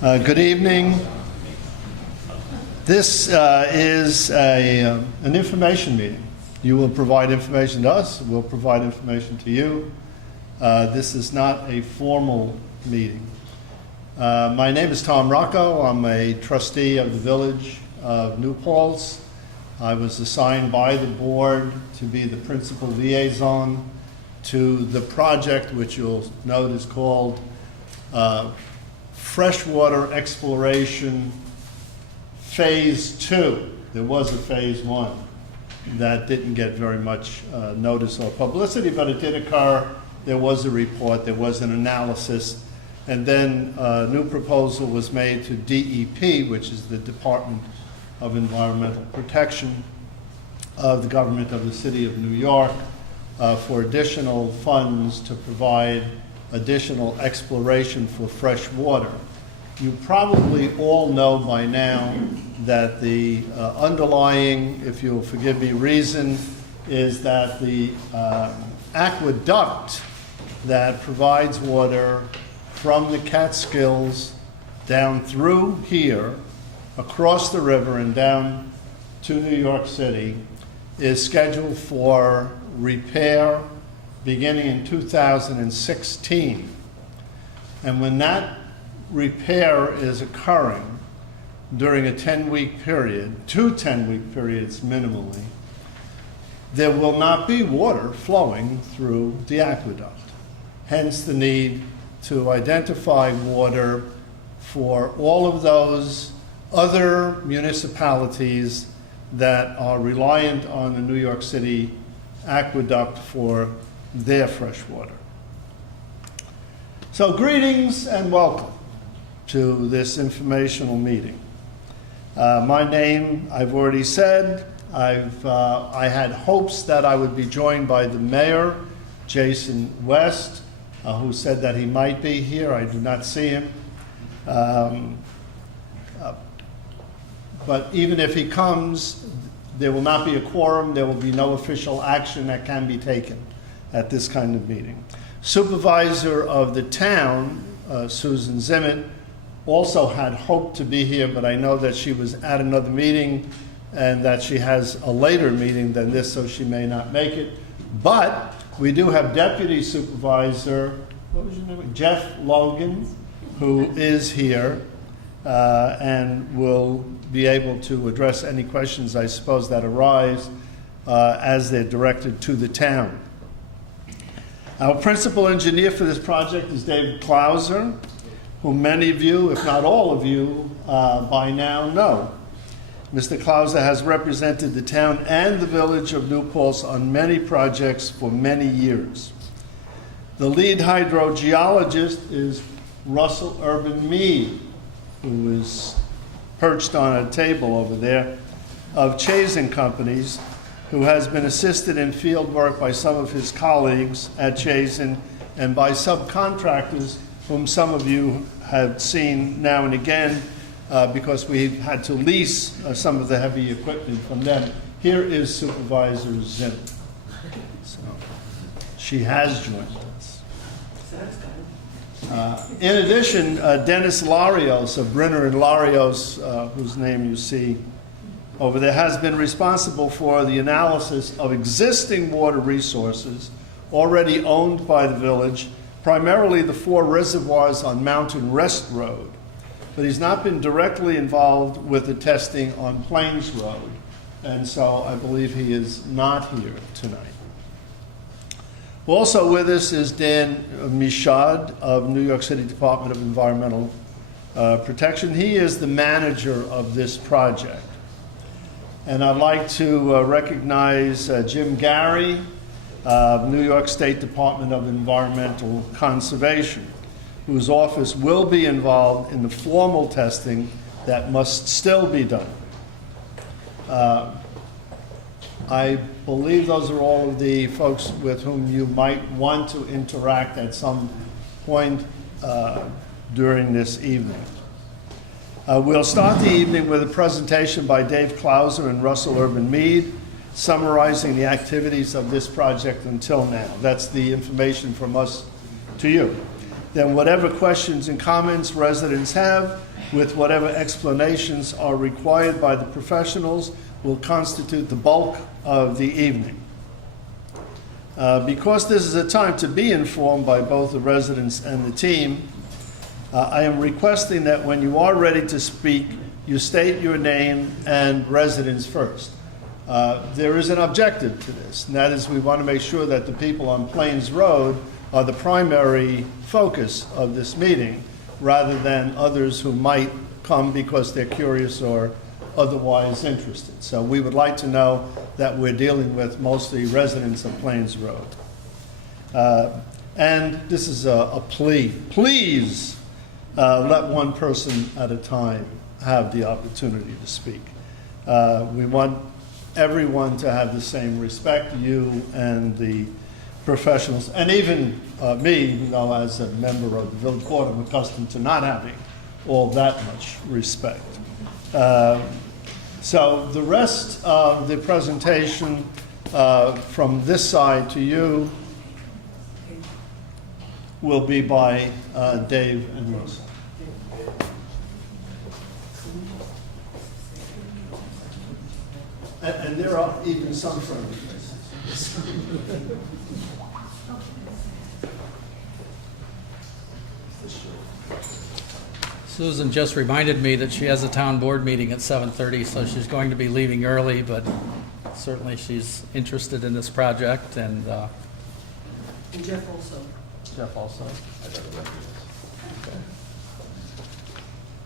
Good evening. This is an information meeting. You will provide information to us, we'll provide information to you. This is not a formal meeting. My name is Tom Rocco. I'm a trustee of the Village of New Paltz. I was assigned by the board to be the principal liaison to the project, which you'll note is called Freshwater Exploration Phase 2. There was a Phase 1 that didn't get very much notice or publicity, but it did occur. There was a report, there was an analysis, and then a new proposal was made to DEP, which is the Department of Environmental Protection of the government of the City of New York, for additional funds to provide additional exploration for fresh water. You probably all know by now that the underlying, if you'll forgive me, reason is that the aqueduct that provides water from the Catskills down through here, across the river and down to New York City, is scheduled for repair beginning in 2016. And when that repair is occurring during a 10-week period, 2 10-week periods minimally, there will not be water flowing through the aqueduct. Hence the need to identify water for all of those other municipalities that are reliant on the New York City aqueduct for their fresh water. So greetings and welcome to this informational meeting. My name, I've already said. I had hopes that I would be joined by the mayor, Jason West, who said that he might be here. I do not see him. But even if he comes, there will not be a quorum. There will be no official action that can be taken at this kind of meeting. Supervisor of the town, Susan Zimmett, also had hoped to be here, but I know that she was at another meeting and that she has a later meeting than this, so she may not make it. But we do have Deputy Supervisor, what was your name? Jeff Logan, who is here and will be able to address any questions, I suppose, that arise as they're directed to the town. Our principal engineer for this project is David Klauser, whom many of you, if not all of you, by now know. Mr. Klauser has represented the town and the Village of New Paltz on many projects for many years. The lead hydrogeologist is Russell Urban Mead, who is perched on a table over there, of Chazen Companies, who has been assisted in field work by some of his colleagues at Chazen and by subcontractors whom some of you have seen now and again because we've had to lease some of the heavy equipment from them. Here is Supervisor Zim. So she has joined us. In addition, Dennis Larios of Brenner and Larios, whose name you see over there, has been responsible for the analysis of existing water resources already owned by the village, primarily the 4 reservoirs on Mountain Rest Road. But he's not been directly involved with the testing on Plains Road, and so I believe he is not here tonight. Also with us is Dan Michaud of New York City Department of Environmental Protection. He is the manager of this project. And I'd like to recognize Jim Gary of New York State Department of Environmental Conservation, whose office will be involved in the formal testing that must still be done. I believe those are all of the folks with whom you might want to interact at some point during this evening. We'll start the evening with a presentation by Dave Klauser and Russell Urban Mead, summarizing the activities of this project until now. That's the information from us to you. Then whatever questions and comments residents have with whatever explanations are required by the professionals, will constitute the bulk of the evening. Because this is a time to be informed by both the residents and the team, I am requesting that when you are ready to speak, you state your name and residence first. There is an objective to this, and that is we want to make sure that the people on Plains Road are the primary focus of this meeting, rather than others who might come because they're curious or otherwise interested. So we would like to know that we're dealing with mostly residents of Plains Road. And this is a plea. Please let one person at a time have the opportunity to speak. We want everyone to have the same respect, you and the professionals, and even me, you know, as a member of the village board, I'm accustomed to not having all that much respect. So the rest of the presentation from this side to you will be by Dave and Rosa. And there are even some friendly faces. Susan just reminded me that she has a town board meeting at 7:30, so she's going to be leaving early, but certainly she's interested in this project, and Jeff also. Jeff also.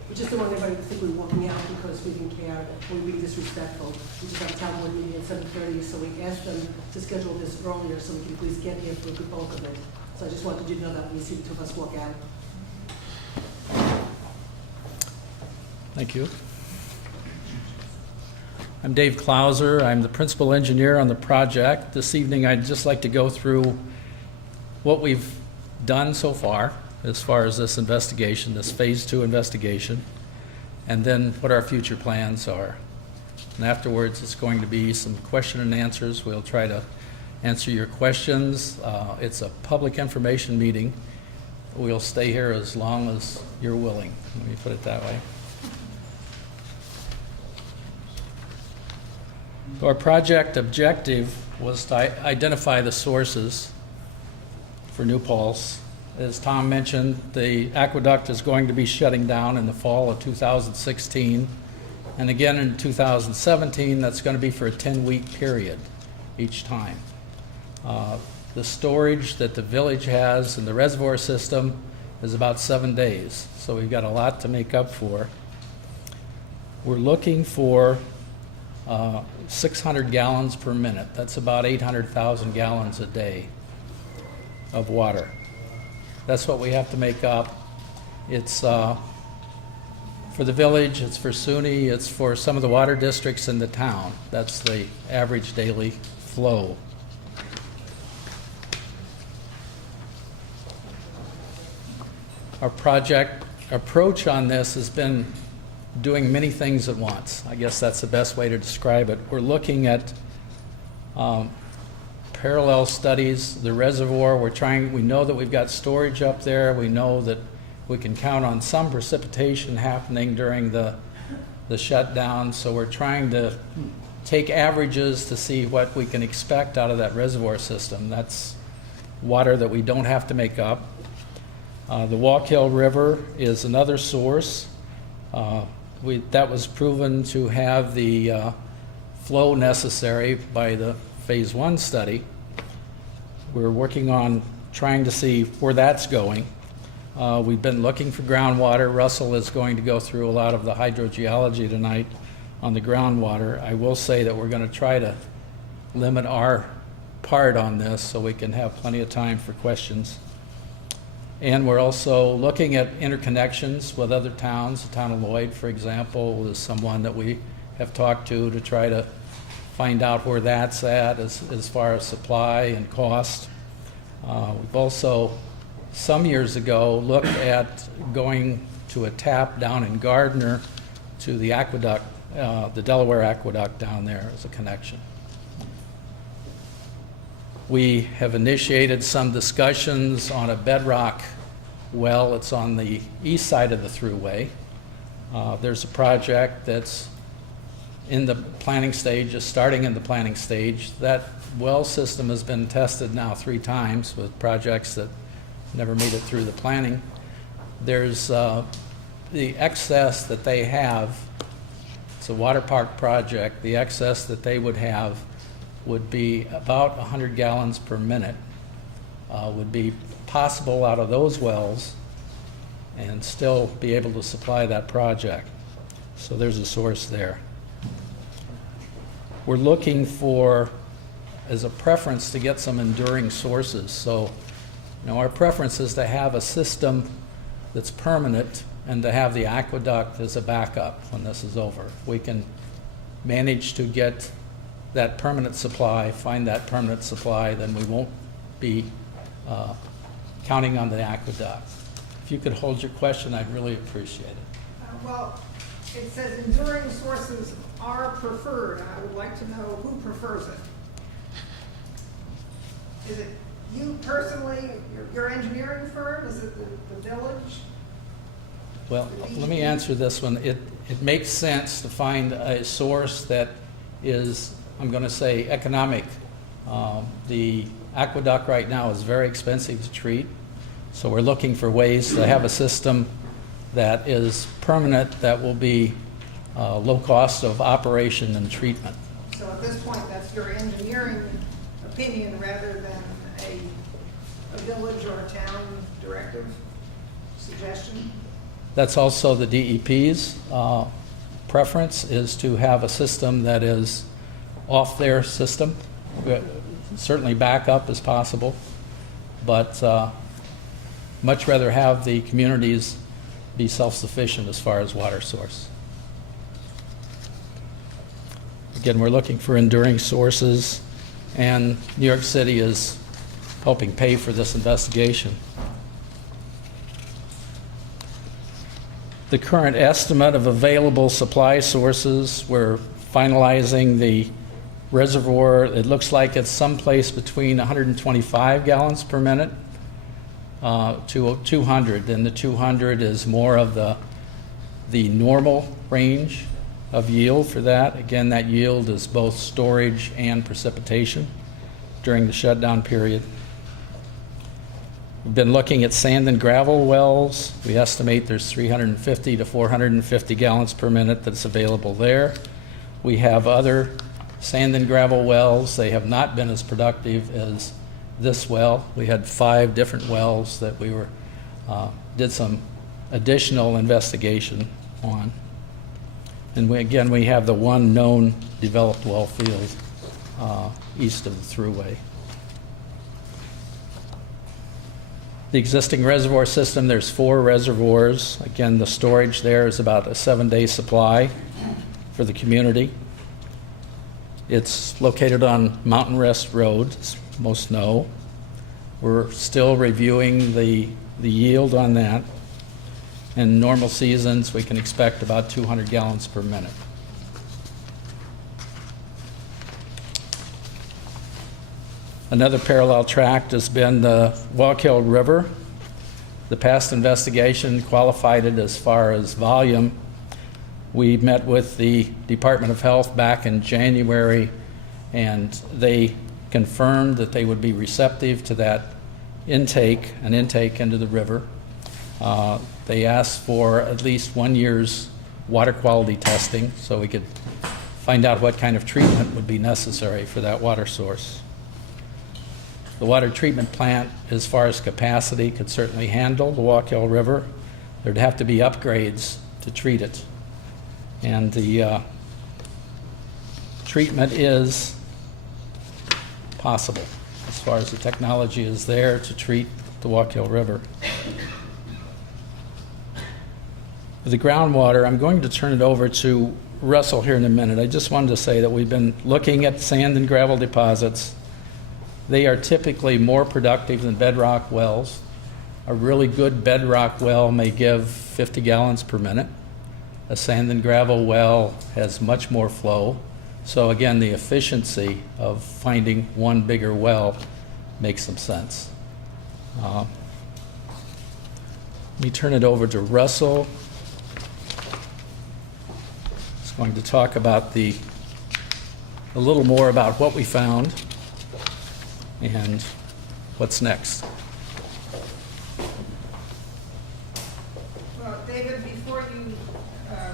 We just don't want everybody to think we're walking out because we didn't care, we're being disrespectful. We just have a town board meeting at 7:30, so we asked them to schedule this earlier so we can please get here for a good bulk of it. So I just wanted you to know that when you see the two of us walk out. Thank you. I'm Dave Klauser. I'm the principal engineer on the project. This evening, I'd just like to go through what we've done so far as this investigation, this phase 2 investigation, and then what our future plans are. And afterwards, it's going to be some question and answers. We'll try to answer your questions. It's a public information meeting. We'll stay here as long as you're willing. Let me put it that way. So our project objective was to identify the sources for New Paltz. As Tom mentioned, the aqueduct is going to be shutting down in the fall of 2016, and again in 2017. That's going to be for a 10-week period each time. The storage that the village has in the reservoir system is about 7 days, so we've got a lot to make up for. We're looking for 600 gallons per minute. That's about 800,000 gallons a day of water. That's what we have to make up. It's for the village, it's for SUNY, it's for some of the water districts in the town. That's the average daily flow. Our project approach on this has been doing many things at once. I guess that's the best way to describe it. We're looking at parallel studies, the reservoir. We know that we've got storage up there. We know that we can count on some precipitation happening during the shutdown. So we're trying to take averages to see what we can expect out of that reservoir system. That's water that we don't have to make up. The Wallkill River is another source. That was proven to have the flow necessary by the phase 1 study. We're working on trying to see where that's going. We've been looking for groundwater. Russell is going to go through a lot of the hydrogeology tonight on the groundwater. I will say that we're going to try to limit our part on this so we can have plenty of time for questions. And we're also looking at interconnections with other towns. The town of Lloyd, for example, is someone that we have talked to try to find out where that's at as far as supply and cost. We've also, some years ago, looked at going to a tap down in Gardner to the aqueduct, the Delaware Aqueduct down there as a connection. We have initiated some discussions on a bedrock well. It's on the east side of the thruway. There's a project that's in the planning stage, just starting in the planning stage. That well system has been tested now 3 times with projects that never made it through the planning. There's the excess that they have. It's a water park project. The excess that they would have would be about 100 gallons per minute. Would be possible out of those wells and still be able to supply that project. So there's a source there. We're looking for, as a preference, to get some enduring sources. So, our preference is to have a system that's permanent and to have the aqueduct as a backup when this is over. If we can manage to get that permanent supply, find that permanent supply, then we won't be counting on the aqueduct. If you could hold your question, I'd really appreciate it. Well, it says enduring sources are preferred. I would like to know who prefers it. Is it you personally, your engineering firm? Is it the village? Well, let me answer this one. It makes sense to find a source that is, I'm going to say, economic. The aqueduct right now is very expensive to treat, so we're looking for ways to have a system that is permanent, that will be low cost of operation and treatment. So at this point, that's your engineering opinion rather than a village or a town directive suggestion? That's also the DEP's preference, is to have a system that is off their system. Certainly backup is possible, but much rather have the communities be self-sufficient as far as water source. Again, we're looking for enduring sources, and New York City is helping pay for this investigation. The current estimate of available supply sources, we're finalizing the reservoir. It looks like it's someplace between 125 gallons per minute to 200, and the 200 is more of the normal range of yield for that. Again, that yield is both storage and precipitation during the shutdown period. We've been looking at sand and gravel wells. We estimate there's 350 to 450 gallons per minute that's available there. We have other sand and gravel wells. They have not been as productive as this well. We had 5 different wells that we did some additional investigation on. And we have the one known developed well field east of the thruway. The existing reservoir system, there's 4 reservoirs. Again, the storage there is about a 7-day supply for the community. It's located on Mountain Rest Road, as most know. We're still reviewing the yield on that. In normal seasons, we can expect about 200 gallons per minute. Another parallel tract has been the Wallkill River. The past investigation qualified it as far as volume. We met with the Department of Health back in January, and they confirmed that they would be receptive to that intake, an intake into the river. They asked for at least 1 year's water quality testing so we could find out what kind of treatment would be necessary for that water source. The water treatment plant, as far as capacity, could certainly handle the Wallkill River. There'd have to be upgrades to treat it. And the treatment is possible as far as the technology is there to treat the Wallkill River. The groundwater, I'm going to turn it over to Russell here in a minute. I just wanted to say that we've been looking at sand and gravel deposits. They are typically more productive than bedrock wells. A really good bedrock well may give 50 gallons per minute. A sand and gravel well has much more flow. So again, the efficiency of finding one bigger well makes some sense. Let me turn it over to Russell. going to talk about a little more about what we found and what's next. Well, David, before you.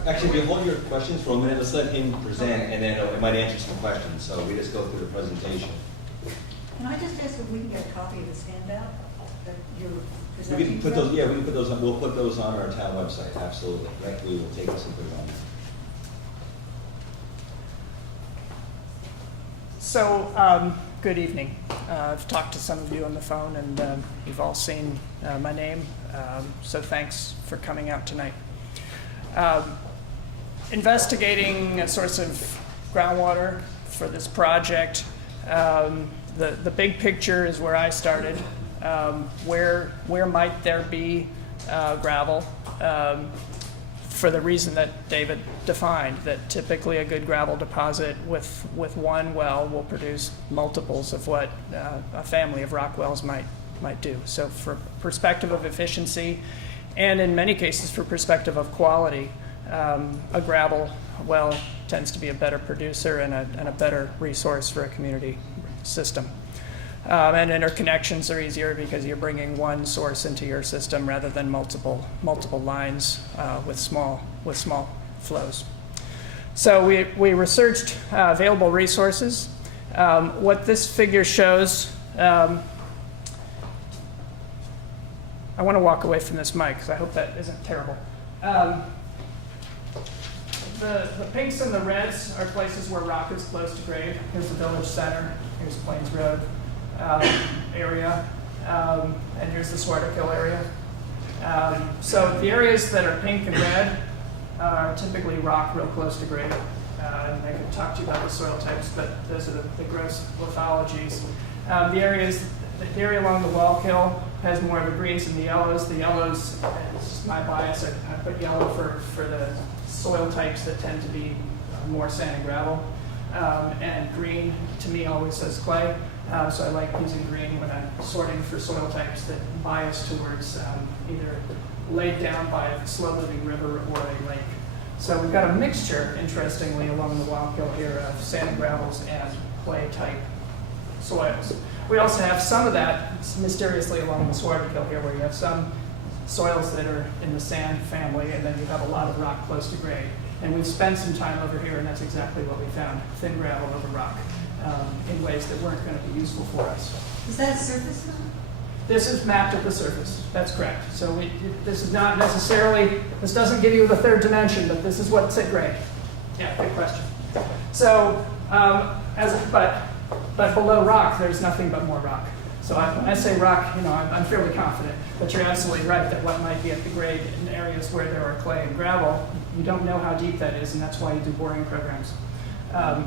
Actually, if you hold your questions for a minute, let's let him present, and then it might answer some questions. So we just go through the presentation. Can I just ask if we can get a copy of this handout that you're We presenting? can put those, yeah, we can put those, we'll put those on our town website, absolutely. Right, we will take this and put it on there. So, good evening. I've talked to some of you on the phone, and you've all seen my name, so thanks for coming out tonight. Investigating a source of groundwater for this project, the big picture is where I started. Where might there be gravel? For the reason that David defined, that typically a good gravel deposit with one well will produce multiples of what a family of Rockwells might do. So for perspective of efficiency, and in many cases for perspective of quality, a gravel well tends to be a better producer and a better resource for a community system. And interconnections are easier because you're bringing one source into your system rather than multiple lines with small flows. So we researched available resources. What this figure shows, I want to walk away from this mic because I hope that isn't terrible. The pinks and the reds are places where rock is close to grade. Here's the village center. Here's Plains Road area, and here's the Swarterkill area. So the areas that are pink and red are typically rock real close to grade. And I can talk to you about the soil types, but those are the gross lithologies. The area along the Wallkill has more of the greens and the yellows. The yellows, and it's just my bias, I put yellow for the soil types that tend to be more sand and gravel. And green, to me, always says clay. So I like using green when I'm sorting for soil types that bias towards either laid down by a slow-moving river or a lake. So we've got a mixture, interestingly, along the Wallkill here of sand and gravels and clay-type soils. We also have some of that mysteriously along the Swarterkill here, where you have some soils that are in the sand family, and then you have a lot of rock close to grade. And we've spent some time over here, and that's exactly what we found, thin gravel over rock, in ways that weren't going to be useful for us. Is that a surface map? This is mapped at the surface, that's correct. So this is not necessarily, this doesn't give you the third dimension, but this is what's at grade. Yeah, good question. So, but below rock, there's nothing but more rock. So when I say rock, I'm fairly confident, but you're absolutely right that what might be at the grade in areas where there are clay and gravel, you don't know how deep that is, and that's why you do boring programs.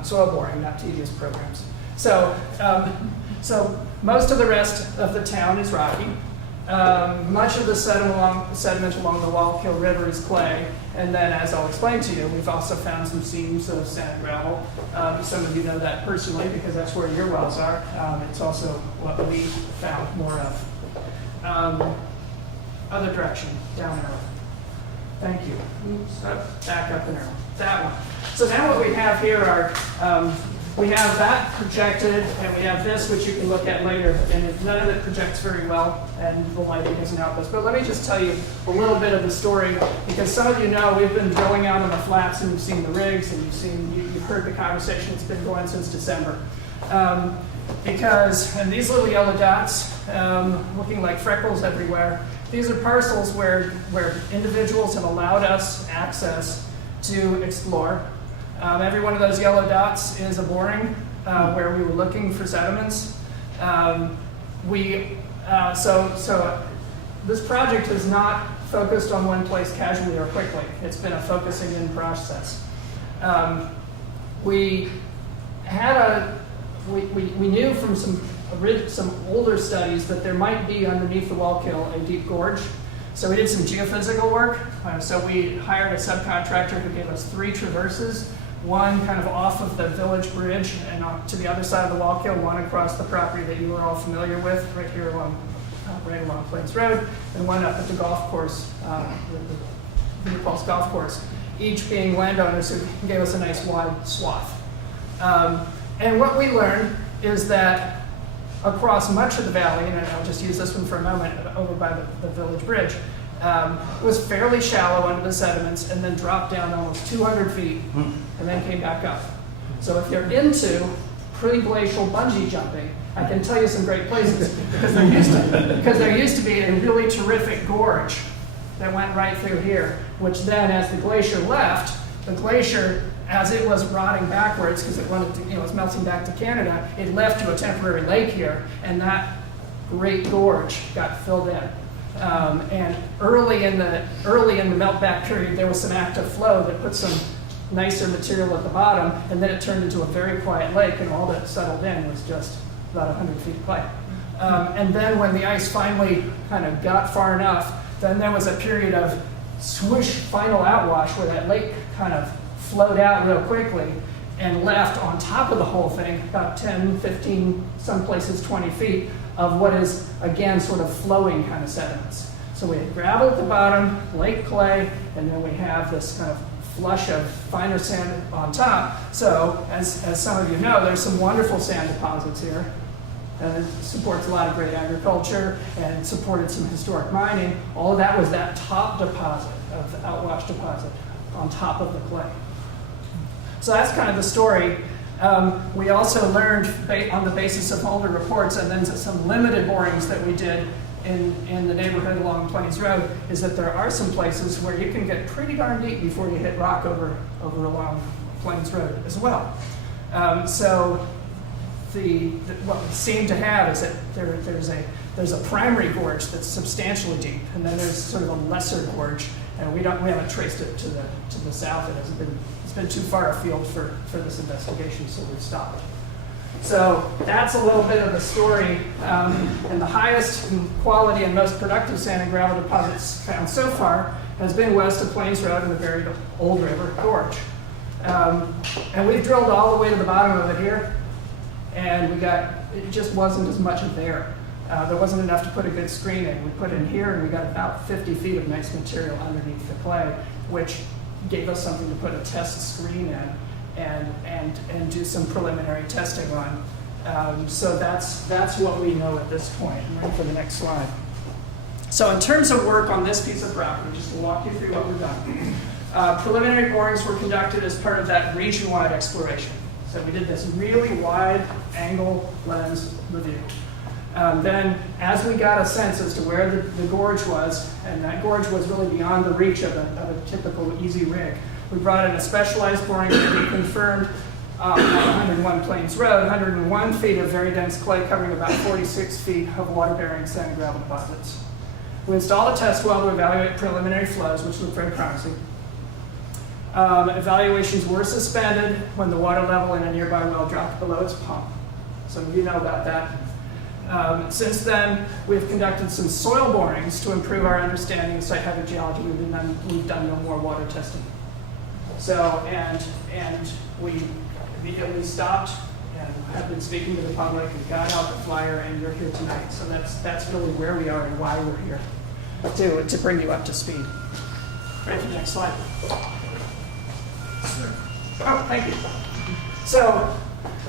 Soil boring, not tedious programs. So most of the rest of the town is rocky. Much of the sediment along the Wallkill River is clay, and then, as I'll explain to you, we've also found some seams of sand and gravel. Some of you know that personally because that's where your wells are. It's also what we found more of. Other direction, down arrow. Thank you. Oops, back up an arrow. That one. So now what we have here are, we have that projected, and we have this, which you can look at later, and none of it projects very well, and the lighting doesn't help us. But let me just tell you a little bit of the story, because some of you know we've been drilling out on the flats, and you've seen the rigs, and you've heard the conversation. It's been going since December. And these little yellow dots, looking like freckles everywhere, these are parcels where individuals have allowed us access to explore. Every one of those yellow dots is a boring where we were looking for sediments. So this project is not focused on one place casually or quickly. It's been a focusing in process. We knew from some older studies that there might be underneath the Wallkill a deep gorge. So we did some geophysical work. So we hired a subcontractor who gave us 3 traverses, one kind of off of the village bridge and to the other side of the Wallkill, one across the property that you are all familiar with, right here along Plains Road, and one up at the golf course, the Paltz golf course. each being landowners who gave us a nice wide swath. And what we learned is that across much of the valley, and I'll just use this one for a moment, over by the village bridge, it was fairly shallow under the sediments and then dropped down almost 200 feet and then came back up. So if you're into pre-glacial bungee jumping, I can tell you some great places because there used to be a really terrific gorge that went right through here, which then as the glacier left, the glacier, as it was rotting backwards because it wanted to, it was melting back to Canada, it left to a temporary lake here, and that great gorge got filled in. And early in the meltback period, there was some active flow that put some nicer material at the bottom, and then it turned into a very quiet lake, and all that settled in was just about 100 feet of clay. And then when the ice finally kind of got far enough, then there was a period of swoosh final outwash where that lake kind of flowed out real quickly and left on top of the whole thing about 10, 15, some places 20 feet of what is, again, sort of flowing kind of sediments. So we had gravel at the bottom, lake clay, and then we have this kind of flush of finer sand on top. So, as some of you know, there's some wonderful sand deposits here. And it supports a lot of great agriculture and supported some historic mining. All of that was that top deposit of the outwash deposit on top of the clay. So that's kind of the story. We also learned on the basis of older reports and then some limited borings that we did in the neighborhood along Plains Road is that there are some places where you can get pretty darn deep before you hit rock over along Plains Road as well. So what we seem to have is that there's a primary gorge that's substantially deep, and then there's sort of a lesser gorge, and we haven't traced it to the south. It's been too far afield for this investigation, so we've stopped. So that's a little bit of the story. And the highest in quality and most productive sand and gravel deposits found so far has been west of Plains Road in the buried Old River Gorge. And we've drilled all the way to the bottom of it here, and it just wasn't as much of there. There wasn't enough to put a good screen in. We put in here, and we got about 50 feet of nice material underneath the clay, which gave us something to put a test screen in and do some preliminary testing on. So that's what we know at this point. I'm ready for the next slide. So in terms of work on this piece of property, just to walk you through what we've done. Preliminary borings were conducted as part of that region-wide exploration. So we did this really wide angle lens review. Then, as we got a sense as to where the gorge was, and that gorge was really beyond the reach of a typical easy rig, we brought in a specialized boring that we confirmed on 101 Plains Road, 101 feet of very dense clay covering about 46 feet of water-bearing sand and gravel deposits. We installed a test well to evaluate preliminary flows, which looked very promising. Evaluations were suspended when the water level in a nearby well dropped below its pump. Some of you know about that. Since then, we've conducted some soil borings to improve our understanding of site hydrogeology. We've done no more water testing. So, and we immediately stopped and have been speaking to the public and got out the flyer, and you're here tonight. So that's really where we are and why we're here, to bring you up to speed. Ready for the next slide. Oh, thank you. So,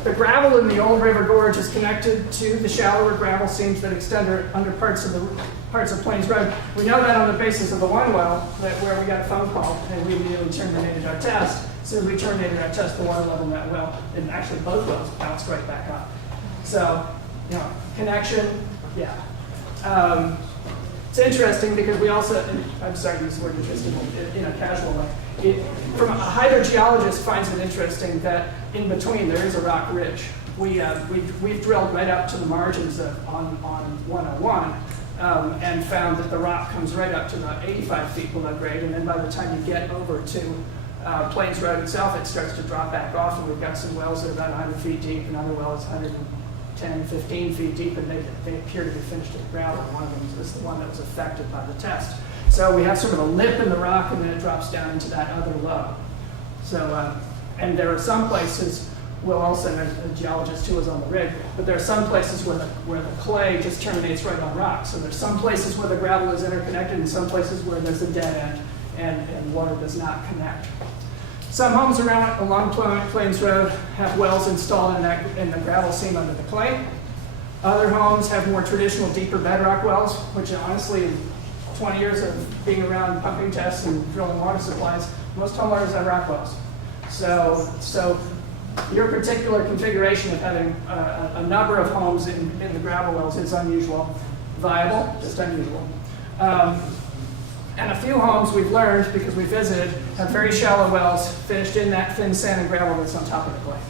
the gravel in the Old River Gorge is connected to the shallower gravel seams that extend under parts of Plains Road. We know that on the basis of the one well, where we got a phone call and we immediately terminated our test. So we terminated our test, the water level in that well, and actually both wells bounced right back up. So, connection, yeah. It's interesting because we also, I'm sorry to use the word interesting in a casual way. From a hydrogeologist finds it interesting that in between there is a rock ridge. We've drilled right up to the margins on 101 and found that the rock comes right up to about 85 feet below grade, and then by the time you get over to Plains Road itself, it starts to drop back off, and we've got some wells that are about 100 feet deep, and other wells 110, 15 feet deep, and they appear to be finished with gravel. One of them is the one that was affected by the test. So we have sort of a lip in the rock, and then it drops down into that other low. So, and there are some places, Will Olson, a geologist who was on the rig, but there are some places where the clay just terminates right on rock. So there's some places where the gravel is interconnected and some places where there's a dead end. and water does not connect. Some homes along Plains Road have wells installed in the gravel seam under the clay. Other homes have more traditional, deeper bedrock wells, which honestly, in 20 years of being around pumping tests and drilling water supplies, most homeowners have rock wells. So your particular configuration of having a number of homes in the gravel wells is unusual. Viable, just unusual. And a few homes we've learned, because we visited, have very shallow wells finished in that thin sand and gravel that's on top of the clay.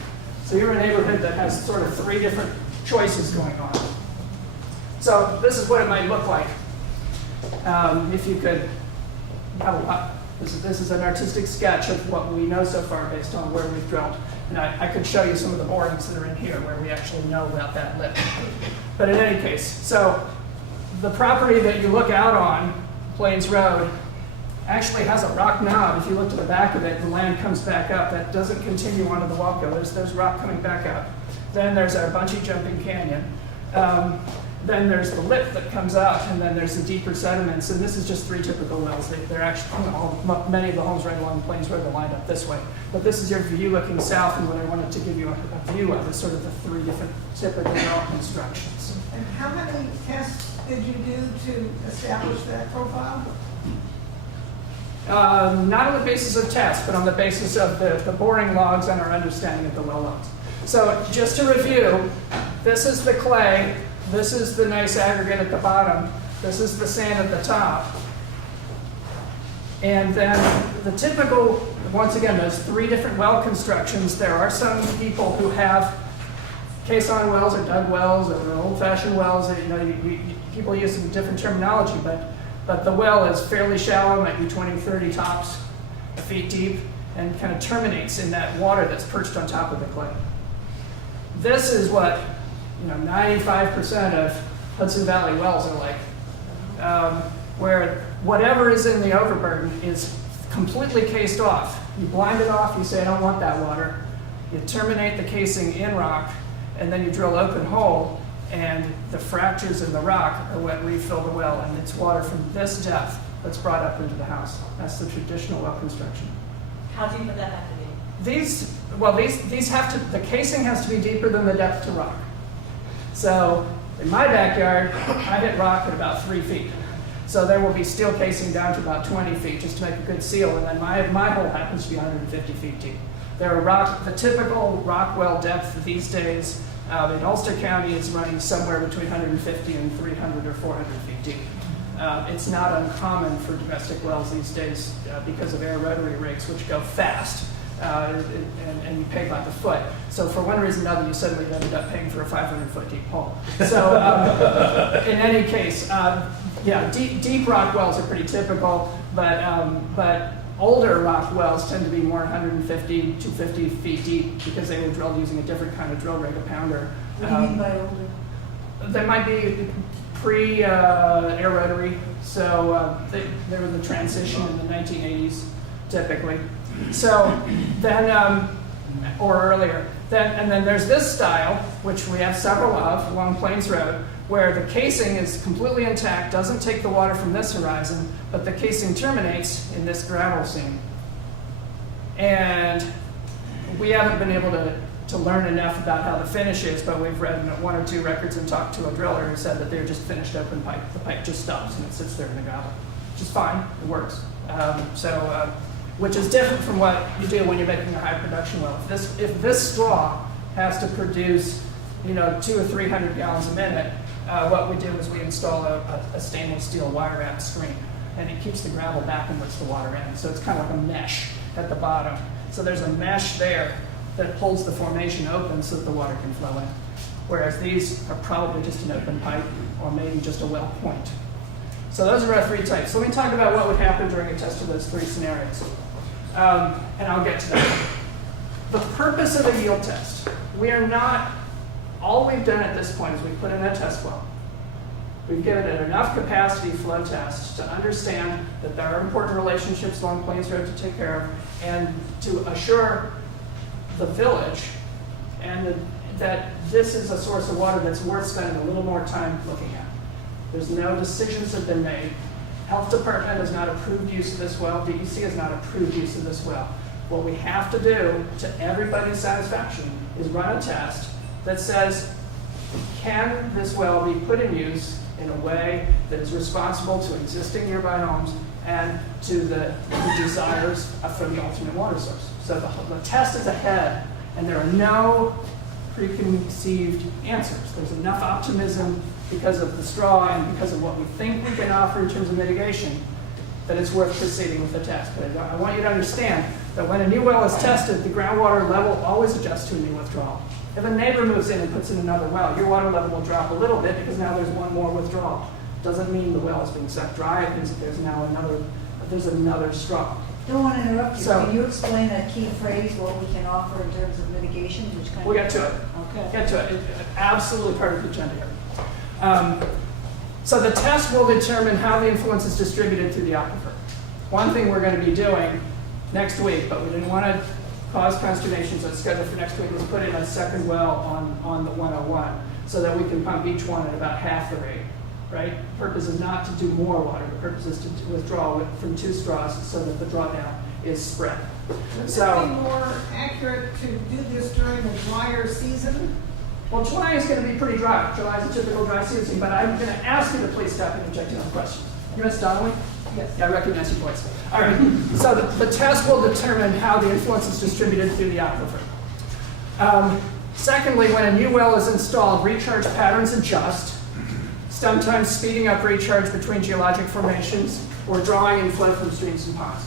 So you're in a neighborhood that has sort of 3 different choices going on. So this is what it might look like. If you could have a lot. This is an artistic sketch of what we know so far based on where we've drilled. And I could show you some of the borings that are in here where we actually know about that lip. But in any case, so the property that you look out on, Plains Road, actually has a rock knob. If you look to the back of it, the land comes back up. That doesn't continue onto the Walco. There's rock coming back up. Then there's our bungee jumping canyon. Then there's the lip that comes out, and then there's the deeper sediments. And this is just 3 typical wells. They're actually, many of the homes right along Plains Road are lined up this way. But this is your view looking south, and what I wanted to give you a view of is sort of the 3 different typical well constructions. And how many tests did you do to establish that profile? Not on the basis of tests, but on the basis of the boring logs and our understanding of the well logs. So just to review, this is the clay, this is the nice aggregate at the bottom, this is the sand at the top. And then the typical, once again, those 3 different well constructions. There are some people who have caisson wells or dug wells or old-fashioned wells. People use some different terminology, but the well is fairly shallow, might be 20, 30 tops, feet deep, and kind of terminates in that water that's perched on top of the clay. This is what 95% of Hudson Valley wells are like, where whatever is in the overburden is completely cased off. You blind it off, you say, I don't want that water. You terminate the casing in rock, and then you drill open hole, and the fractures in the rock are what refill the well, and it's water from this depth that's brought up into the house. That's the traditional well construction. How deep would that have to be? These have to, the casing has to be deeper than the depth to rock. So in my backyard, I hit rock at about 3 feet. So there will be steel casing down to about 20 feet just to make a good seal, and then my hole happens to be 150 feet deep. The typical rock well depth these days in Ulster County is running somewhere between 150 and 300 or 400 feet deep. It's not uncommon for domestic wells these days because of air rotary rigs, which go fast, and you pay by the foot. So for one reason or another, you suddenly ended up paying for a 500-foot deep hole. So in any case, deep rock wells are pretty typical, but older rock wells tend to be more 150, 250 feet deep because they were drilled using a different kind of drill rig, a pounder. What do you mean by older? They might be pre-air rotary, so they were the transition in the 1980s, typically. So then, or earlier. And then there's this style, which we have several of along Plains Road, where the casing is completely intact, doesn't take the water from this horizon, but the casing terminates in this gravel seam. And we haven't been able to learn enough about how the finish is, but we've read 1 or 2 records and talked to a driller who said that they're just finished open pipe. The pipe just stops and it sits there in the gravel, which is fine, it works. Which is different from what you do when you're making a high production well. If this straw has to produce 200 or 300 gallons a minute, what we do is we install a stainless steel wire wrap screen, and it keeps the gravel back and lets the water in. So it's kind of like a mesh at the bottom. So there's a mesh there that holds the formation open so that the water can flow in. Whereas these are probably just an open pipe or maybe just a well point. So those are our 3 types. So let me talk about what would happen during a test of those 3 scenarios. And I'll get to that. The purpose of a yield test, all we've done at this point is we put in a test well. We've given it enough capacity flow test to understand that there are important relationships along Plains Road to take care of, and to assure the village that this is a source of water that's worth spending a little more time looking at. There's no decisions have been made. Health Department has not approved use of this well, DEC has not approved use of this well. What we have to do, to everybody's satisfaction, is run a test that says, can this well be put in use in a way that is responsible to existing nearby homes and to the desires for the alternate water source? So the test is ahead, and there are no preconceived answers. There's enough optimism because of the straw and because of what we think we can offer in terms of mitigation that it's worth proceeding with the test. But I want you to understand that when a new well is tested, the groundwater level always adjusts to a new withdrawal. If a neighbor moves in and puts in another well, your water level will drop a little bit because now there's one more withdrawal. Doesn't mean the well is being sucked dry. It means that there's now another straw. Don't want to interrupt you. So- Can you explain that key phrase, what we can offer in terms of mitigation, which kind of? We'll get to it. Okay. Get to it. It's absolutely part of the agenda here. So the test will determine how the influence is distributed through the aquifer. One thing we're going to be doing next week, but we didn't want to cause consternation, so it's scheduled for next week, is put in a second well on the 101 so that we can pump each one at about half the rate, right? The purpose is not to do more water. The purpose is to withdraw from 2 straws so that the drawdown is spread. Would So- it be more accurate to do this during the drier season? Well, July is going to be pretty dry. July is a typical dry season, but I'm going to ask you to please stop and interject in on questions. Ms. Donnelly? Yes. Yeah, I recognize your voice. All right, so the test will determine how the influence is distributed through the aquifer. Secondly, when a new well is installed, recharge patterns adjust, sometimes speeding up recharge between geologic formations or drawing inflow from streams and ponds.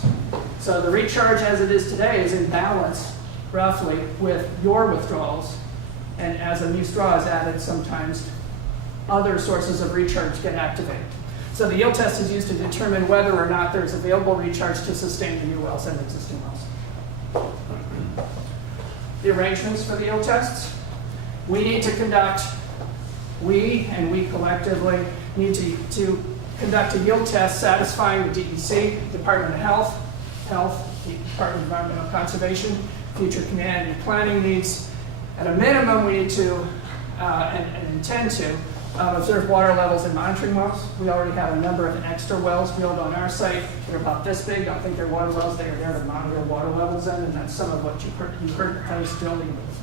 So the recharge as it is today is in balance, roughly, with your withdrawals. And as a new straw is added, sometimes other sources of recharge get activated. So the yield test is used to determine whether or not there's available recharge to sustain the new wells and existing wells. The arrangements for the yield tests. We need to conduct, we collectively need to conduct a yield test satisfying the DEC, Department of Health, the Department of Environmental Conservation, future community planning needs. At a minimum, we need to, and intend to, observe water levels in monitoring wells. We already have a number of extra wells drilled on our site. They're about this big. Don't think they're water wells. They are there to monitor water levels in, and that's some of what you heard house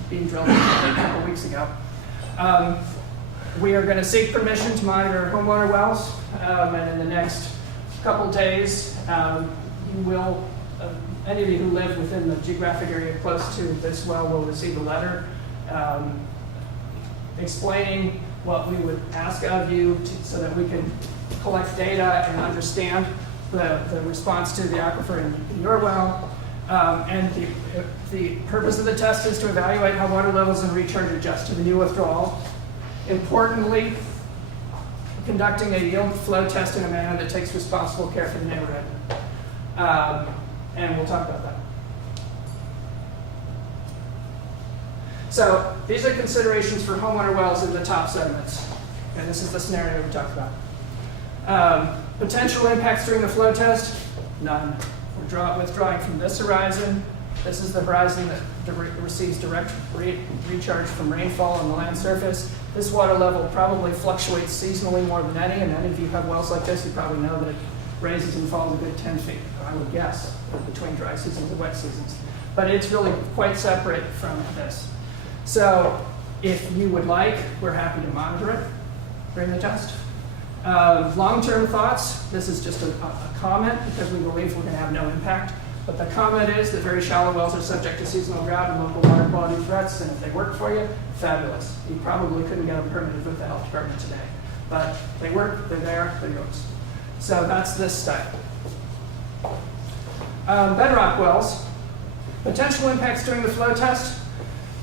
being drilled a couple weeks ago. We are going to seek permission to monitor homeowner wells, and in the next couple days, you will, any of you who live within the geographic area close to this well will receive a letter explaining what we would ask of you so that we can collect data and understand the response to the aquifer in your well. And the purpose of the test is to evaluate how water levels and recharge adjust to the new withdrawal. Importantly, conducting a yield flow test in a manner that takes responsible care for the neighborhood. And we'll talk about that. So these are considerations for homeowner wells in the top sediments. And this is the scenario we talked about. Potential impacts during the flow test? None. We're withdrawing from this horizon. This is the horizon that receives direct recharge from rainfall on the land surface. This water level probably fluctuates seasonally more than any, and any of you have wells like this, you probably know that it raises and falls a good 10 feet, I would guess, between dry seasons and wet seasons. But it's really quite separate from this. So if you would like, we're happy to monitor it during the test. Long-term thoughts, this is just a comment because we believe we're going to have no impact. But the comment is that very shallow wells are subject to seasonal drought and local water quality threats, and if they work for you, fabulous. You probably couldn't get them permitted with the health department today. But they work, they're there, they're yours. So that's this study. Bedrock wells, potential impacts during the flow test,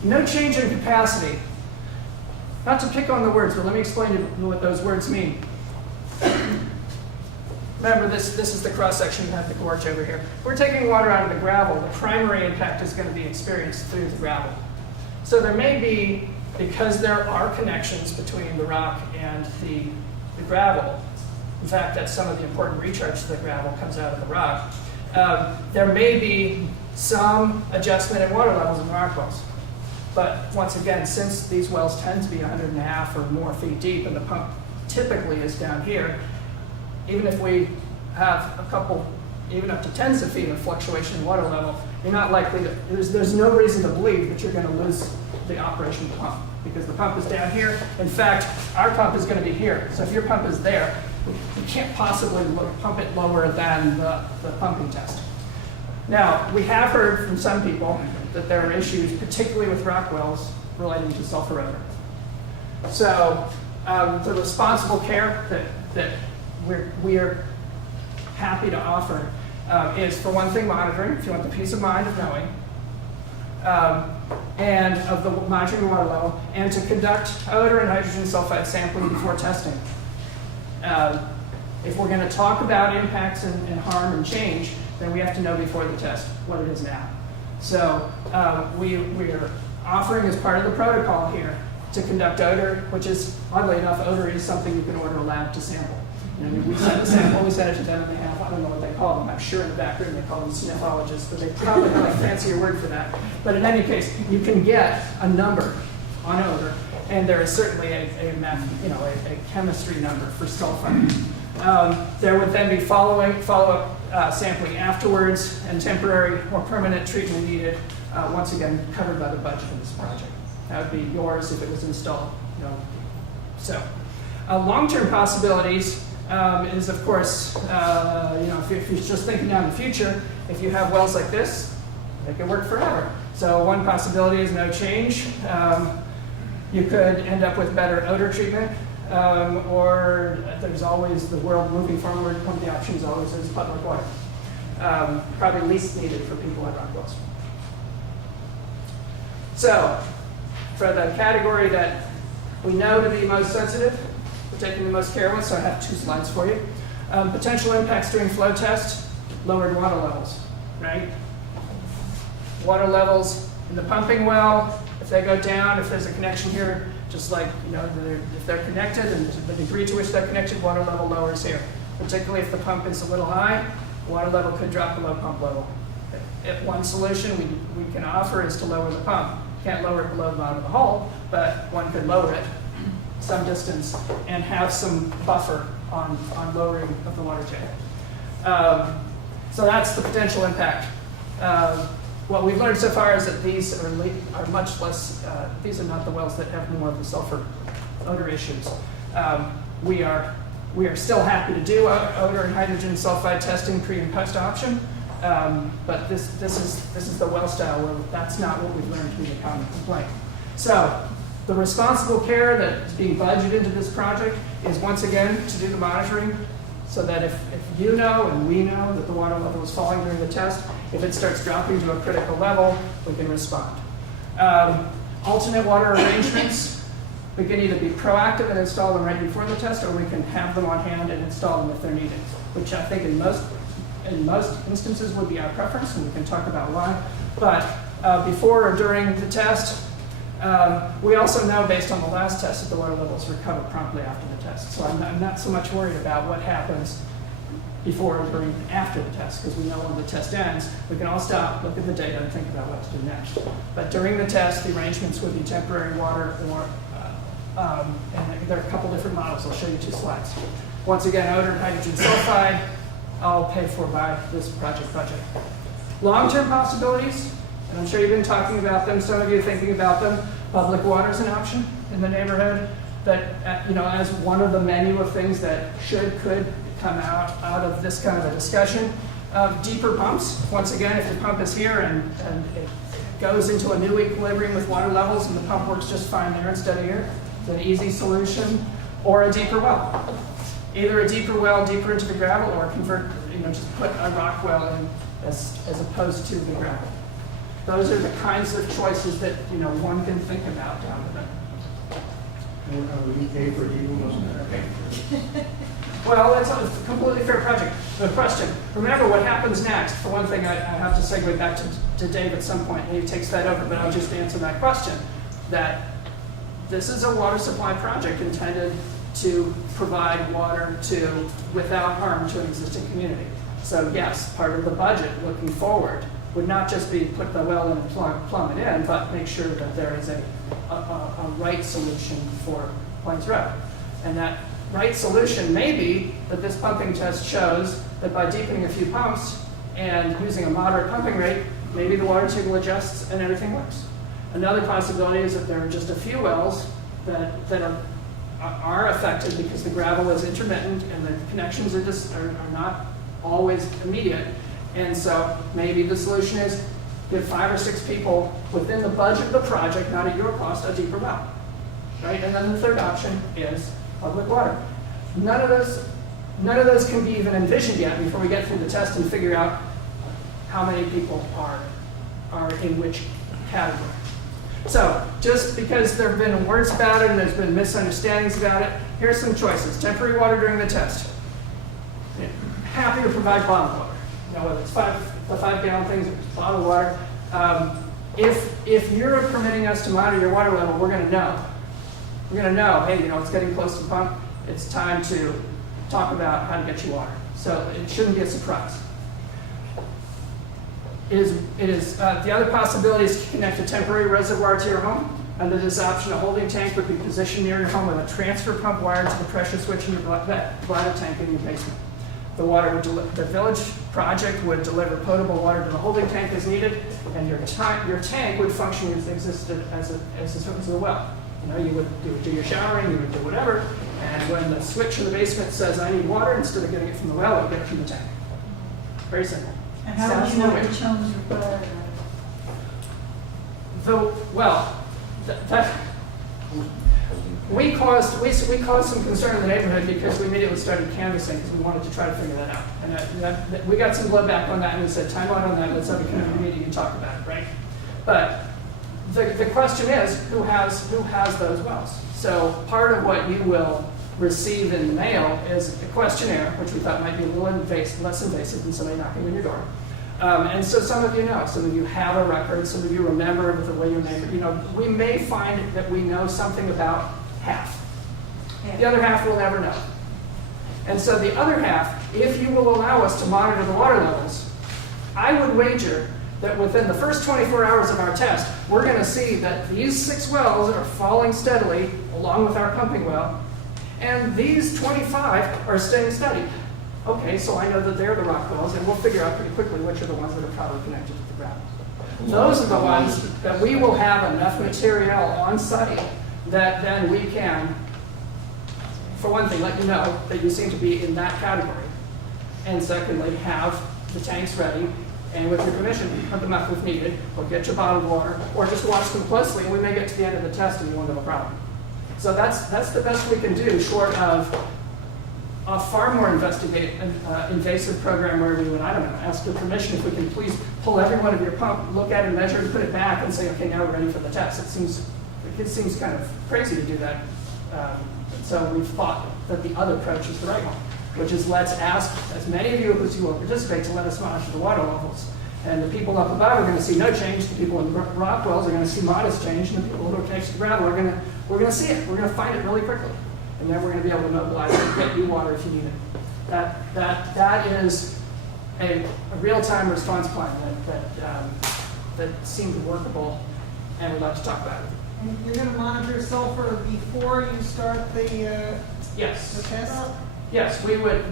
no change in capacity. Not to pick on the words, but let me explain to you what those words mean. Remember, this is the cross-section of the gorge over here. We're taking water out of the gravel. The primary impact is going to be experienced through the gravel. So there may be, because there are connections between the rock and the gravel, in fact, that's some of the important recharge to the gravel comes out of the rock, there may be some adjustment in water levels in the rock wells. But once again, since these wells tend to be 100.5 or more feet deep and the pump typically is down here, even if we have a couple, even up to tens of feet of fluctuation in water level, you're not likely to, there's no reason to believe that you're going to lose the operation of the pump, because the pump is down here. In fact, our pump is going to be here. So if your pump is there, you can't possibly pump it lower than the pumping test. Now, we have heard from some people that there are issues, particularly with Rockwells, relating to sulfur odor. So the responsible care that we are happy to offer is, for one thing, monitoring, if you want the peace of mind of knowing, and of the monitoring water level, and to conduct odor and hydrogen sulfide sampling before testing. If we're going to talk about impacts and harm and change, then we have to know before the test what it is now. So we are offering, as part of the protocol here, to conduct odor, which is, oddly enough, odor is something you can order a lab to sample. You know, we send a sample, we send it to them, and they have, I don't know what they call them, I'm sure in the back room they call them sniffologists, but they probably have a fancier word for that. But in any case, you can get a number on odor, and there is certainly a chemistry number for sulfide. There would then be follow-up sampling afterwards, and temporary or permanent treatment needed, once again, covered by the budget of this project. That would be yours if it was installed. So, long-term possibilities is, of course, if you're just thinking down the future, if you have wells like this, they can work forever. So one possibility is no change. You could end up with better odor treatment, or there's always the world moving forward. One of the options always is public water. Probably least needed for people at Rockwells. So, for the category that we know to be most sensitive, we're taking the most care with, so I have 2 slides for you. Potential impacts during flow test, lowered water levels, right? Water levels in the pumping well, if they go down, if there's a connection here, just like, if they're connected and the degree to which they're connected, water level lowers here. Particularly if the pump is a little high, water level could drop below pump level. If one solution we can offer is to lower the pump. Can't lower it below the bottom of the hole, but one could lower it some distance and have some buffer on lowering of the water table. So that's the potential impact. What we've learned so far is that these are much less, these are not the wells that have more of the sulfur odor issues. We are still happy to do odor and hydrogen sulfide testing pre and post option. But this is the well style where that's not what we've learned to be the common complaint. So the responsible care that's being budgeted into this project is, once again, to do the monitoring, so that if you know and we know that the water level is falling during the test, if it starts dropping to a critical level, we can respond. Alternate water arrangements, we can either be proactive and install them right before the test, or we can have them on hand and install them if they're needed, which I think in most instances would be our preference, and we can talk about why. But before or during the test, we also know, based on the last test, that the water levels recover promptly after the test. So I'm not so much worried about what happens before, during, and after the test, because we know when the test ends, we can all stop, look at the data, and think about what to do next. But during the test, the arrangements would be temporary water, or and there are a couple different models. I'll show you 2 slides. Once again, odor and hydrogen sulfide, all paid for by this project budget. Long-term possibilities, and I'm sure you've been talking about them, some of you are thinking about them. Public water is an option in the neighborhood, that as one of the menu of things that could come out of this kind of a discussion. Deeper pumps, once again, if the pump is here and it goes into a new equilibrium with water levels and the pump works just fine there instead of here, it's an easy solution. Or a deeper well. Either a deeper well deeper into the gravel, or convert, just put a rock well in as opposed to the gravel. Those are the kinds of choices that one can think about down the road. Well, that's a completely fair project. The question. Remember what happens next. For one thing, I have to segue back to Dave at some point, and he takes that over, but I'll just answer that question. That this is a water supply project intended to provide water without harm to an existing community. So yes, part of the budget looking forward would not just be put the well in and plumb it in, but make sure that there is a right solution for Plains Road. And that right solution may be that this pumping test shows that by deepening a few pumps and using a moderate pumping rate, maybe the water table adjusts and everything works. Another possibility is that there are just a few wells that are affected because the gravel is intermittent and the connections are not always immediate. And so maybe the solution is give 5 or 6 people within the budget of the project, not at your cost, a deeper well. Right? And then the third option is public water. None of those can be even envisioned yet before we get through the test and figure out how many people are in which category. So just because there have been words about it and there's been misunderstandings about it, here's some choices. Temporary water during the test. Yeah. Happy to provide bottled water. You know, whether it's the 5-gallon things or bottled water. If you're permitting us to monitor your water level, we're going to know. We're going to know, hey, you know, it's getting close to pump. It's time to talk about how to get you water. So it shouldn't be a surprise. The other possibility is to connect a temporary reservoir to your home. Under this option, a holding tank would be positioned near your home with a transfer pump wired to the pressure switch in your bladder tank in your basement. The village project would deliver potable water to the holding tank as needed, and your tank would function as existed as a well. You know, you would do your showering, you would do whatever, and when the switch in the basement says I need water, instead of getting it from the well, it would get it from the tank. Very simple. And how would you know which homes require that? We caused some concern in the neighborhood because we immediately started canvassing because we wanted to try to figure that out. And we got some blowback on that and we said, time out on that, let's have a community meeting and talk about it, right? But the question is, who has those wells? So part of what you will receive in the mail is a questionnaire, which we thought might be a little less invasive than somebody knocking on your door. And so some of you know, some of you have a record, some of you remember the way your neighbor, you know, we may find that we know something about half. The other half we'll never know. And so the other half, if you will allow us to monitor the water levels, I would wager that within the first 24 hours of our test, we're going to see that these 6 wells are falling steadily along with our pumping well, and these 25 are staying steady. Okay, so I know that they're the Rockwells, and we'll figure out pretty quickly which are the ones that are probably connected to the ground. Those are the ones that we will have enough material on site that then we can, for one thing, let you know that you seem to be in that category. And secondly, have the tanks ready, and with your permission, put them up if needed, or get your bottled water, or just watch them closely, and we may get to the end of the test and you won't have a problem. So that's the best we can do, short of a far more invasive program where we would, I don't know, ask your permission if we can please pull every one of your pump, look at it, measure it, put it back, and say, okay, now we're ready for the test. It seems kind of crazy to do that. So we've thought that the other approach is the right one, which is let's ask as many of you as you will participate to let us monitor the water levels. And the people up above are going to see no change. The people in Rockwells are going to see modest change, and the people who are connected to the gravel we're going to see it. We're going to find it really quickly. And then we're going to be able to mobilize it and get you water if you need it. That is a real-time response plan that seems workable, and we'd like to talk about it. And you're going to monitor sulfur before you start the Yes. test? Yes, we would.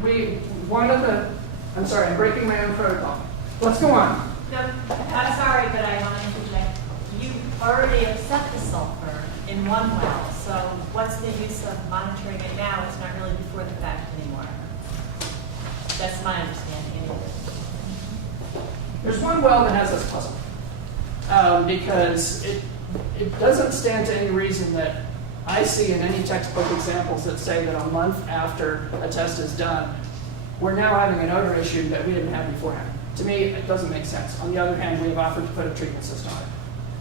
I'm sorry, I'm breaking my own protocol. Let's go on. No, I'm sorry, but I want to interject. You already have set the sulfur in one well, so what's the use of monitoring it now? It's not really before the fact anymore. That's my understanding anyway. There's one well that has us puzzled because it doesn't stand to any reason that I see in any textbook examples that say that a month after a test is done, we're now having an odor issue that we didn't have beforehand. To me, it doesn't make sense. On the other hand, we have offered to put a treatment system on it.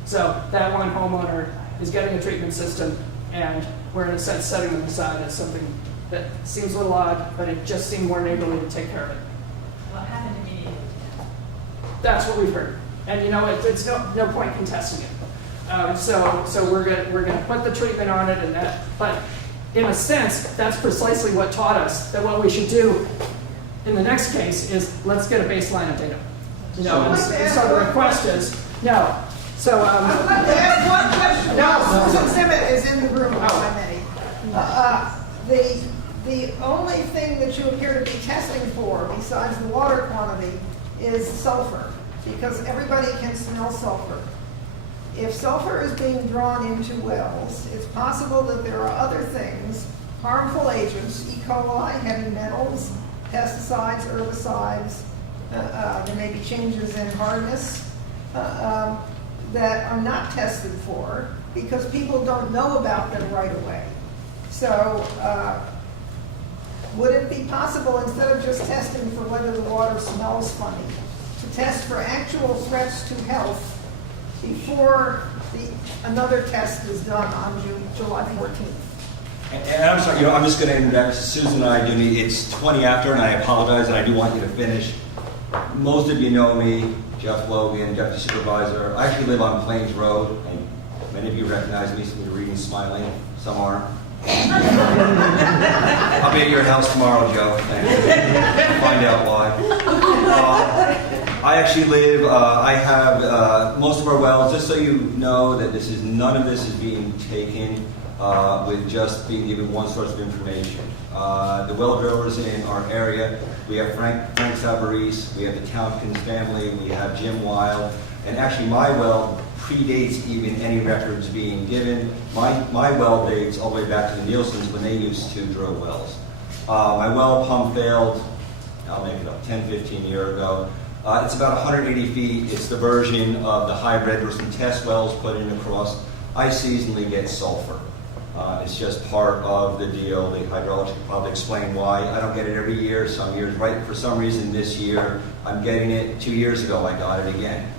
So that one homeowner is getting a treatment system, and we're in a sense setting them aside as something that seems a little odd, but it just seemed more neighborly to take care of it. What happened immediately? That's what we've heard, and you know, it's no point contesting it. So we're gonna put the treatment on it, and that. But in a sense, that's precisely what taught us that what we should do in the next case is let's get a baseline of data. You know, and so the request is no. So I'd like to ask one question. No. Susan Simmett is in the room, if I may. The only thing that you appear to be testing for, besides the water quantity, is sulfur, because everybody can smell sulfur. If sulfur is being drawn into wells, it's possible that there are other things, harmful agents, E. coli, heavy metals, pesticides, herbicides, there may be changes in hardness that are not tested for because people don't know about them right away. So would it be possible, instead of just testing for whether the water smells funny, to test for actual threats to health before another test is done on July 14th? And I'm sorry, I'm just going to interject. Susan and I do need, it's 20 after, and I apologize, and I do want you to finish. Most of you know me, Jeff Logan, Deputy Supervisor. I actually live on Plains Road, and many of you recognize me, some of you are reading smiling, some aren't. I'll be at your house tomorrow, Joe. Find out why. I actually live, I have most of our wells, just so you know that none of this is being taken with just being given one source of information. The well drillers in our area, we have Frank Savarese, we have the Tompkins family, we have Jim Weil, and actually my well predates even any records being given. My well dates all the way back to the Nielsen's when they used to drill wells. My well pump failed, I'll make it up, 10, 15 years ago. It's about 180 feet. It's the version of the hybrid. There's some test wells put in across. I seasonally get sulfur. It's just part of the deal. The hydrologist can probably explain why. I don't get it every year. Some years, right? For some reason this year, I'm getting it. 2 years ago, I got it again.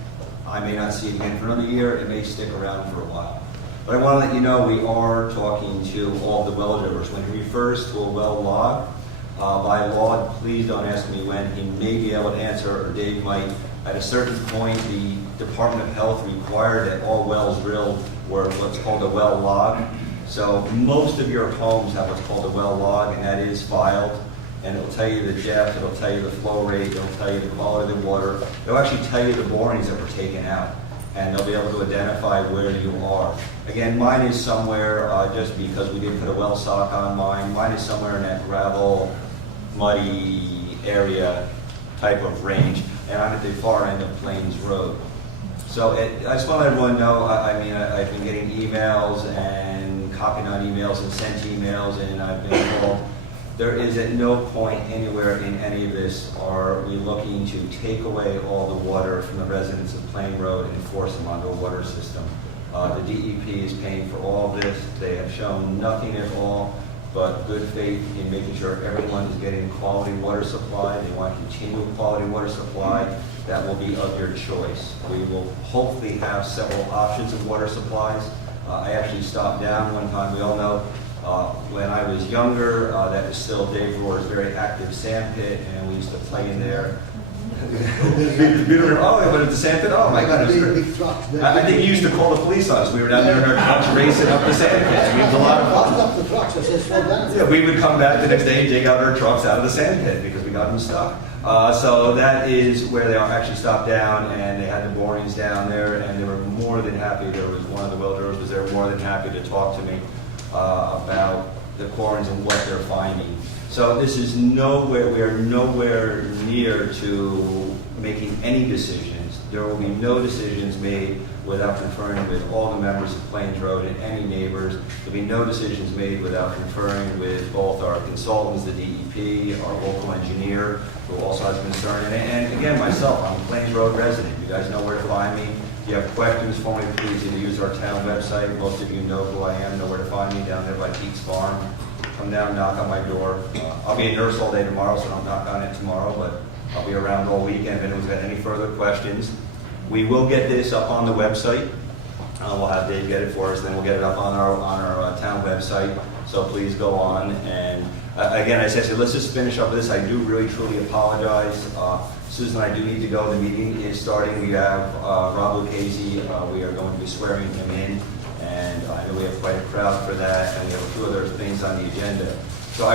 I may not see it again for another year. It may stick around for a while. But I want to let you know we are talking to all the well drillers. When he refers to a well log, by law, please don't ask me when. He may be able to answer, or Dave might. At a certain point, the Department of Health required that all wells drilled were what's called a well log. So most of your homes have what's called a well log, and that is filed. And it'll tell you the depth, it'll tell you the flow rate, it'll tell you the quality of the water. It'll actually tell you the borings that were taken out. And they'll be able to identify where you are. Again, mine is somewhere, just because we did put a well sock on mine is somewhere in that gravel, muddy area type of range. And I'm at the far end of Plains Road. So I just want to let everyone know, I've been getting emails and copying on emails and sent emails, and I've been told there is at no point anywhere in any of this are we looking to take away all the water from the residents of Plain Road and force them onto a water system. The DEP is paying for all of this. They have shown nothing at all but good faith in making sure everyone is getting quality water supply. They want continual quality water supply that will be of your choice. We will hopefully have several options of water supplies. I actually stopped down one time. We all know when I was younger, that was still Dave Rohr's very active sand pit, and we used to play in there. Oh, but it's the sand pit? Oh my God. I think he used to call the police on us. We were down there in our trucks racing up the sand pit. I mean, it was a lot of fun. Yeah, we would come back the next day and dig out our trucks out of the sand pit because we got them stuck. So that is where they actually stopped down, and they had the borings down there, and they were more than happy. There was one of the well drillers was there, more than happy to talk to me about the quarries and what they're finding. So this is nowhere, we are nowhere near to making any decisions. There will be no decisions made without conferring with all the members of Plains Road and any neighbors. There will be no decisions made without conferring with both our consultants, the DEP, our local engineer, who also has concern, and again, myself, I'm a Plains Road resident. You guys know where to find me. If you have questions for me, please either use our town website. Most of you know who I am, know where to find me down there by Pete's Farm. Come down, knock on my door. I'll be a nurse all day tomorrow, so don't knock on it tomorrow, but I'll be around all weekend if anyone's got any further questions. We will get this up on the website. We'll have Dave get it for us, then we'll get it up on our town website. So please go on. And again, as I said, let's just finish up with this. I do really, truly apologize. Susan and I do need to go. The meeting is starting. We have Rob Lucchese. We are going to be swearing him in. And I know we have quite a crowd for that, and we have a few other things on the agenda. So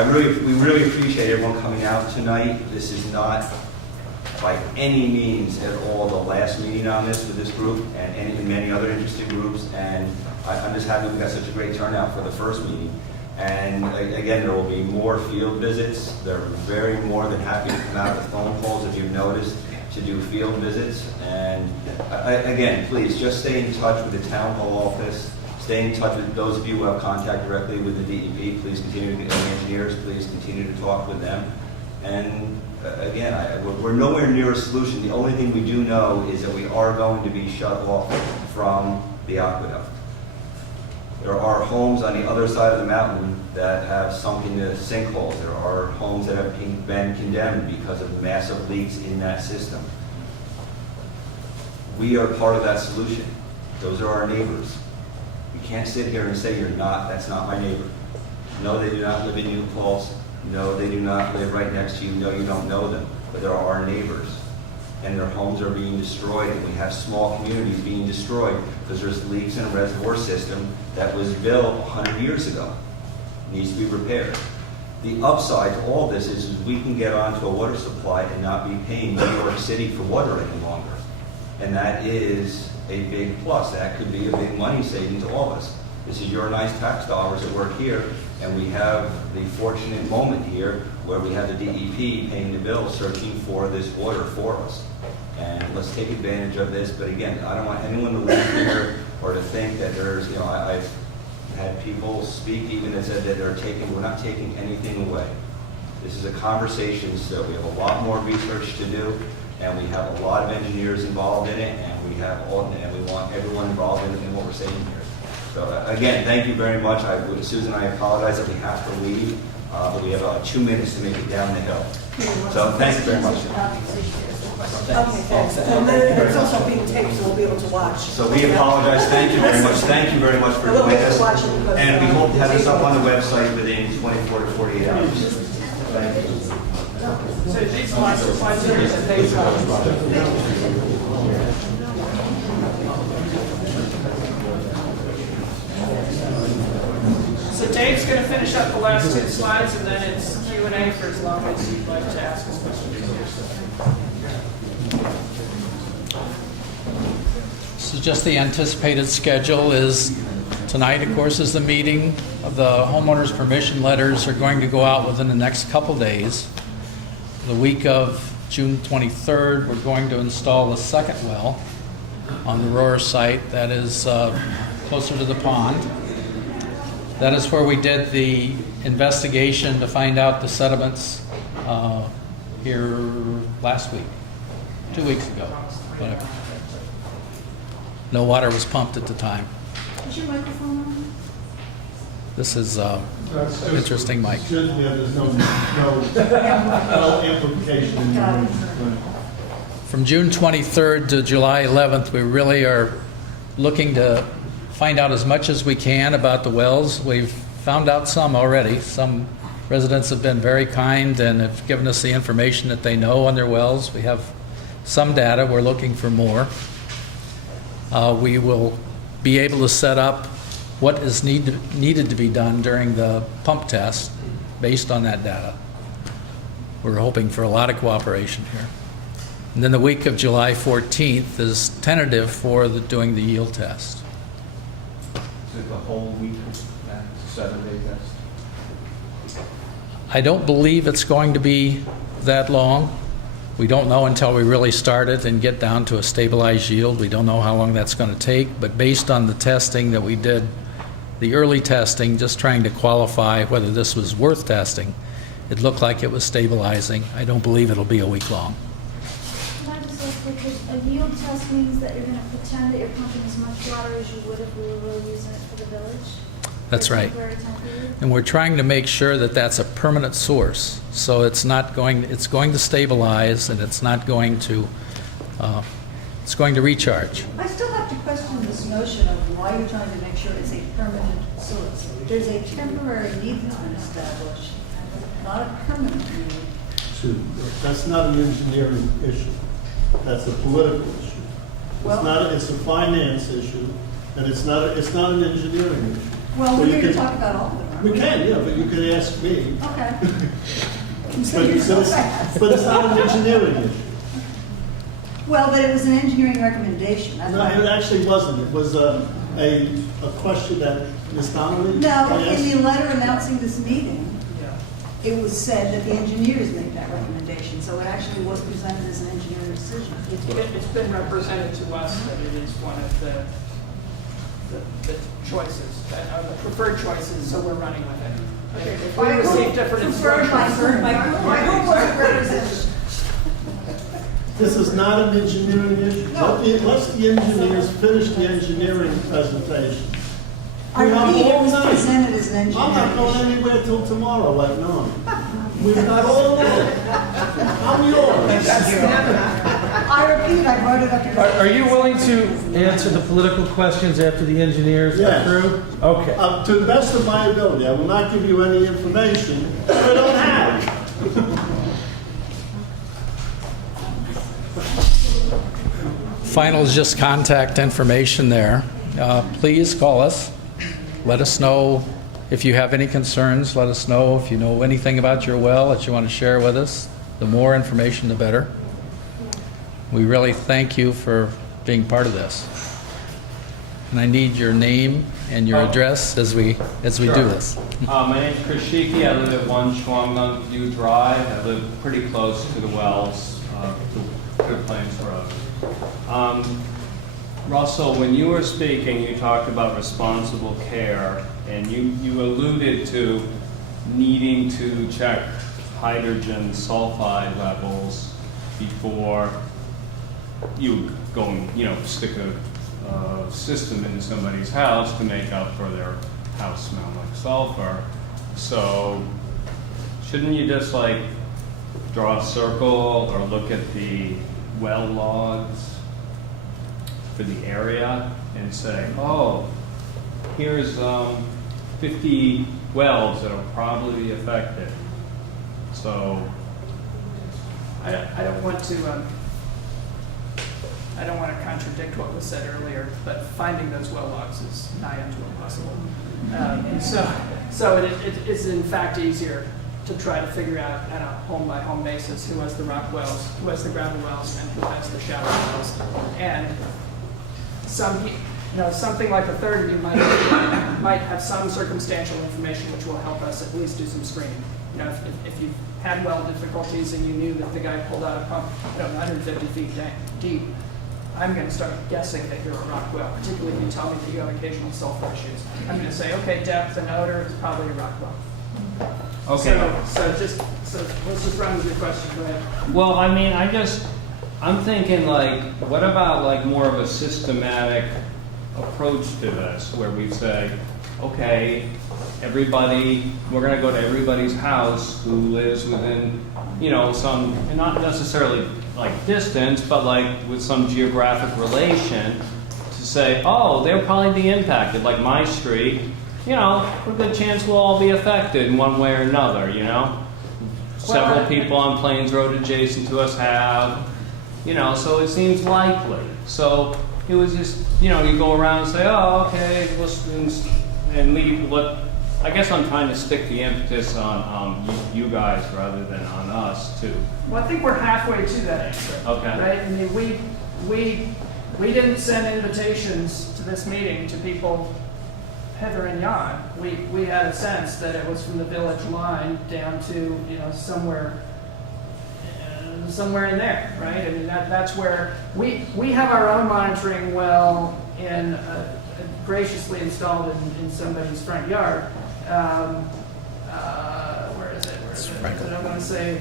we really appreciate everyone coming out tonight. This is not by any means at all the last meeting on this with this group and many other interesting groups. And I'm just happy we got such a great turnout for the first meeting. And again, there will be more field visits. They're very more than happy to come out with phone calls, if you've noticed, to do field visits. And again, please, just stay in touch with the town hall office. Stay in touch with those of you who have contact directly with the DEP. Please continue to get the engineers. Please continue to talk with them. And again, we're nowhere near a solution. The only thing we do know is that we are going to be shut off from the aqueduct. There are homes on the other side of the mountain that have sunk into sinkholes. There are homes that have been condemned because of massive leaks in that system. We are part of that solution. Those are our neighbors. You can't sit here and say you're not, that's not my neighbor. No, they do not live in New Paltz. No, they do not live right next to you. No, you don't know them. But there are our neighbors. And their homes are being destroyed, and we have small communities being destroyed because there's leaks in a reservoir system that was built 100 years ago. It needs to be repaired. The upside to all this is we can get onto a water supply and not be paying New York City for water any longer. And that is a big plus. That could be a big money saving to all of us. This is your nice tax dollars that work here, and we have the fortunate moment here where we have the DEP paying the bill, searching for this water for us. And let's take advantage of this. But again, I don't want anyone to leave here or to think that there's, I've had people speak even that said that we're not taking anything away. This is a conversation, so we have a lot more research to do, and we have a lot of engineers involved in it, and we want everyone involved in what we're saying here. So again, thank you very much. Susan, I apologize that we have to leave, but we have 2 minutes to make it down the hill. So thank you very much. Okay, thanks. And then it's also being taped, so we'll be able to watch. So we apologize. Thank you very much. Thank you very much for doing this. And we hope to have this up on the website within 24 to 48 hours. Thank you. So these slides are slides that they So Dave's going to finish up the last 2 slides, and then it's Q&A for as long as you'd like to ask us questions. So just the anticipated schedule is, tonight, of course, is the meeting. The homeowners' permission letters are going to go out within the next couple days. The week of June 23rd, we're going to install the second well on the Roar site that is closer to the pond. That is where we did the investigation to find out the sediments here last week, 2 weeks ago, whatever. No water was pumped at the time. Is your microphone on? This is interesting, Mike. There's no amplification in the room. From June 23rd to July 11th, we really are looking to find out as much as we can about the wells. We've found out some already. Some residents have been very kind and have given us the information that they know on their wells. We have some data. We're looking for more. We will be able to set up what is needed to be done during the pump test based on that data. We're hoping for a lot of cooperation here. And then the week of July 14th is tentative for doing the yield test. Is it the whole week, 7-day test? I don't believe it's going to be that long. We don't know until we really start it and get down to a stabilized yield. We don't know how long that's going to take, but based on the testing that we did, the early testing, just trying to qualify whether this was worth testing, it looked like it was stabilizing. I don't believe it'll be a week long. Can I just ask, because a yield test means that you're going to pretend that you're pumping as much water as you would if we were really using it for the village? That's For a right. temporary time period? And we're trying to make sure that that's a permanent source. So it's going to stabilize, and it's going to recharge. I still have to question this notion of why you're trying to make sure it's a permanent source. There's a temporary need that's been established, not a permanent need. That's not an engineering issue. That's a political issue. It's a finance issue, and it's not an engineering issue. Well, So we're you here to can- talk about all of them, aren't We can, yeah, but you can ask me. Okay. You But said you're so fast. but it's not an engineering issue. Well, but it was an engineering recommendation. That's No, why. it actually wasn't. It was a question that Ms. Donnelly No, asked? in the letter announcing this meeting, Yeah. it was said that the engineers make that recommendation, so it actually was presented as an engineering decision. It's been represented to us that it is one of the choices, the preferred choices, so we're running with it. Okay. If we receive different Preferred by instructions. My group wasn't represented. This is not an engineering issue. Let the engineers finish the engineering presentation. I We have repeat, it all was night. presented as an I'm not engineering going issue. anywhere till tomorrow at 9. We've got all day. I'm yours. I repeat, I brought it up to. Are you willing to answer the political questions after the engineers Yes. are through? Okay. To the best of my ability, I will not give you any information I don't have. Final is just contact information there. Please call us. Let us know if you have any concerns. Let us know if you know anything about your well that you want to share with us. The more information, the better. We really thank you for being part of this. And I need your name and your address as we do this. My name's Chris Sheeky. I live at 1 Schwamgang View Drive. I live pretty close to the wells, to Good Plains Road. Russell, when you were speaking, you talked about responsible care, and you alluded to needing to check hydrogen sulfide levels before you go and, stick a system into somebody's house to make up for their house smell like sulfur. So shouldn't you just draw a circle or look at the well logs for the area and say, oh, here's 50 wells that will probably be affected. So I don't want to contradict what was said earlier, but finding those well logs is nigh unto impossible. So it is in fact easier to try to figure out on a home-by-home basis who has the rock wells, who has the gravel wells, and who has the shallow wells. And something like a third of you might have some circumstantial information which will help us at least do some screening. If you had well difficulties and you knew that the guy pulled out a pump 150 feet deep, I'm going to start guessing that you're a rock well, particularly if you tell me that you have occasional sulfur issues. I'm going to say, okay, depth and odor is probably a rock well. okay. So let's just run with your question. Go ahead. Well, I'm thinking what about more of a systematic approach to this, where we say, okay, everybody, we're going to go to everybody's house who lives within, some, and not necessarily distance, but with some geographic relation, to say, oh, they'll probably be impacted, like my street, a good chance we'll all be affected in one way or another, Several people on Plains Road adjacent to us have, so it seems likely. So it was just, you go around and say, oh, okay, and leave what, I guess I'm trying to stick the impetus on you guys rather than on us too. Well, I think we're halfway to that answer. Okay. Right? I mean, we didn't send invitations to this meeting to people hither and yon. We had a sense that it was from the village line down to somewhere in there, right? I mean that's where we have our own monitoring well in graciously installed in somebody's front yard. Where is it? I don't want to say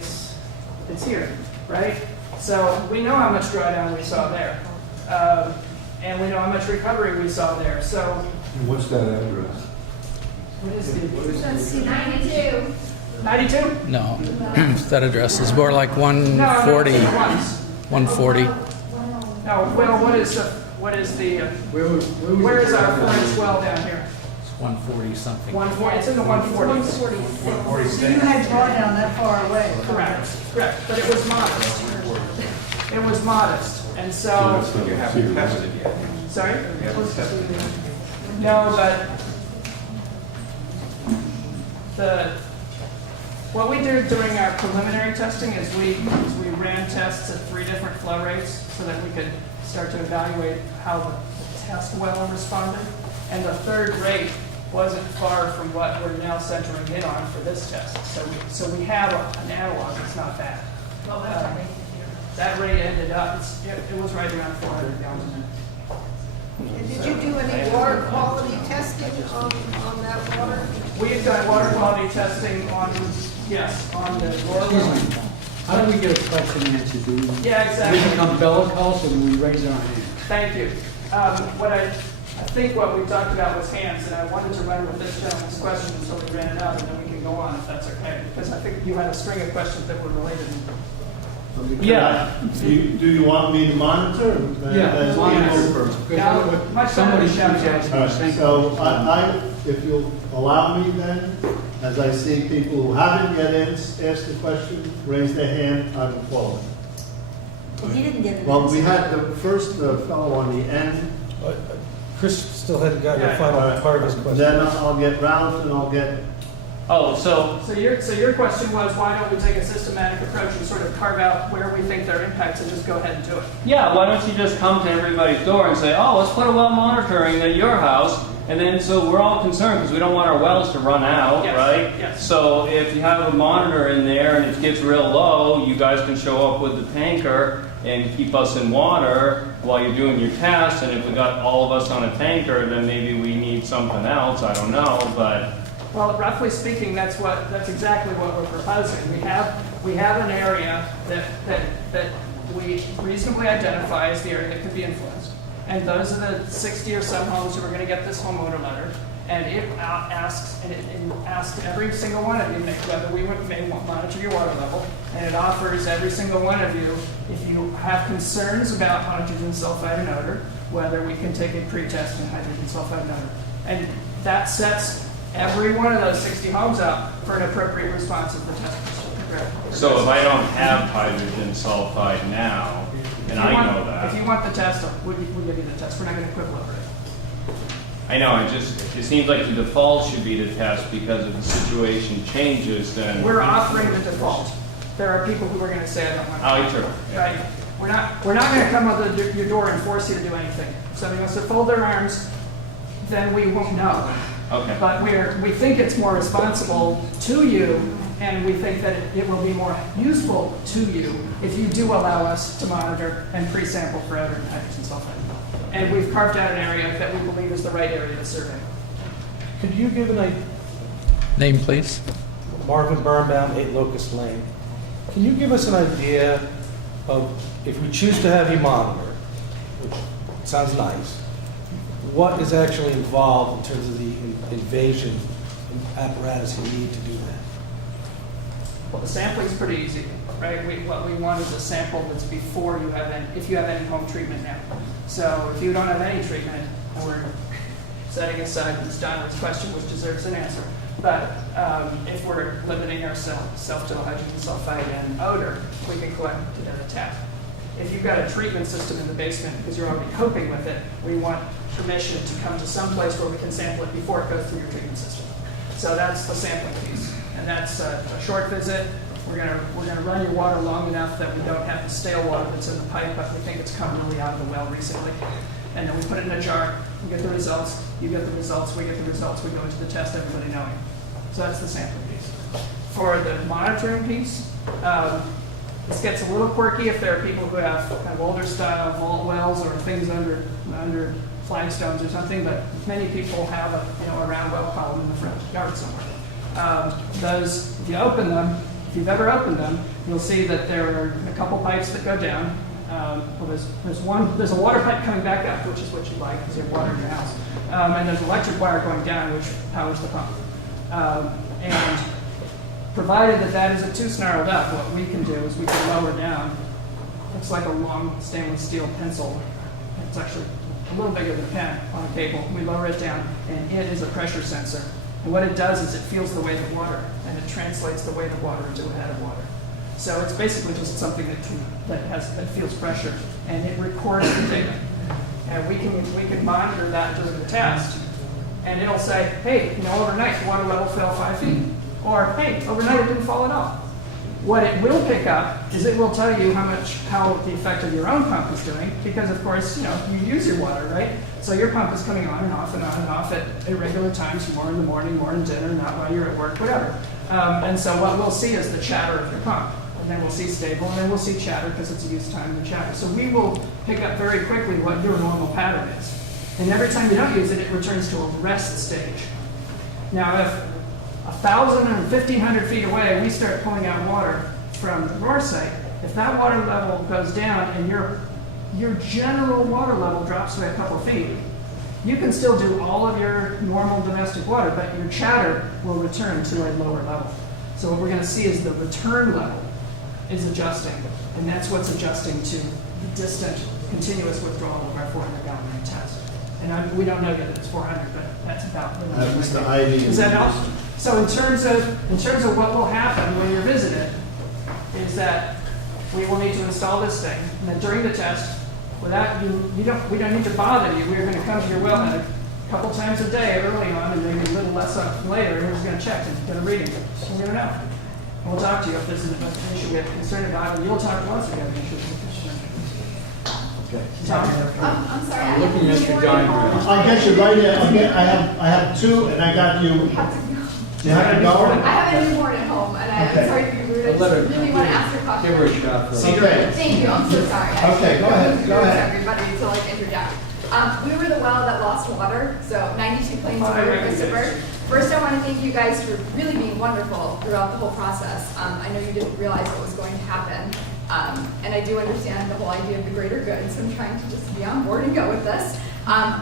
it's here, right? So we know how much drawdown we saw there, and we know how much recovery we saw there. So what's that address? what is the 92. 92? No, that address is more like No, 140. no, it's once. 140. No, well, what is the where is our Florence well down here? It's 140 something. 140. It's in the 140s. So you had drawdown that far away. Correct. But it was modest. It was modest, and so. You haven't tested yet. Sorry. You haven't tested yet. No, but what we did during our preliminary testing is we ran tests at 3 different flow rates so that we could start to evaluate how the test well responded. And the third rate wasn't far from what we're now centering in on for this test. So we have an analog, it's not bad. What was that rate? That rate ended up, it was right around 400 gallons a minute. And did you do any water quality testing on that water? We've done water quality testing on, yes, on the Rockwells. How do we get a question answered? Do we Yeah, exactly. become bellicose or do we raise our hand? Thank you. I think what we talked about was hands, and I wanted to run with this gentleman's question until we ran it out, and then we can go on if that's okay. Because I think you had a string of questions that were related. Yeah. Do you want me to monitor? Yeah, As monitor. Now, much Somebody better should shout. All right, so if you'll allow me then, as I see people who haven't yet asked the question, raise their hand, I will call them. He didn't get it. Well, we had the first fellow on the end, Chris still hadn't gotten the Yeah. final part of his question. then I'll get Ralph and I'll get, Oh, so So your question was, why don't we take a systematic approach and sort of carve out where we think there are impacts and just go ahead and do it? yeah, why don't you just come to everybody's door and say, oh, let's put a well monitoring at your house, and then so we're all concerned because we don't want our wells to run out, Yes, right? yes. So if you have a monitor in there and it gets real low, you guys can show up with the tanker and keep us in water while you're doing your test. And if we got all of us on a tanker, then maybe we need something else. I don't know, but. Well, roughly speaking, that's exactly what we're proposing. We have an area that we reasonably identify as the area that could be influenced. And those are the 60 or so homes who are going to get this homeowner letter. And it asks every single one of you whether we may monitor your water level. And it offers every single one of you, if you have concerns about hydrogen sulfide and odor, whether we can take a pre-test in hydrogen sulfide and odor. And that sets every one of those 60 homes up for an appropriate response if the test is So if I don't have hydrogen sulfide now, and I know that. If you want the test, we'll give you the test. We're not going to quibble over it. I know, it seems like the default should be the test because if the situation changes, then. We're offering the default. There are people who are going to say, I don't want to. Oh, true. Right. We're not going to come up to your door and force you to do anything. If somebody wants to fold their arms, then we won't know. Okay. But we think it's more responsible to you, and we think that it will be more useful to you if you do allow us to monitor and pre-sample for odor and hydrogen sulfide. And we've carved out an area that we believe is the right area to survey. Could you give an idea? Name, please. Marvin Birnbaum, 8 Locust Lane. Can you give us an idea of, if we choose to have you monitor, which sounds nice, what is actually involved in terms of the invasion apparatus you need to do that? Well, the sampling is pretty easy, right? What we want is a sample that's before you have if you have any home treatment now. So if you don't have any treatment, and we're setting aside Ms. Donovan's question, which deserves an answer, but if we're limiting ourselves to the hydrogen sulfide and odor, we can collect it at a tap. If you've got a treatment system in the basement because you're already coping with it, we want permission to come to some place where we can sample it before it goes through your treatment system. So that's the sampling piece, and that's a short visit. We're gonna run your water long enough that we don't have the stale water that's in the pipe, but we think it's come really out of the well recently. And then we put it in a jar. We get the results. You get the results. We get the results. We go into the test, everybody knowing. So that's the sampling piece. For the monitoring piece, this gets a little quirky if there are people who have kind of older style vault wells or things under flagstones or something, but many people have a round well column in the front yard somewhere. Those, if you open them, if you've ever opened them, you'll see that there are a couple pipes that go down. There's a water pipe coming back up, which is what you like because you have water in your house. And there's electric wire going down, which powers the pump. And provided that isn't too snarled up, what we can do is we can lower down. It's like a long stainless steel pencil. It's actually a little bigger than a pen on a cable. We lower it down, and it is a pressure sensor. And what it does is it feels the weight of water, and it translates the weight of water into a head of water. So it's basically just something that feels pressure, and it records the data. And we can monitor that during the test, and it'll say, hey, overnight the water level fell 5 feet, or hey, overnight it didn't fall at all. What it will pick up is it will tell you how the effect of your own pump is doing, because of course, you use your water, right? So your pump is coming on and off and on and off at irregular times, more in the morning, more in dinner, not while you're at work, whatever. And so what we'll see is the chatter of your pump. And then we'll see stable, and then we'll see chatter because it's a use time and chatter. So we will pick up very quickly what your normal pattern is. And every time you don't use it, it returns to a rest stage. Now, if 1,000 or 1,500 feet away, we start pulling out water from the Roar site, if that water level goes down and your general water level drops by a couple of feet, you can still do all of your normal domestic water, but your chatter will return to a lower level. So what we're going to see is the return level is adjusting, and that's what's adjusting to the distant continuous withdrawal of our 400-gallon test. And we don't know yet that it's 400, but that's about the number. Mr. Ivy. Does that help? So in terms of what will happen when you're visited, is that we will need to install this thing, and then during the test, without we don't need to bother you. We're going to come to your wellhead a couple times a day early on, and maybe a little less later, and we're just going to check and get a reading. So we're going to know. And we'll talk to you if this is an issue we have concerned about, and you'll talk to us if you have an issue with Okay. Tom? I'm sorry. I'm looking at your diagram. I'll get you right here. I have two, and I got you. You have to go? I have a newborn at home, and I'm Okay. sorry to be rude. I Let her- just really want to ask her a question. Give her a shot first. Okay. Thank you. I'm so sorry. Okay, go ahead, go ahead. Everybody to interject. We were the well that lost water, so 92 Plains Road, Christopher. First, I want to thank you guys for really being wonderful throughout the whole process. I know you didn't realize what was going to happen, and I do understand the whole idea of the greater good, so I'm trying to just be on board and go with this.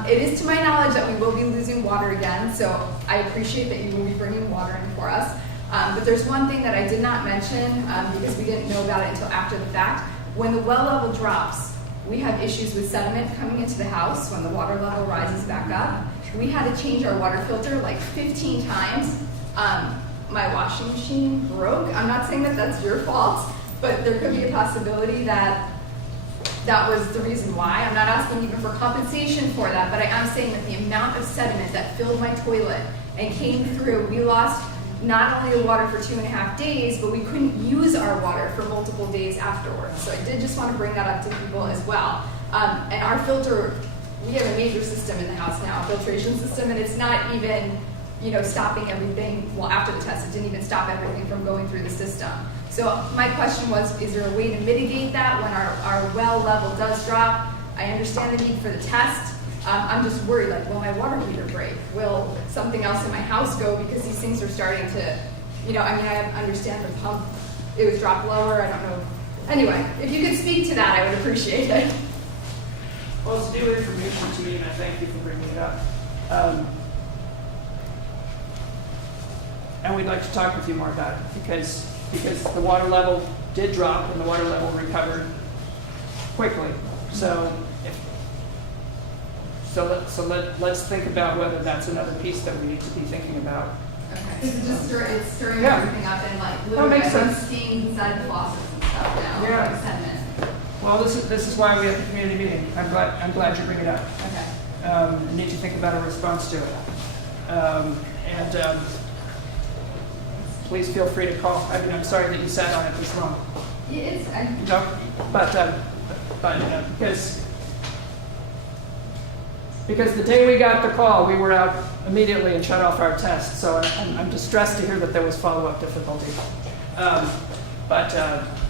It is to my knowledge that we will be losing water again, so I appreciate that you will be bringing water in for us. But there's one thing that I did not mention because we didn't know about it until after the fact. When the well level drops, we have issues with sediment coming into the house when the water level rises back up. We had to change our water filter like 15 times. My washing machine broke. I'm not saying that that's your fault, but there could be a possibility that that was the reason why. I'm not asking even for compensation for that, but I am saying that the amount of sediment that filled my toilet and came through, we lost not only the water for 2.5 days, but we couldn't use our water for multiple days afterwards. So I did just want to bring that up to people as well. And our filter, we have a major system in the house now, a filtration system, and it's not even, stopping everything. Well, after the test, it didn't even stop everything from going through the system. So my question was, is there a way to mitigate that when our well level does drop? I understand the need for the test. I'm just worried, will my water heater break? Will something else in my house go because these things are starting to, I understand the pump, it was dropped lower, I don't know. Anyway, if you could speak to that, I would appreciate it. Well, it's new information to me, and I thank you for bringing it up. And we'd like to talk with you more about it because the water level did drop and the water level recovered quickly. Let's think about whether that's another piece that we need to be thinking about. Okay. It's just it's stirring Yeah. everything up and That literally makes I'm sense. seeing inside the faucets and stuff now, Yeah. like sediment. Well, this is why we have the community meeting. I'm glad you bring it up. Okay. I need to think about a response to it. Please feel free to call. I'm sorry that you sat on it this long. Yeah, Because the day we got the call, we were out immediately and shut off our test. So I'm distressed to hear that there was follow-up difficulty.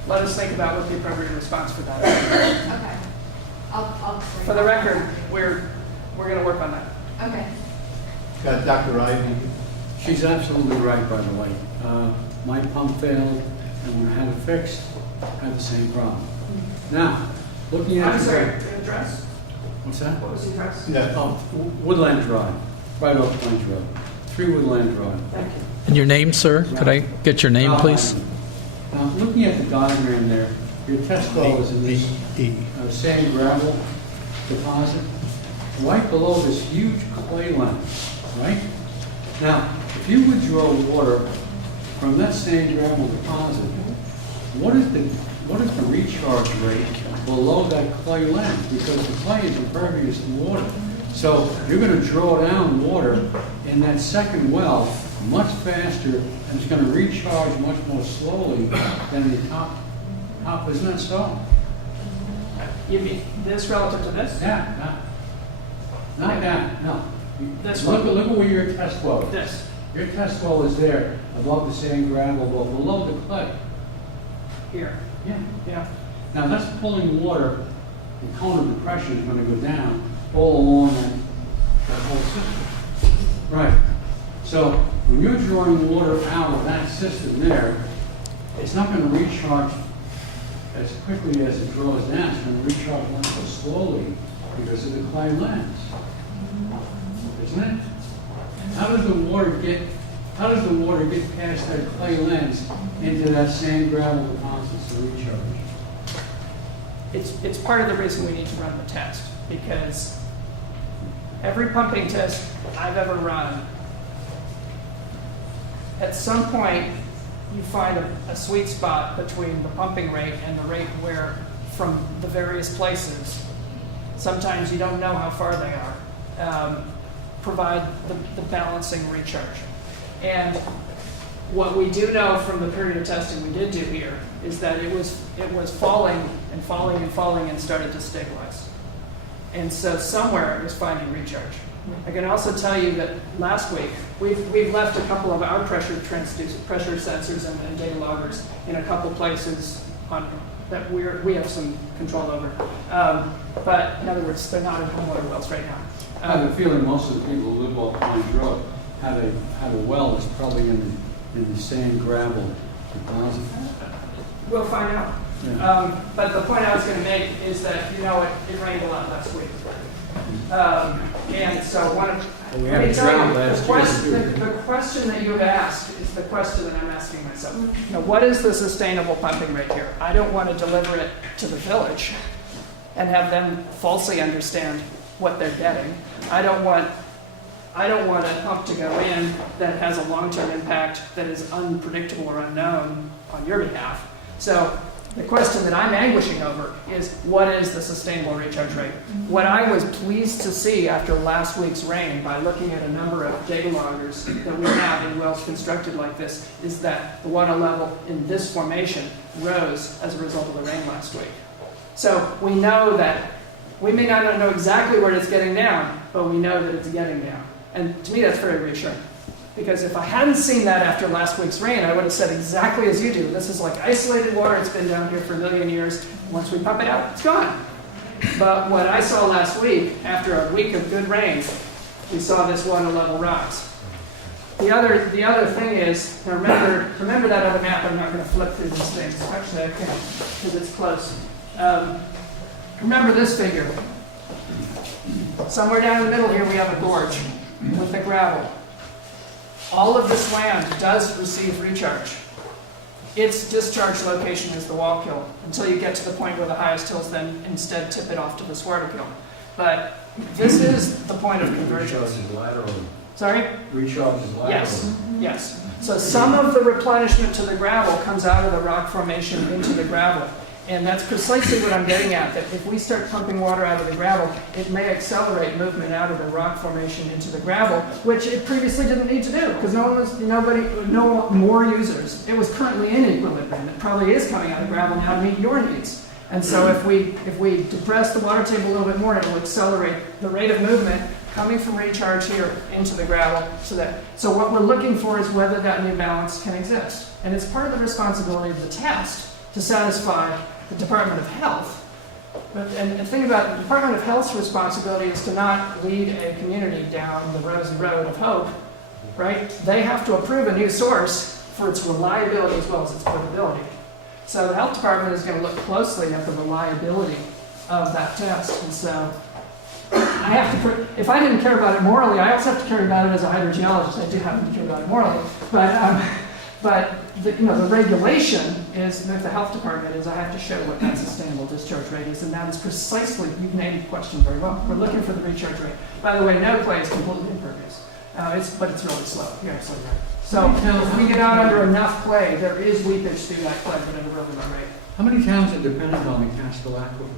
Let us think about what the appropriate response for that is. Okay. I'll For the record, we're going to work on that. Okay. Got Dr. Ivy. She's absolutely right, by the way. My pump failed, and when I had it fixed, I had the same problem. Now, looking at I'm the sorry, your address? What's that? What was the address? Yeah. Oh, Woodland Drive, right off Plains Road, 3 Woodland Drive. Thank you. And your name, sir? Could I get your name, please? Looking at the diagram there, your test well is in this sand gravel deposit, right below this huge clay line, right? Now, if you withdraw water from that sand gravel deposit, what is the recharge rate below that clay land? Because the clay is impervious to water. So you're going to draw down water in that second well much faster, and it's gonna recharge much more slowly than the top, isn't that so? You mean this relative to this? Yeah, not that, no. This Look one? at where your test well is. This. Your test well is there, above the sand gravel, but below the clay. Here. Yeah. Yeah. Now, that's pulling water, the cone of depression is gonna go down all along that whole system. Right. So, when you're drawing water out of that system there, it's not gonna recharge as quickly as it draws down. It's gonna recharge much more slowly because of the clay lens. Isn't it? How does the water get past that clay lens into that sand gravel deposits to recharge? It's part of the reason we need to run the test, because every pumping test I've ever run, at some point, you find a sweet spot between the pumping rate and the rate where, from the various places, sometimes you don't know how far they are, provide the balancing recharge. And what we do know from the period of testing we did do here is that it was falling and falling and falling and started to stabilize. And so somewhere it was finding recharge. I can also tell you that last week, we've left a couple of our pressure sensors and data loggers in a couple places that we have some control over. But in other words, they're not in homeowner wells right now. I have a feeling most of the people who live off Pine Road have a well that's probably in the sand gravel deposit. We'll find out. Yeah. But the point I was going to make is that, it rained a lot last week. And so We had a drought last year. the question that you have asked is the question that I'm asking myself. What is the sustainable pumping rate here? I don't want to deliver it to the village and have them falsely understand what they're getting. I don't want a pump to go in that has a long-term impact that is unpredictable or unknown on your behalf. So the question that I'm anguishing over is, what is the sustainable recharge rate? What I was pleased to see after last week's rain, by looking at a number of data loggers that we have in wells constructed like this, is that the water level in this formation rose as a result of the rain last week. So we know that we may not know exactly where it's getting down, but we know that it's getting down. And to me, that's very reassuring. Because if I hadn't seen that after last week's rain, I would have said exactly as you do. This is like isolated water. It's been down here for a million years. Once we pump it out, it's gone. But what I saw last week, after a week of good rain, we saw this water level rise. The other thing is, remember that other map. I'm not going to flip through these things. Actually, I can, because it's close. Remember this figure. Somewhere down in the middle here, we have a gorge with the gravel. All of this land does receive recharge. Its discharge location is the Wallkill, until you get to the point where the highest hills then instead tip it off to the Swarterkill. But this is the point of convergence. Recharge is lateral. Sorry? Recharge is lateral. Yes, yes. So some of the replenishment to the gravel comes out of the rock formation into the gravel. And that's precisely what I'm getting at, that if we start pumping water out of the gravel, it may accelerate movement out of the rock formation into the gravel, which it previously didn't need to do, because no more users. It was currently in equilibrium. It probably is coming out of gravel now to meet your needs. And so if we depress the water table a little bit more, it will accelerate the rate of movement coming from recharge here into the gravel. So what we're looking for is whether that new balance can exist. And it's part of the responsibility of the test to satisfy the Department of Health. And the thing about the Department of Health's responsibility is to not lead a community down the rosy road of hope, right? They have to approve a new source for its reliability as well as its portability. So the health department is going to look closely at the reliability of that test. And so I have to, if I didn't care about it morally, I also have to care about it as a hydrogeologist. I do happen to care about it morally. But the regulation is, that the health department is, I have to show what that sustainable discharge rate is, and that is precisely, you've named the question very well. We're looking for the recharge rate. By the way, no clay is completely impervious, but it's really slow. You're absolutely right. So if we get out under enough clay, there is weepage through that clay, but at a really low rate. How many towns are dependent on the Castle Aquifer?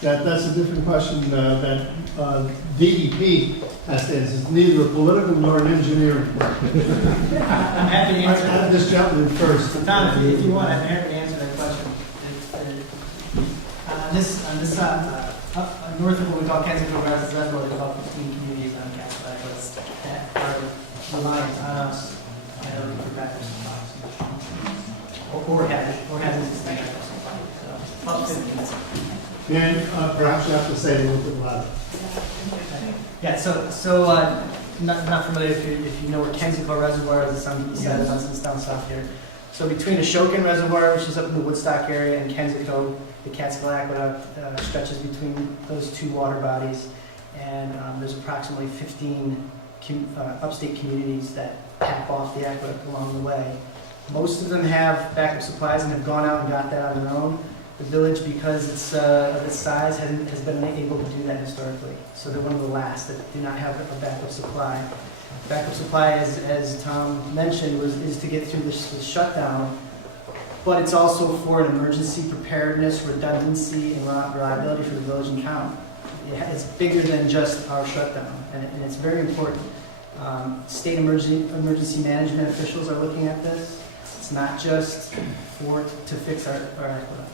That's a different question that DEP has to answer. It's neither a political nor an engineering. I'm happy to answer. I have this gentleman first. Tom, if you want, I'm happy to answer that question. On this up north of what we call Kensington Reservoir, there's about 15 communities on Castle Islands that are reliant on us and for backup supplies. Or have existing backup supplies. So, about 15. And perhaps you have to say it a little bit louder. Yeah, not familiar if you know where Kensington Reservoir is, it's on the east side of us, it's down south here. So between Ashokan Reservoir, which is up in the Woodstock area, and Kensington, the Catskill Aqueduct stretches between those two water bodies. And there's approximately 15 upstate communities that tap off the aqueduct along the way. Most of them have backup supplies and have gone out and got that on their own. The village, because it's of its size, has been able to do that historically. So they're one of the last that do not have a backup supply. Backup supply, as Tom mentioned, is to get through this shutdown, but it's also for an emergency preparedness, redundancy, and reliability for the village and town. It's bigger than just our shutdown, and it's very important. State emergency management officials are looking at this. It's not just to fix our aqueduct.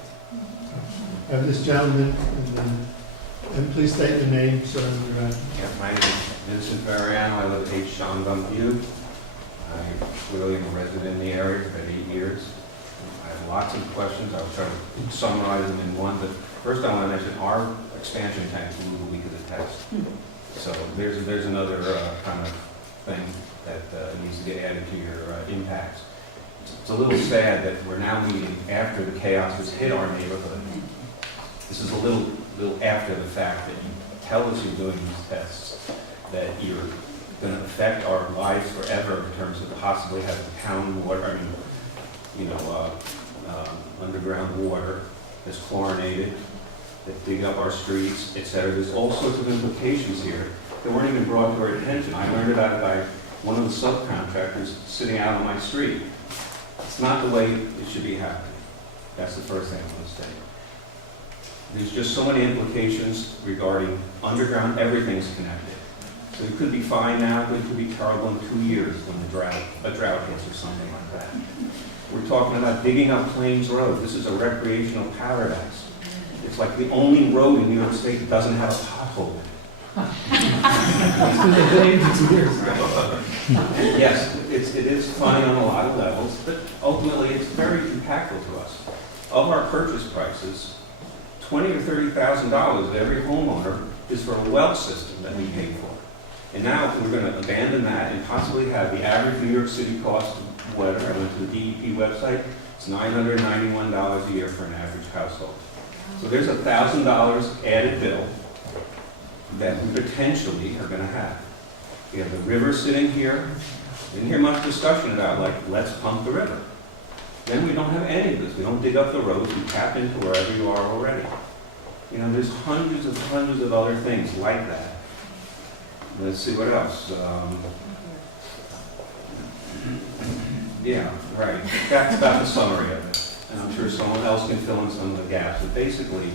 I have this gentleman, and please state your name, sir. Yeah, my name is Vincent Variano. I live at 8 Shandong View. I'm clearly a resident in the area for 8 years. I have lots of questions. I'll try to summarize them in one. But first, I want to mention our expansion tank blew the week of the test. So there's another kind of thing that needs to get added to your impacts. It's a little sad that we're now meeting after the chaos has hit our neighborhood. This is a little after the fact that you tell us you're doing these tests, that you're going to affect our lives forever in terms of possibly having town water, underground water that's chlorinated, that dig up our streets, etc. There's all sorts of implications here that weren't even brought to our attention. I learned about it by one of the subcontractors sitting out on my street. It's not the way it should be happening. That's the first thing I want to say. There's just so many implications regarding underground, everything's connected. So it could be fine now, but it could be terrible in 2 years when a drought hits or something like that. We're talking about digging up Plains Road. This is a recreational paradise. It's like the only road in New York State that doesn't have a pothole in it. Yes, it is funny on a lot of levels, but ultimately it's very impactful to us. Of our purchase prices, $20,000 or $30,000 of every homeowner is for a well system that we pay for. And now we're going to abandon that and possibly have the average New York City cost of water. I went to the DEP website. It's $991 a year for an average household. So there's $1,000 added bill that we potentially are going to have. We have the river sitting here. Didn't hear much discussion about, like, let's pump the river. Then we don't have any of this. We don't dig up the roads. We tap into wherever you are already. There's hundreds of other things like that. Let's see what else. Yeah, right. That's about the summary of it. And I'm sure someone else can fill in some of the gaps. But basically,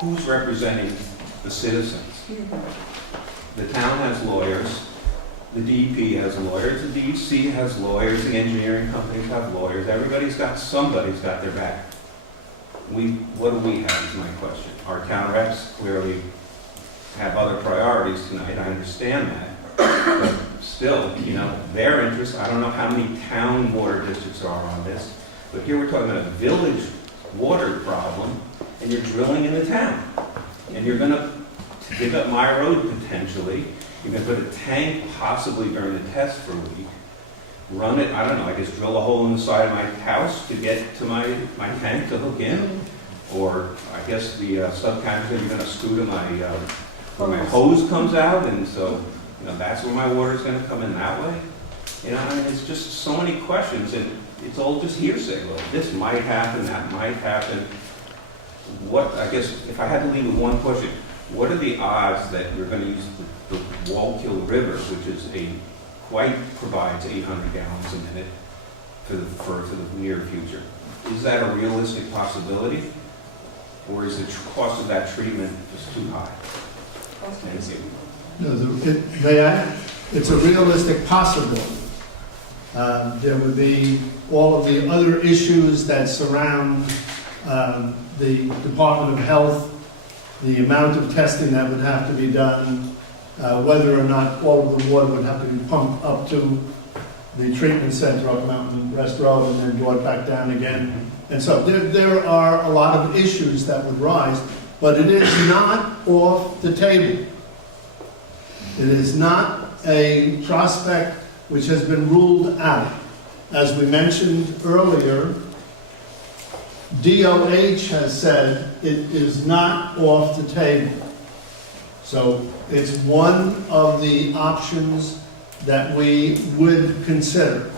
who's representing the citizens? The town has lawyers. The DEP has lawyers. The DEC has lawyers. The engineering companies have lawyers. Somebody's got their back. What do we have is my question. Our town reps clearly have other priorities tonight. I understand that. But still, their interest, I don't know how many town water districts are on this, but here we're talking about a village water problem, and you're drilling in the town. And you're going to dig up my road potentially. You're going to put a tank possibly during the test for a week. Run it, I don't know, I guess drill a hole in the side of my house to get to my tank to hook in. Or I guess the subcontractor, you're going to scoot to where my hose comes out, and so that's where my water is going to come in that way. It's just so many questions, and it's all just hearsay. Well, this might happen, that might happen. I guess if I had to leave with one question, what are the odds that we're going to use the Wallkill River, which provides 800 gallons a minute for the near future? Is that a realistic possibility? Or is the cost of that treatment just too high? No, it's a realistic possibility. There would be all of the other issues that surround the Department of Health, the amount of testing that would have to be done, whether or not all of the water would have to be pumped up to the treatment center up Mountain Rest Road and then brought back down again. And so there are a lot of issues that would rise, but it is not off the table. It is not a prospect which has been ruled out. As we mentioned earlier, DOH has said it is not off the table. So it's one of the options that we would consider.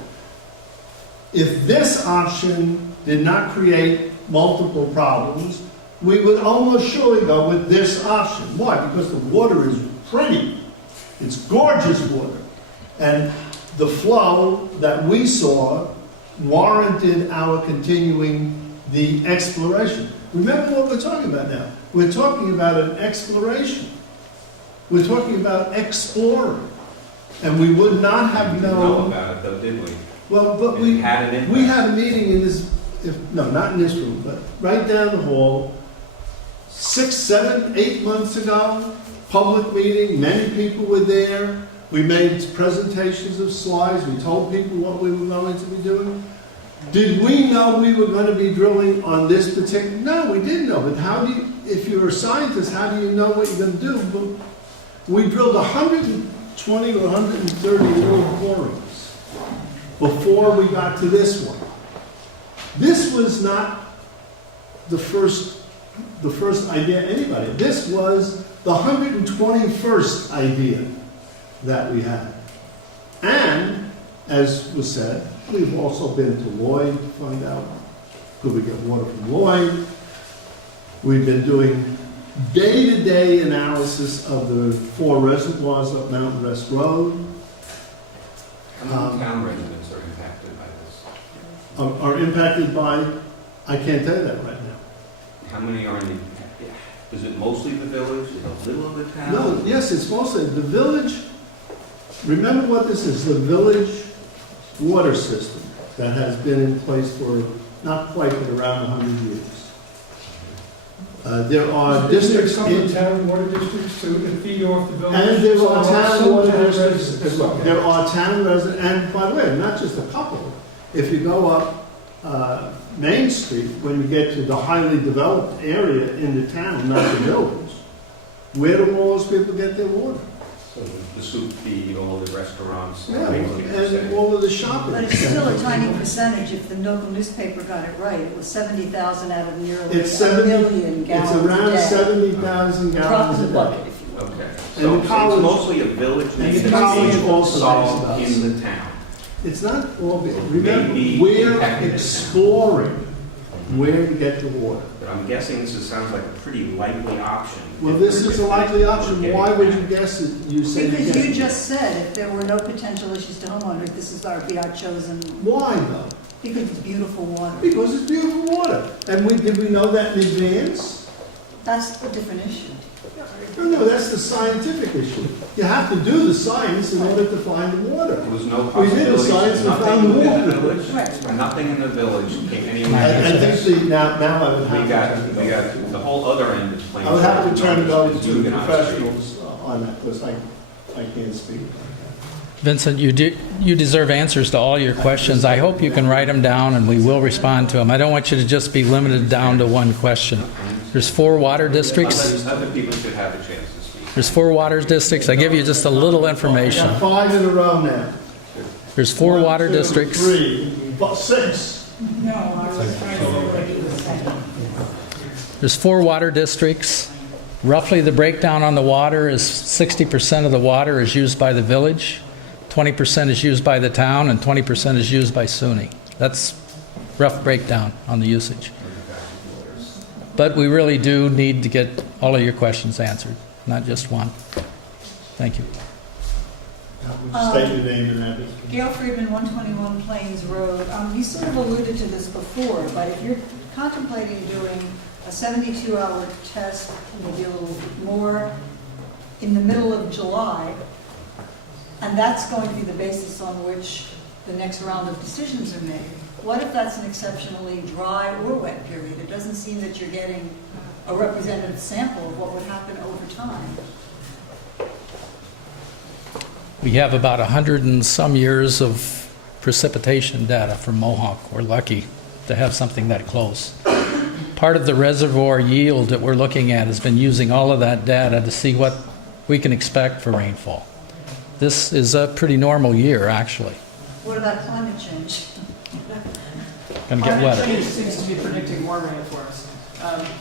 If this option did not create multiple problems, we would almost surely go with this option. Why? Because the water is pretty. It's gorgeous water. And the flow that we saw warranted our continuing the exploration. Remember what we're talking about now. We're talking about an exploration. We're talking about exploring. And we would not have We didn't know known. about it though, did we? Well, but It we had an impact. had a meeting in this, no, not in this room, but right down the hall, 6, 7, 8 months ago, public meeting, many people were there. We made presentations of slides, we told people what we were going to be doing. Did we know we were going to be drilling on this particular? No, we didn't know, but how do you, if you're a scientist, how do you know what you're going to do? But we drilled 120 or 130 little borings before we got to this one. This was not the first idea anybody. This was the 121st idea that we had. And, as was said, we've also been to Lloyd to find out, could we get water from Lloyd? We've been doing day-to-day analysis of the 4 reservoirs up Mountain Rest Road. How many town residents are impacted by this? Are impacted by, I can't tell you that right now. How many are in the, is it mostly the village, is it a little of the town? No, yes, it's mostly the village. Remember what this is, the village water system that has been in place for not quite, but around 100 years. There are districts Some in, of the town water districts too that feed off the village. and there are Some town water town districts residents. as well. There are town residents, and by the way, not just a couple. If you go up Main Street, when you get to the highly developed area in the town, not the village, where do all those people get their water? So the soup feed, all the restaurants. Yeah, everything you're saying. and all of the shopping. But it's still a tiny percentage. If the local newspaper got it right, it was 70,000 out of nearly It's 70, a million gallons it's around a day. 70,000 Drop gallons in a the day. bucket, if you will. Okay, And so the it's college- mostly a village and thing the that's college being also solved makes in the town. It's not all, remember, Maybe we're impacted. exploring where to get the water. But I'm guessing sounds like a pretty likely option. Well, this is a likely option. Why would you guess it? You say Because yes. you just said if there were no potential issues to homeowners, this is be our chosen, Why though? because it's beautiful water. Because it's beautiful water. And did we know that in advance? That's a different issue. No, that's the scientific issue. You have to do the science in order to find the water. There was no We did the possibility, science and found nothing the within the water. village? Right. Nothing in the village came anywhere. I think now I would have We to got, turn it we over. got the whole other end of Plains. I would have to turn it over Is to the Huguenot Street. professionals on that, because I can't speak. Vincent, you deserve answers to all your questions. I hope you can write them down and we will respond to them. I don't want you to just be limited down to one question. There's 4 water districts. Other people should have a chance to speak. There's 4 water districts. I give you just a little We information. got 5 in a row now. There's 4 1, water 2, districts. 3, 6. No, I was trying to say what you were saying. There's 4 water districts. Roughly the breakdown on the water is 60% of the water is used by the village, 20% is used by the town, and 20% is used by SUNY. That's rough breakdown on the usage. But we really do need to get all of your questions answered, not just one. Thank you. State your name and address. Gail Friedman, 121 Plains Road. You sort of alluded to this before, but if you're contemplating doing a 72-hour test, maybe a little more, in the middle of July, and that's going to be the basis on which the next round of decisions are made. What if that's an exceptionally dry or wet period? It doesn't seem that you're getting a representative sample of what would happen over time. We have about 100 and some years of precipitation data from Mohawk. We're lucky to have something that close. Part of the reservoir yield that we're looking at has been using all of that data to see what we can expect for rainfall. This is a pretty normal year, actually. What about climate change? Going to get Climate wetter. change seems to be predicting more rain for us,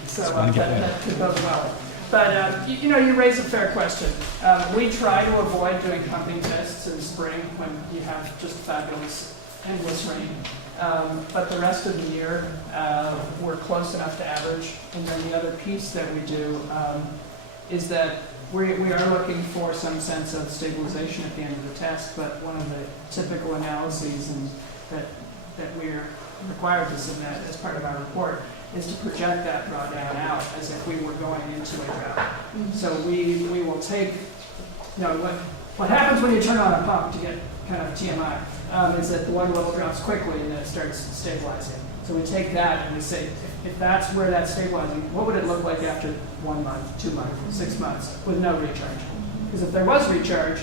so gonna get that wetter. could bode well. But, you raise a fair question. We try to avoid doing pumping tests in spring when you have just fabulous, endless rain. But the rest of the year, we're close enough to average. And then the other piece that we do is that we are looking for some sense of stabilization at the end of the test, but one of the typical analyses that we're required to submit as part of our report is to project that drawdown out as if we were going into a drought. So we will take, what happens when you turn on a pump, to get kind of TMI, is that the water level drops quickly and then it starts stabilizing. So we take that and we say, if that's where that's stabilizing, what would it look like after 1 month, 2 months, 6 months with no recharge? Because if there was recharge,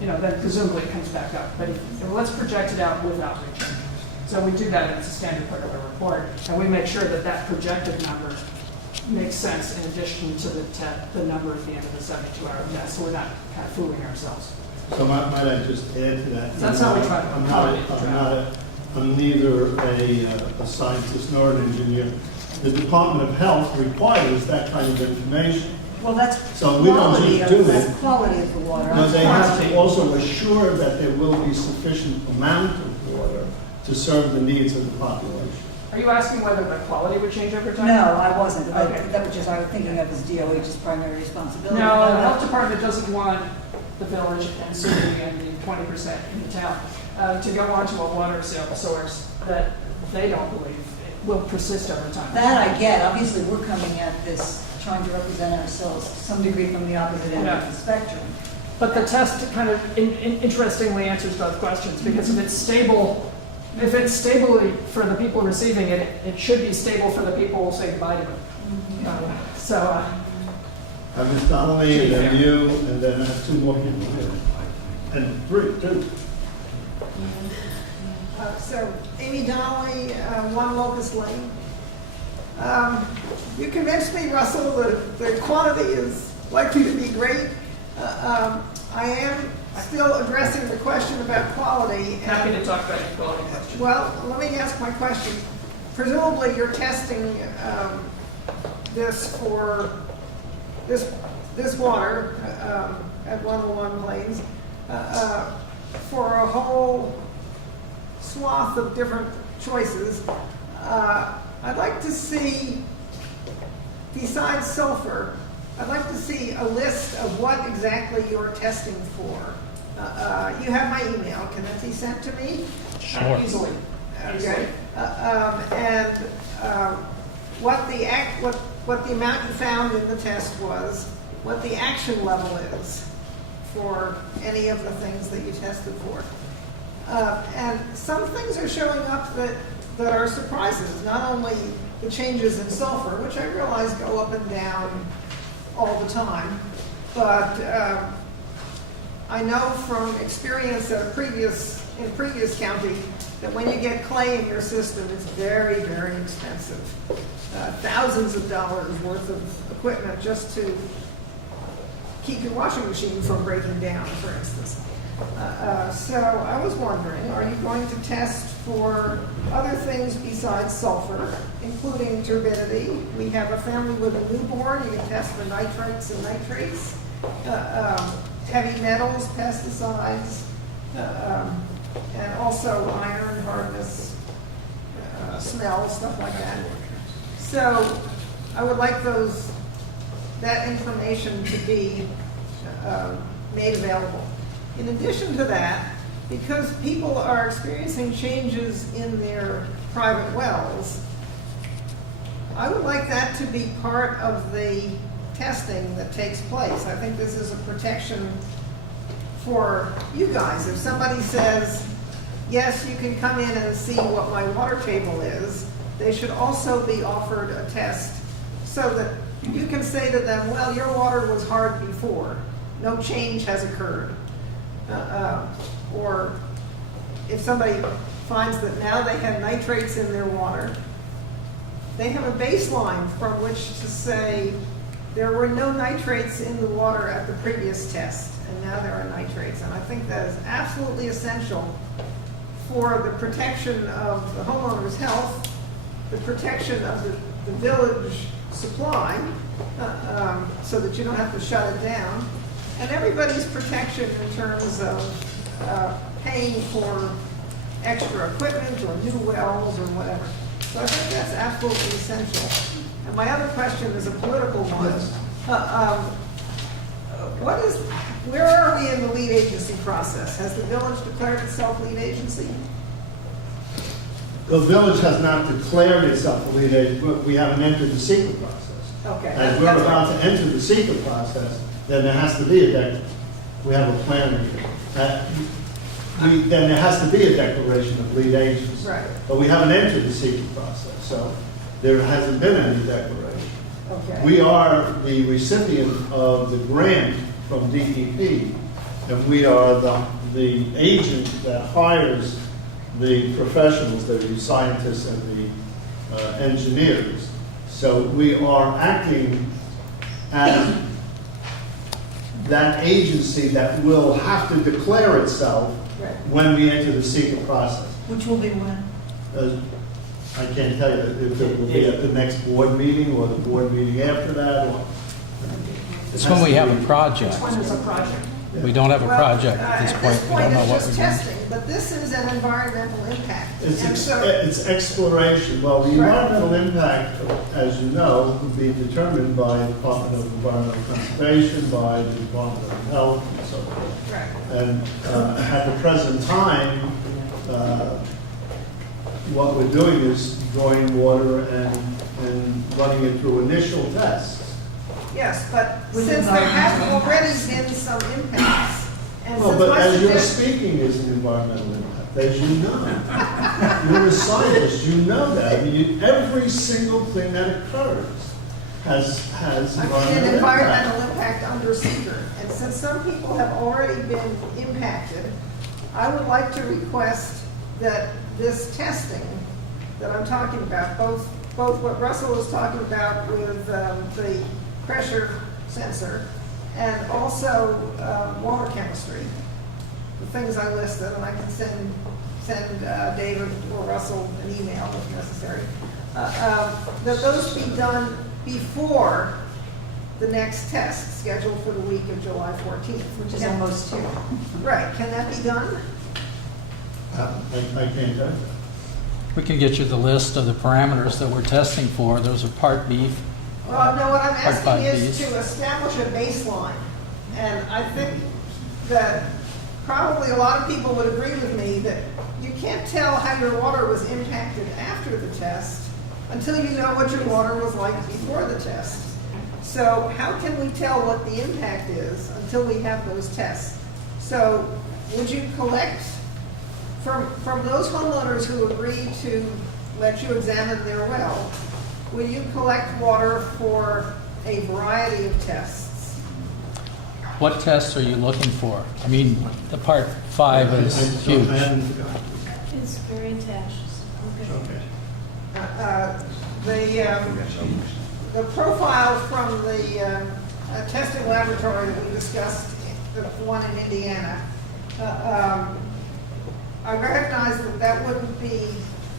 then presumably it comes back up. But let's project it out without recharge. So we do that, and it's a standard part of our report, and we make sure that that projected number makes sense in addition to the number at the end of the 72-hour test, so we're not kind of fooling ourselves. So might I just add to that? That's how we try to I'm neither a scientist nor an engineer. The Department of Health requires that kind of information. Well, that's So we don't quality just do of, it. that's quality of the water. But they have to also assure that there will be sufficient amount of water to serve the needs of the population. Are you asking whether the quality would change over time? No, I wasn't. Okay. That was just, I was thinking of as DOH's primary responsibility. No, the health department doesn't want the village and city and the 20% in the town to go onto a water source that they don't believe will persist over time. That I get. Obviously, we're coming at this trying to represent ourselves to some degree from the opposite end of the spectrum. But the test kind of interestingly answers both questions, because if it's stable for the people receiving it, it should be stable for the people who say goodbye to it. Ms. Donnelly, and then you, and then I have 2 more people here. And 3, 2. So, Amy Donnelly, 1 Locust Lane. You convinced me, Russell, that the quantity is likely to be great. I am still addressing the question about quality. Happy to talk about your quality question. Well, let me ask my question. Presumably, you're testing this for this water at 101 Plains for a whole swath of different choices. I'd like to see, besides sulfur, I'd like to see a list of what exactly you're testing for. You have my email. Can that be sent to me? Sure. Easily. Okay. And what the amount you found in the test was, what the action level is for any of the things that you tested for. And some things are showing up that are surprises, not only the changes in sulfur, which I realize go up and down all the time, but I know from experience in previous county that when you get clay in your system, it's very, very expensive. Thousands of dollars worth of equipment just to keep your washing machine from breaking down, for instance. So I was wondering, are you going to test for other things besides sulfur, including turbidity? We have a family with a newborn. You can test for nitrates and nitrates, heavy metals, pesticides, and also iron, hardness, smell, stuff like that. So I would like that information to be made available. In addition to that, because people are experiencing changes in their private wells, I would like that to be part of the testing that takes place. I think this is a protection for you guys. If somebody says, yes, you can come in and see what my water table is, they should also be offered a test so that you can say to them, well, your water was hard before. No change has occurred. Or if somebody finds that now they have nitrates in their water, they have a baseline from which to say there were no nitrates in the water at the previous test, and now there are nitrates. And I think that is absolutely essential for the protection of the homeowner's health, the protection of the village supply, so that you don't have to shut it down, and everybody's protection in terms of paying for extra equipment or new wells or whatever. So I think that's absolutely essential. And my other question is a political one. Where are we in the lead agency process? Has the village declared itself lead agency? The village has not declared itself a lead agency, but we haven't entered the secret process. Okay. As we're about to enter the secret process, then there has to be we have a plan. Then there has to be a declaration of lead agency. Right. But we haven't entered the secret process, so there hasn't been any declaration. Okay. We are the recipient of the grant from DEP, and we are the agent that hires the professionals, the scientists and the engineers. So we are acting as that agency that will have to declare itself when we enter the secret process. Which will be when? I can't tell you if it will be at the next board meeting or the board meeting after that. Or It's when we have a project. It's when there's a project. We don't have a project at this point. We don't know what it's we're just doing. testing, but this is an environmental impact. It's exploration. Well, the environmental impact, as you know, would be determined by the Department of Environmental Conservation, by the Department of Health, and so forth. Right. And at the present time, what we're doing is drawing water and running it through initial tests. Yes, but since there have already been some impacts, and Well, since but my as you're suggestion, speaking is an environmental impact, as you know. You're a scientist, you know that. I mean, every single thing that occurs has an environmental impact. environmental impact under seeker, and since some people have already been impacted, I would like to request that this testing that I'm talking about, both what Russell was talking about with the pressure sensor and also water chemistry, the things I listed, and I can send David or Russell an email if necessary, that those be done before the next test scheduled for the week of July 14th. Which is almost here. Right, can that be done? I can't tell you. We can get you the list of the parameters that we're testing for. Those are part beef. Well, no, what I'm Part asking five is Bs. to establish a baseline. And I think that probably a lot of people would agree with me that you can't tell how your water was impacted after the test until you know what your water was like before the test. So how can we tell what the impact is until we have those tests? So would you collect from those homeowners who agree to let you examine their well, will you collect water for a variety of tests? What tests are you looking for? I mean, the part 5 is huge. I haven't forgotten. It's very attached. Okay. The profile from the testing laboratory that we discussed, the one in Indiana, I recognize that that wouldn't be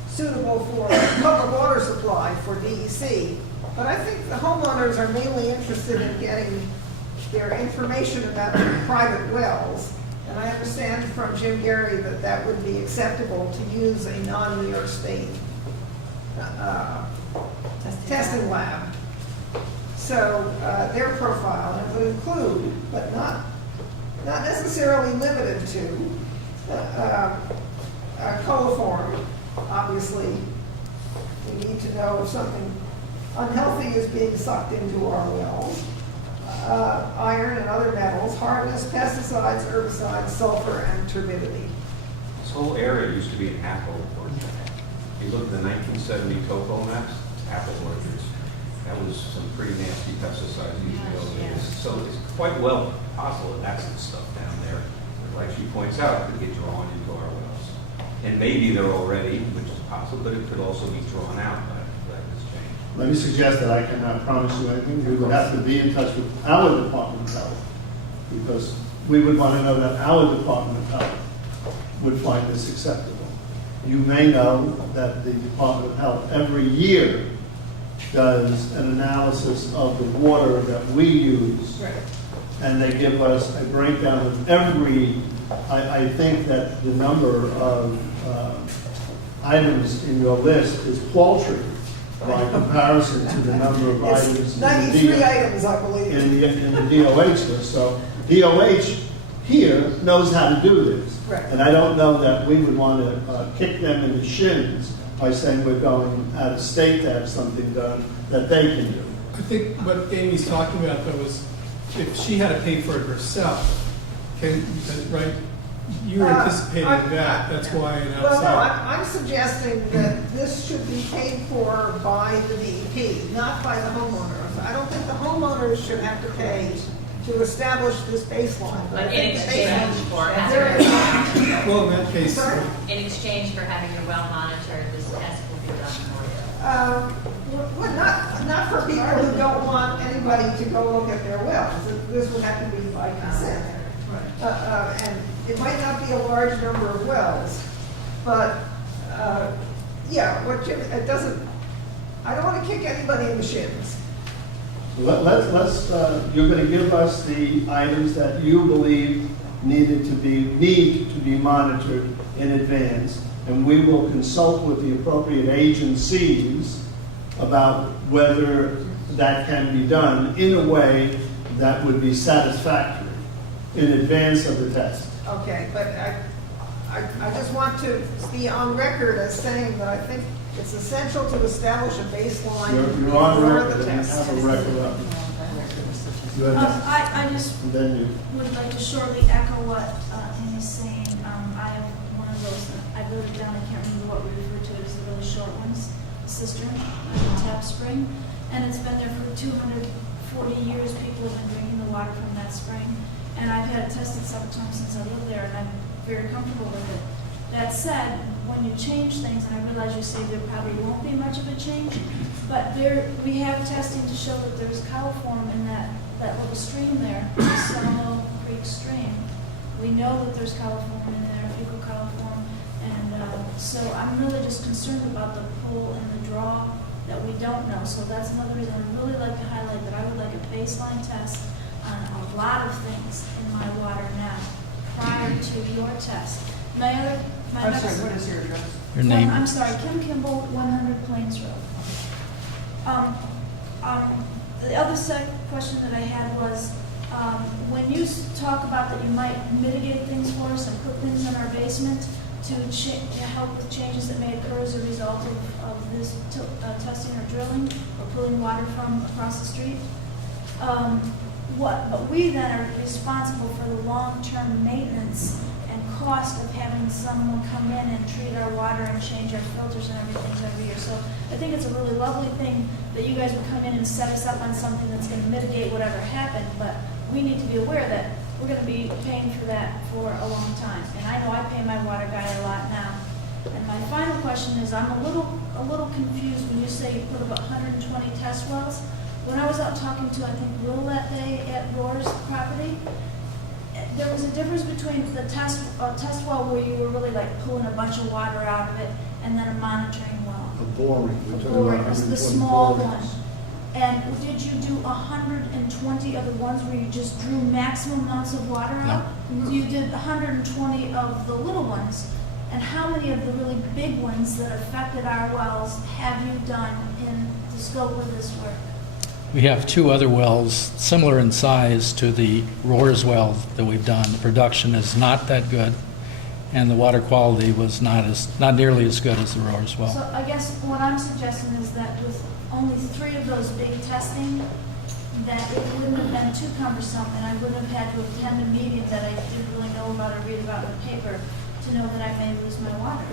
suitable for public water supply for DEC, but I think the homeowners are mainly interested in getting their information about their private wells. And I understand from Jim Gary that that would be acceptable to use a non-New York State testing lab. So their profile, and it would include, but not necessarily limited to, coliform. Obviously, we need to know if something unhealthy is being sucked into our wells. Iron and other metals, hardness, pesticides, herbicides, sulfur, and turbidity. This whole area used to be an apple orchard. If you look at the 1970 topo maps, it's apple orchards. That was some pretty nasty pesticides used in those days. So it's quite well possible that that's the stuff down there. But like she points out, could get drawn into our wells. And maybe they're already, which is possible, but it could also be drawn out by this change. Let me suggest that I cannot promise you anything. We would have to be in touch with our Department of Health, because we would want to know that our Department of Health would find this acceptable. You may know that the Department of Health every year does an analysis of the water that we use, and they give us a breakdown of every, I think that the number of items in your list is paltry by comparison to the number of items It's 93 items, I believe. in the DOH list. So DOH here knows how to do this. Right. And I don't know that we would want to kick them in the shins by saying we're going out of state to have something done that they can do. I think what Amy's talking about though is if she had to pay for it herself, right? You're anticipating that, that's why an Well, no, outside. I'm suggesting that this should be paid for by the DEP, not by the homeowners. I don't think the homeowners should have to pay to establish this baseline. But in exchange for There is- Well, in that case, Sorry? in exchange for having your well monitored, this test will be done for you. Well, not for people who don't want anybody to go look at their wells. This would have to be by consent. And it might not be a large number of wells, but, yeah, it doesn't, I don't want to kick anybody in the shins. Let's you're going to give us the items that you believe need to be monitored in advance, and we will consult with the appropriate agencies about whether that can be done in a way that would be satisfactory in advance of the test. Okay, but I just want to be on record as saying that I think it's essential to establish a baseline You're on for record, the and you test. have a record up. You have that. I just And then you. would like to shortly echo what Amy's saying. I am one of those, I wrote it down, I can't remember what we refer to it as the really short ones, cistern, tap spring, and it's been there for 240 years. People have been drinking the water from that spring, and I've had it tested several times since I lived there, and I'm very comfortable with it. That said, when you change things, and I realize you say there probably won't be much of a change, but we have testing to show that there's coliform in that little stream there, Solo Creek stream. We know that there's coliform in there, fecal coliform, and so I'm really just concerned about the pull and the draw that we don't know. So that's another reason I'd really like to highlight that I would like a baseline test on a lot of things in my water now, prior to your test. I'm sorry, what is your address? Your name? I'm sorry, Kim Kimball, 100 Plains Road. The other question that I had was, when you talk about that you might mitigate things for us and put things in our basement to help with changes that may occur as a result of this testing or drilling or pulling water from across the street, but we then are responsible for the long-term maintenance and cost of having someone come in and treat our water and change our filters and everything every year. So I think it's a really lovely thing that you guys would come in and set us up on something that's going to mitigate whatever happened, but we need to be aware that we're going to be paying for that for a long time. And I know I pay my water guy a lot now. And my final question is, I'm a little confused when you say you put about 120 test wells. When I was out talking to, I think, Will that day at Roar's property, there was a difference between the test well where you were really like pulling a bunch of water out of it and then a monitoring well. A boring. We're talking Boring, about the 120 small borings. one. And did you do 120 of the ones where you just drew maximum amounts of water out? No. You did 120 of the little ones. And how many of the really big ones that affected our wells have you done in the scope of this work? We have two other wells similar in size to the Roars well that we've done. The production is not that good, and the water quality was not nearly as good as the Roars well. So I guess what I'm suggesting is that with only 3 of those big testing, that it wouldn't have been too cumbersome, and I wouldn't have had to attend a meeting that I didn't really know about or read about in the paper to know that I may lose my water.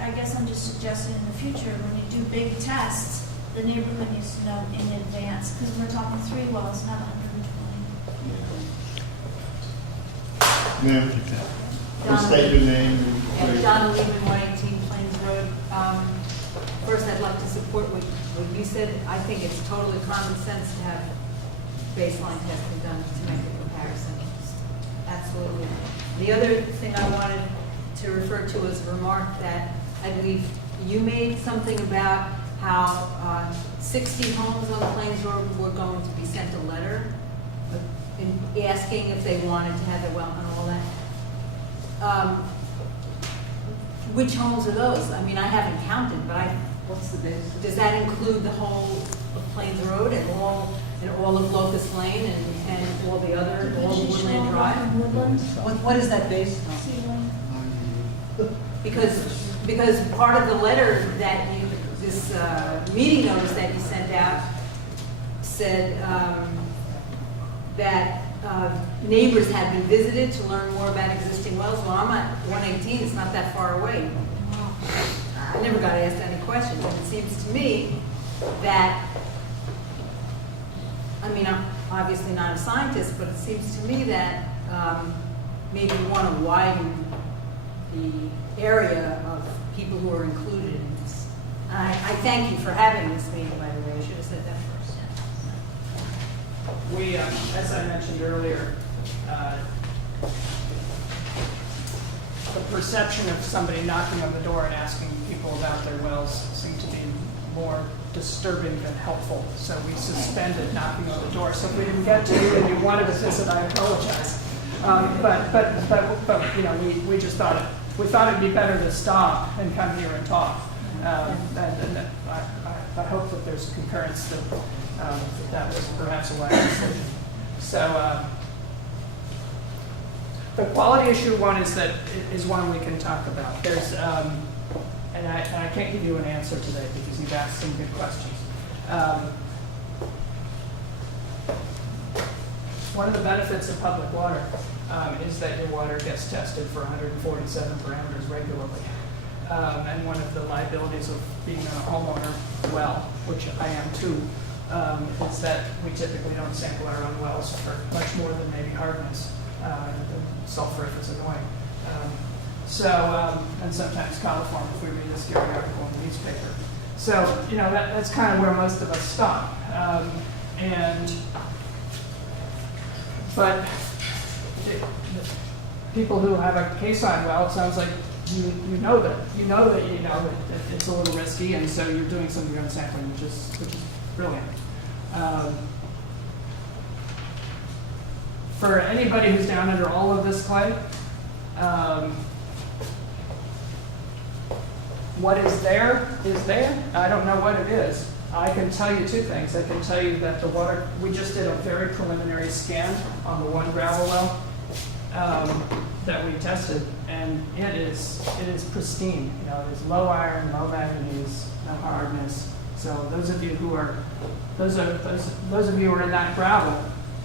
I guess I'm just suggesting in the future, when you do big tests, the neighborhood needs to know in advance, because we're talking 3 wells, not 120. Ma'am, please state your name. and- Donna Lehman, 118 Plains Road. First, I'd like to support what you said. I think it's totally common sense to have baseline testing done to make a comparison. Absolutely. The other thing I wanted to refer to was a remark that I believe you made, something about how 60 homes on the Plains Road were going to be sent a letter asking if they wanted to have their well and all that. Which homes are those? I mean, I haven't counted, but what's the base? Does that include the whole of Plains Road and all of Locust Lane and all the other, all of Woodland Drive? What is that based on? Because part of the letter that this meeting notice that you sent out said that neighbors have been visited to learn more about existing wells. Well, I'm at 118, it's not that far away. I never got asked any questions, and it seems to me that, I mean, I'm obviously not a scientist, but it seems to me that maybe we want to widen the area of people who are included in this. I thank you for having this meeting, by the way. I should have said that first. We, as I mentioned earlier, the perception of somebody knocking on the door and asking people about their wells seemed to be more disturbing than helpful. So we suspended knocking on the door. So if we didn't get to you and you wanted to visit, I apologize. But you know, we just thought we thought it'd be better to stop and come here and talk. And I hope that there's concurrence that that was perhaps a wise decision. So the quality issue one is one we can talk about. There's and I can't give you an answer today because you've asked some good questions. One of the benefits of public water is that your water gets tested for 147 parameters regularly. And one of the liabilities of being a homeowner well, which I am too, is that we typically don't sample our own wells for much more than maybe hardness, and sulfur if it's annoying. And sometimes coliform if we read a scary article in the newspaper. So, you know, that's kind of where most of us stop. But people who have a caseine well, it sounds like you know that it's a little risky, and so you're doing some of your own sampling, which is brilliant. For anybody who's down under all of this clay, what is there is there. I don't know what it is. I can tell you 2 things. I can tell you that the water, we just did a very preliminary scan on the one gravel well that we tested, and it is pristine. You know, there's low iron, low manganese, no hardness. So those of you who are in that gravel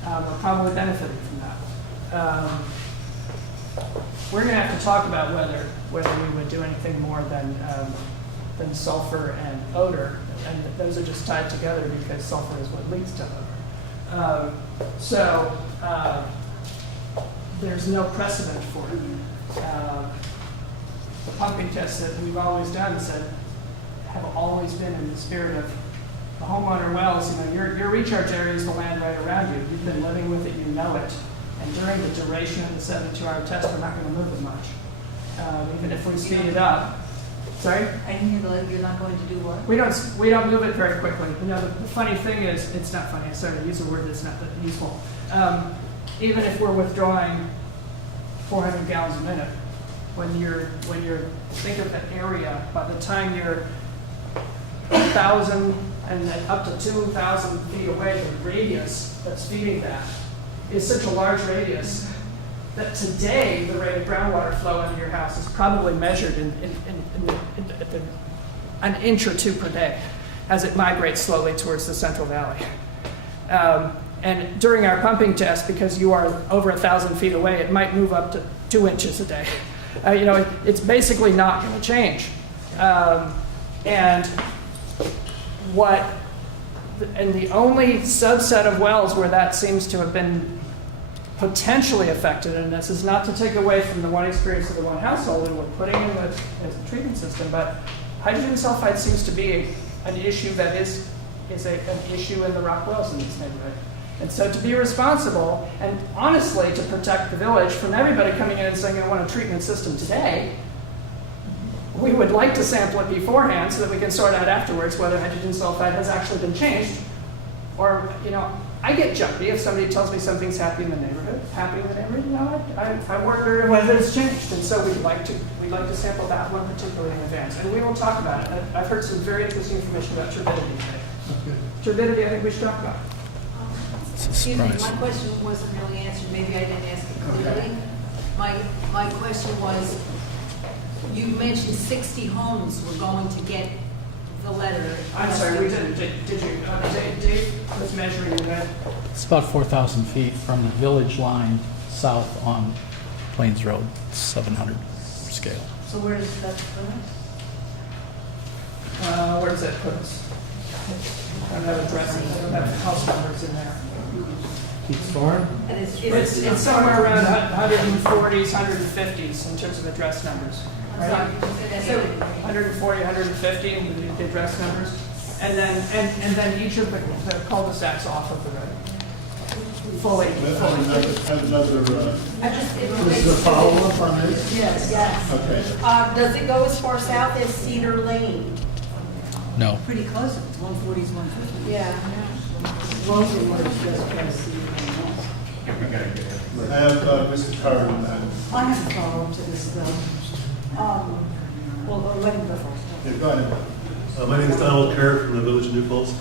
are probably benefiting from that. We're going to have to talk about whether we would do anything more than sulfur and odor, and those are just tied together because sulfur is what leads to odor. There's no precedent for it. The pumping tests that we've always done have always been in the spirit of the homeowner wells. You know, your recharge area is the land right around you. You've been living with it, you know it. And during the duration of the 72-hour test, we're not going to move it much. Even if we speed it up. Sorry? And you're not going to do what? We don't move it very quickly. You know, the funny thing is, it's not funny. Sorry to use a word that's not that useful. Even if we're withdrawing 400 gallons a minute, when you're think of an area, by the time you're 1,000 and then up to 2,000 feet away, the radius that's feeding that is such a large radius that today the rate of groundwater flow into your house is probably measured in an inch or 2 per day. as it migrates slowly towards the Central Valley. And during our pumping test, because you are over 1,000 feet away, it might move up to 2 inches a day. It's basically not going to change. And the only subset of wells where that seems to have been potentially affected, and this is not to take away from the one experience of the one household and we're putting in as a treatment system, but hydrogen sulfide seems to be an issue that is an issue in the Rockwells in this neighborhood. And so to be responsible and honestly to protect the village from everybody coming in and saying, I want a treatment system today, we would like to sample it beforehand so that we can sort out afterwards whether hydrogen sulfide has actually been changed. Or, I get jumpy if somebody tells me something's happy in the neighborhood. I wonder whether it's changed. And so we'd like to sample that one particularly in advance. And we will talk about it. I've heard some very interesting information about turbidity today. Turbidity, I think we should talk about. Excuse me, my question wasn't really answered. Maybe I didn't ask it clearly. My question was, you mentioned 60 homes were going to get the letter. I'm sorry, we didn't. Did you? Dave was measuring that. It's about 4,000 feet from the village line south on Plains Road, 700 scale. So where does that put us? Where does that put us? I don't have addresses. I don't have house numbers in there. Keith's Farm? It's somewhere around 140s, 150s in terms of address numbers. Right? So 140, 150, the address numbers, and then each of the cul-de-sacs off of the road. Fully. This is a follow-up on this? Yes. Okay. Does it go as far south as Cedar Lane? No. Pretty close, it's 140s, 150. Yeah. Closer was just past Cedar Lane. I have Mr. Curran and... I have a follow-up to this, though. Well, let him go first. Yeah, go ahead. My name is Donald Kerr from the Village of New Paltz.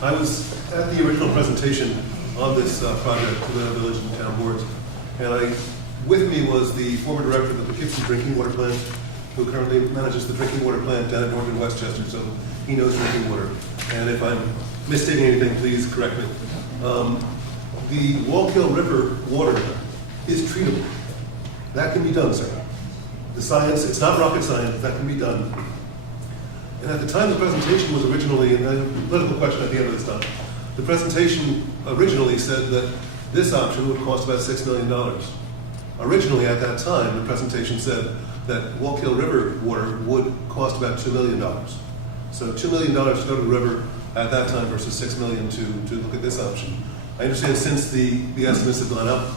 I was at the original presentation on this project to the village and town boards, and with me was the former director of the Poughkeepsie Drinking Water Plant, who currently manages the drinking water plant down in Northern Westchester, so he knows drinking water. And if I'm misstating anything, please correct me. The Wallkill River water is treatable. That can be done, sir. The science, it's not rocket science, that can be done. And at the time the presentation was originally, and a political question at the end of this time, the presentation originally said that this option would cost about $6 million. Originally at that time, the presentation said that Wallkill River water would cost about $2 million. So $2 million to go to the river at that time versus $6 million to look at this option. I understand since the estimates have gone up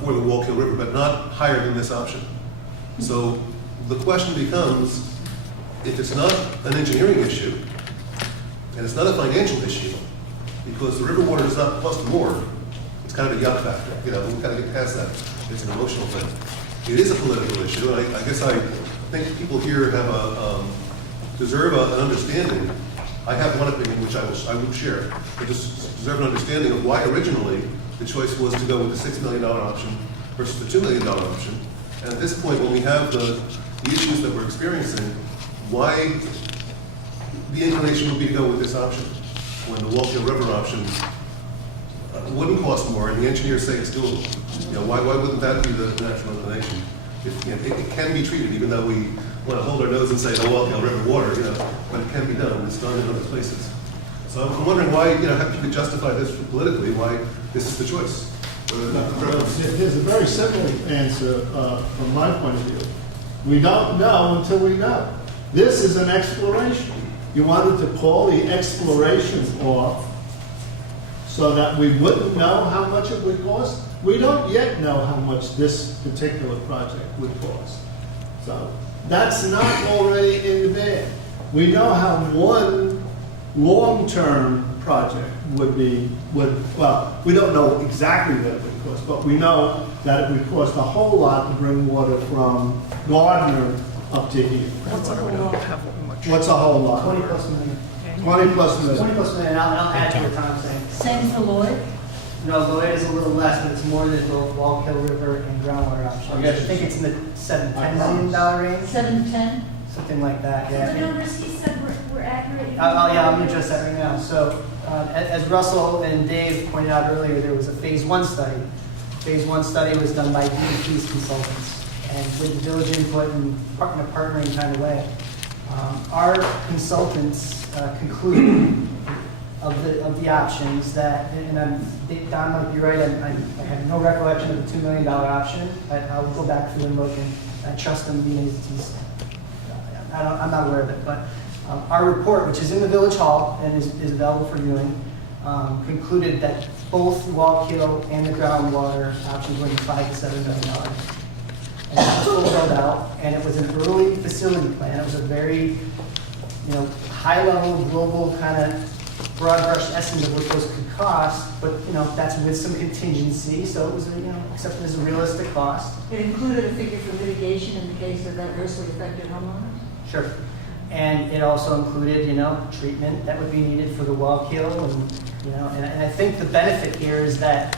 for the Wallkill River, but not higher than this option. So the question becomes, if it's not an engineering issue, and it's not a financial issue, because the river water does not cost more, it's kind of a yuck factor. We've got to get past that. It's an emotional thing. It is a political issue, and I guess I think people here have deserve an understanding. I have one opinion, which I would share, but just deserve an understanding of why originally the choice was to go with the $6 million option versus the $2 million option. And at this point, when we have the issues that we're experiencing, why the inclination would be to go with this option when the Wallkill River option wouldn't cost more, and the engineers say it's doable. Why wouldn't that be the natural inclination? It can be treated, even though we want to hold our nose and say the Wallkill River water, but it can be done. It's done in other places. So I'm wondering why, how you could justify this politically, why this is the choice. Here's a very simple answer from my point of view. We don't know until we know. This is an exploration. You wanted to call the exploration off so that we wouldn't know how much it would cost. We don't yet know how much this particular project would cost. So that's not already in the bag. We know how one long-term project would be, well, we don't know exactly what it would cost, but we know that it would cost a whole lot to bring water from Gardner up to here. What's a whole lot? 20 plus million. 20 plus million. 20 plus million, I'll add to what Tom's saying. Same for Lloyd? No, Lloyd is a little less, but it's more than both Wallkill River and groundwater options. I think it's in the $7-10 million range. 7 to 10? Something like that, The yeah. numbers he said were accurate? Yeah, I'm gonna address that right now. So, as Russell and Dave pointed out earlier, there was a phase 1 study. Phase 1 study was done by DEP's consultants, and with the village input and in a partnering kind of way. Our consultants concluded of the options that, and Don might be right, I have no recollection of the $2 million option. I'll go back through and look, and I trust him being I'm not aware of it, but our report, which is in the village hall and is available for viewing, concluded that both the Wallkill and the groundwater options were in the $5 to $7 million. And that was filled out, and it was an early facility plan. It was a very, high-level, global kind of broad brush estimate of what those could cost, but that's with some contingency, so it was accepted as a realistic cost. It included a figure for mitigation in the case of adversely affected homeowners? Sure. And it also included, treatment that would be needed for the Wallkill, and I think the benefit here is that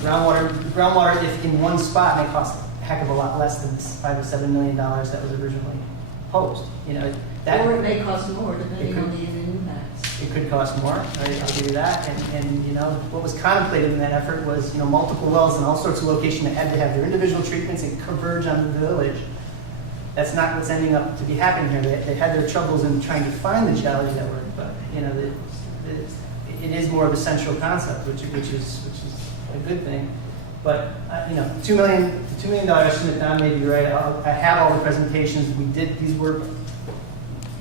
groundwater, if in one spot, may cost a heck of a lot less than this $5 to $7 million that was originally posed. Or it may cost more, depending on the impacts. It could cost more, I'll give you that. And what was contemplated in that effort was, multiple wells in all sorts of locations that had to have their individual treatments and converge on the village. That's not what's ending up to be happening here. They had their troubles in trying to find the geology network, but it is more of a central concept, which is a good thing. But $2 million estimate, Don may be right. I have all the presentations. We did these work.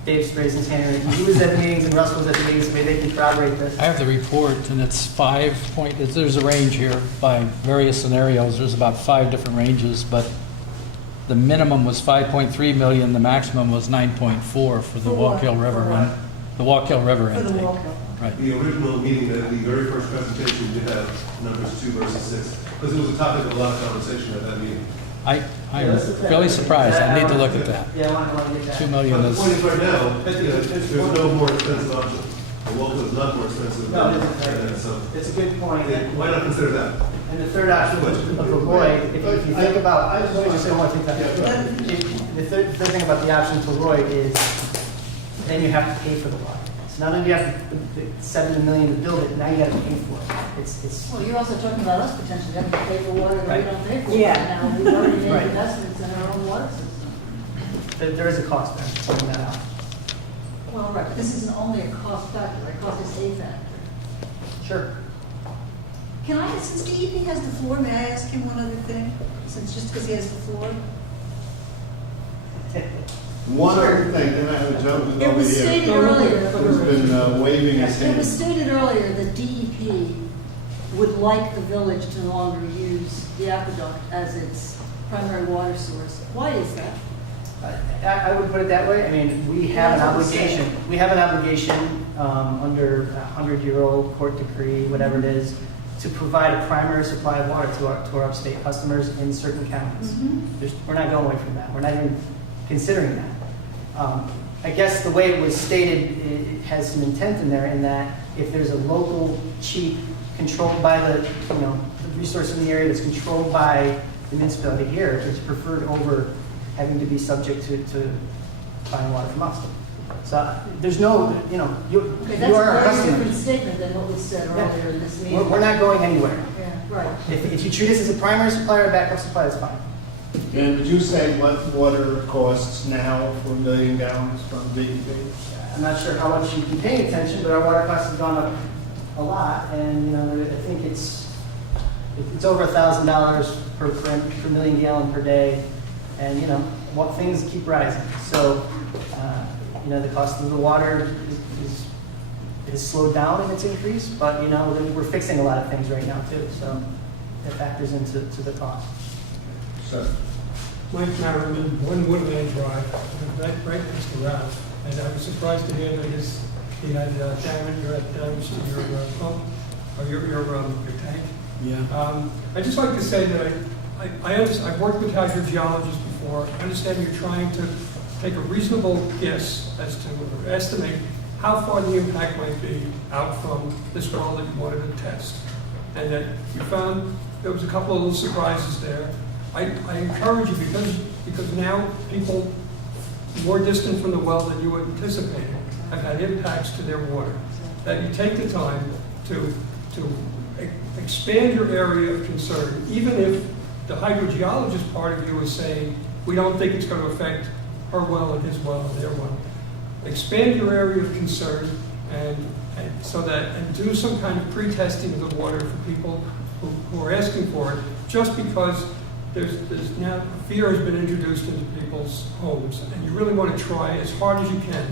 Dave's raising his hand. He was at meetings and Russell was at the meetings, so maybe they can corroborate this. I have the report, and it's there's a range here by various scenarios. There's about 5 different ranges, but the minimum was 5.3 million, the maximum was 9.4 for the Wallkill River and the Wallkill River intake. Right. The original meeting, the very first presentation, did have numbers 2 versus 6, because it was a topic of a lot of conversation at that meeting. I'm really surprised. I need to look at that. Yeah, I want to get that. 2 million But the is. point is right now, there's no more expensive option. The Wallkill is not more expensive. No, than so it's a good point. why not consider that? And the third option was of the Lloyd. If you think about, let me just say one more thing. The third thing about the option to Lloyd is then you have to pay for the water. So not only do you have the $7 million to build it, now you got to pay for it. It's Well, you're also talking about us potentially having to pay for water that Right. we don't pay for. Yeah. Now, we've already made Right. investments in our own water system. there is a cost there, pointing that out. Well, right, but this isn't only a cost factor, right? Cost is a factor. Sure. Can I, since DEP has the floor, may I ask him one other thing? Since just because he has the floor? One other thing, and I have a gentleman It over was here stated earlier. who's been waving his It was hand. stated earlier that DEP would like the village to no longer use the aqueduct as its primary water source. Why is that? I would put it that way. I mean, we have an obligation. We have an obligation under a 100-year-old court decree, whatever it is, to provide a primary supply of water to our upstate customers in certain counties. We're not going away from that. We're not even considering that. I guess the way it was stated, it has some intent in there in that if there's a local, cheap, controlled by the resource in the area that's controlled by the municipality here, it's preferred over having to be subject to buying water from us. So there's no, you Okay, you are our that's a very customer. different statement than what was said earlier in this meeting. We're not going anywhere. Yeah, right. If you treat us as a primary supplier or backup supply, that's fine. And would you say what water costs now for 1 million gallons from DEP? I'm not sure how much you've been paying attention, but our water costs have gone up a lot, and I think it's over $1,000 per million gallon per day, and things keep rising. So the cost of the water is slowed down in its increase, but we're fixing a lot of things right now too, so it factors into the cost. So, Mike Merriman, 1 Woodland Drive, right next to Ralph. And I was surprised to hear that he had damage to your pump, or your tank. Yeah. I'd just like to say that I've worked with hydrogeologists before. I understand you're trying to take a reasonable guess as to, or estimate how far the impact might be out from this well that you wanted to test. And that you found there was a couple of little surprises there. I encourage you, because now people more distant from the well than you anticipated have had impacts to their water, that you take the time to expand your area of concern, even if the hydrogeologist part of you is saying, we don't think it's going to affect her well and his well and their well. Expand your area of concern and do some kind of pre-testing of the water for people who are asking for it, just because there's now fear has been introduced into people's homes, and you really want to try as hard as you can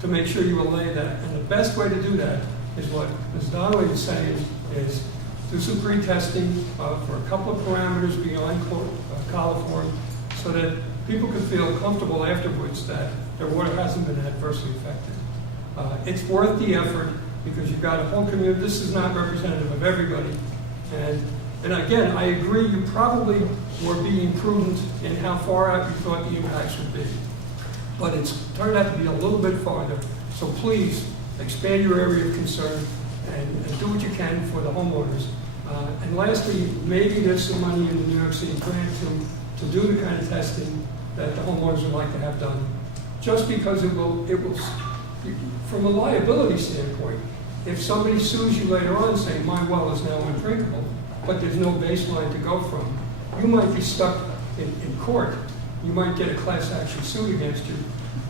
to make sure you allay that. And the best way to do that is what Ms. Donnelly is saying, is do some pre-testing for a couple of parameters beyond coliform, so that people can feel comfortable afterwards that their water hasn't been adversely affected. It's worth the effort, because you've got a whole community. This is not representative of everybody. And again, I agree, you probably were being prudent in how far out you thought the impacts would be. But it's turned out to be a little bit farther. So please, expand your area of concern and do what you can for the homeowners. And lastly, maybe there's some money in the New York City grant to do the kind of testing that the homeowners would like to have done. Just because it will, from a liability standpoint, if somebody sues you later on saying, my well is now undrinkable, but there's no baseline to go from, you might be stuck in court. You might get a class action suit against you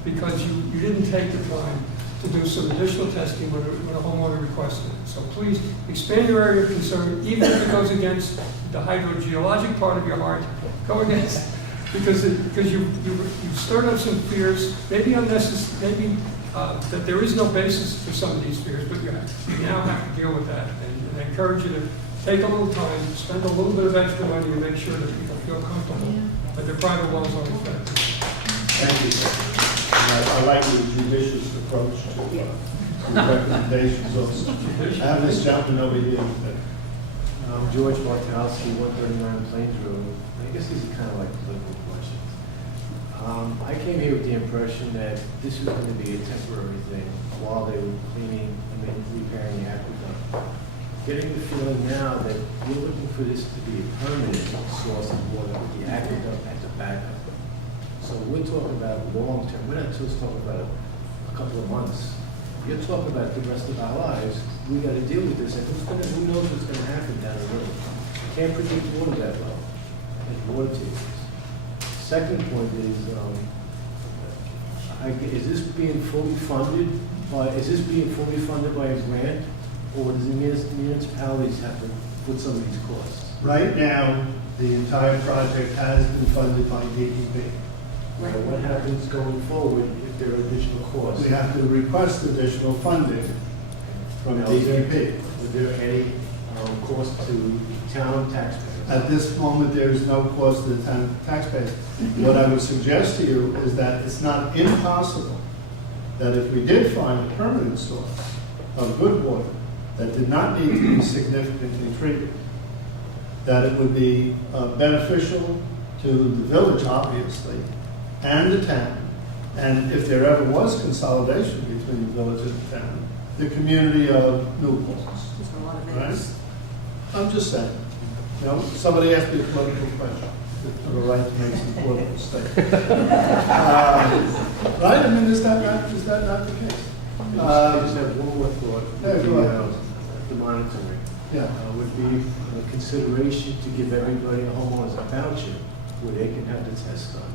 because you didn't take the time to do some additional testing when a homeowner requested it. So please expand your area of concern, even if it goes against the hydrogeologic part of your heart. Go against, because you've stirred up some fears, maybe unnecessary, maybe that there is no basis for some of these fears, but you now have to deal with that. And I encourage you to take a little time, spend a little bit of extra money to make sure that people feel comfortable that their private wells are affected. Thank you, sir. I like your judicious approach to recommendations also. I have this gentleman over here. George Bartowski, 139 Plains Road. I guess these are kind of like political questions. I came here with the impression that this was going to be a temporary thing while they were repairing the aqueduct. Getting the feeling now that you're looking for this to be a permanent source of water with the aqueduct at the backup. So we're talking about long term. We're not just talking about a couple of months. You're talking about the rest of our lives. We got to deal with this. And who knows what's going to happen down the road? You can't predict water that well. It's water tables. Second point is this being fully funded by a grant, or does the municipalities have to put some of these costs? Right now, the entire project has been funded by DEP. Right. What happens going forward if there are additional costs? We have to request additional funding from Now, DEP. Is there any cost to town taxpayers? At this moment, there is no cost to the town taxpayers. What I would suggest to you is that it's not impossible that if we did find a permanent source of good water that did not need to be significantly treated, that it would be beneficial to the village, obviously, and the town, and if there ever was consolidation between the village and the town, the community of New Paltz. Right? I'm just saying. You know, somebody asked me a political question. I have a right to make some political statement. Right? I mean, is that not the case? I just have one more thought. Yeah, go ahead. The monitoring. Yeah. Would be a consideration to give everybody a homeowner's a voucher where they can have the test done,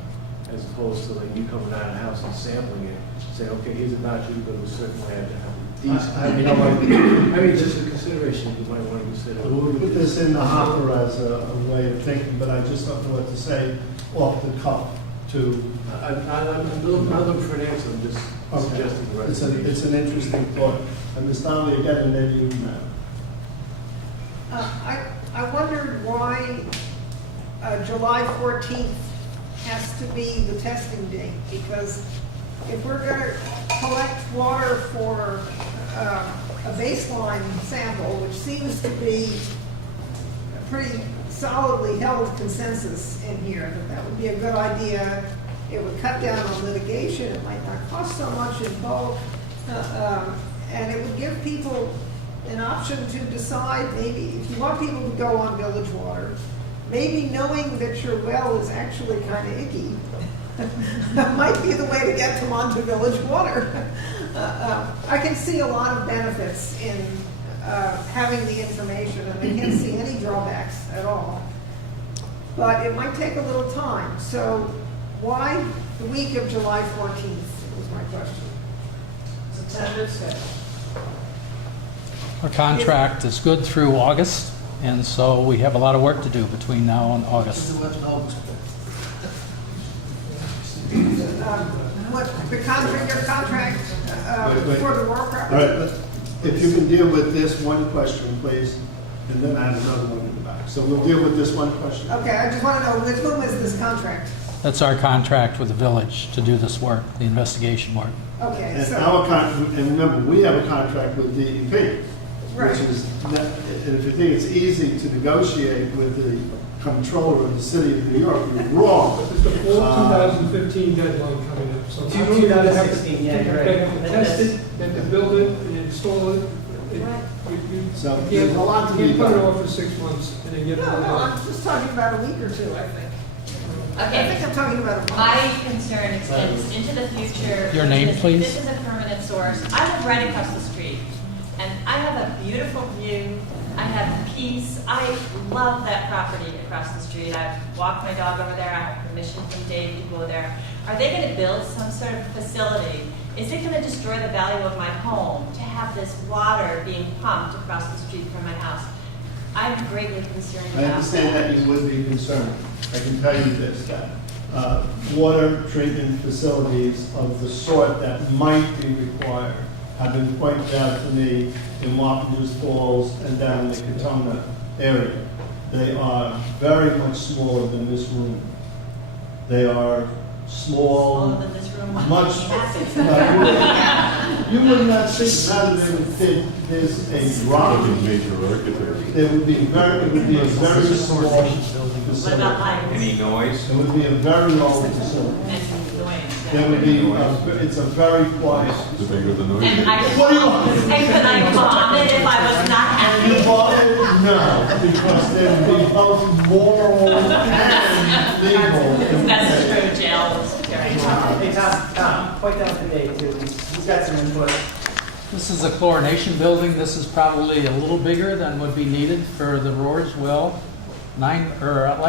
as opposed to like you coming out of the house and sampling it, say, okay, here's a voucher, you go to a certain lab to have these. Just a consideration you might want to consider. We'll put this in the hopper as a way of thinking, but I just don't know what to say off the cuff to. I'm looking for an answer, I'm just suggesting the right. It's an interesting thought. And Ms. Donnelly, again, and then you, Madam. I wondered why July 14th has to be the testing date, because if we're going to collect water for a baseline sample, which seems to be a pretty solidly held consensus in here, that would be a good idea. It would cut down on litigation. It might not cost so much in bulk. And it would give people an option to decide, maybe, if you want people to go on village water, maybe knowing that your well is actually kind of icky might be the way to get them onto village water. I can see a lot of benefits in having the information, and I can't see any drawbacks at all. But it might take a little time. So why the week of July 14th was my question. It's a tentative schedule. Our contract is good through August, and so we have a lot of work to do between now and August. What, your contract for the war All property? right, if you can deal with this one question, please, and then I have another one in the back. So we'll deal with this one question. Okay, I just want to know, with whom is this contract? That's our contract with the village to do this work, the investigation work. Okay, And so, and remember, we have a contract with DEP, right. which is, and if you think it's easy to negotiate with the comptroller of the city of New York, you're wrong. It's the fall 2015 deadline coming up, so. June 2016, yeah, you're right. They have to test it, they have to build it, and install it. So You there's a lot to be can't put it done. off for 6 months and then get it. No, I'm just talking about a week or two, I think. I Okay, think I'm talking about a month. my concern extends into the future. Your name, This- please? This is a permanent source. I live right across the street, and I have a beautiful view. I have peace. I love that property across the street. I walk my dog over there. I have permission from Dave to go there. Are they going to build some sort of facility? Is it going to destroy the value of my home to have this water being pumped across the street from my house? I'm greatly concerned I about understand that you would be concerned. I can tell you this, that water treatment facilities of the sort that might be required have been pointed out to me in Wappingers Falls and down in the Katona area. They are very much smaller than this room. They are small, all of this room. much. You would not think rather than fit. There's a drop. There would be it would be a very small What facility. about lights? Any noise? It would be a very low facility. And noise. There would be, it's a very quiet. And I What do you want? and could I vomit if I was not You happy? bought it? No, because there would be both moral and legal. That's true, Jill. Hey, Tom, point down to Dave too. He's got some input. This is a chlorination building. This is probably a little bigger than would be needed for the Roars well. Like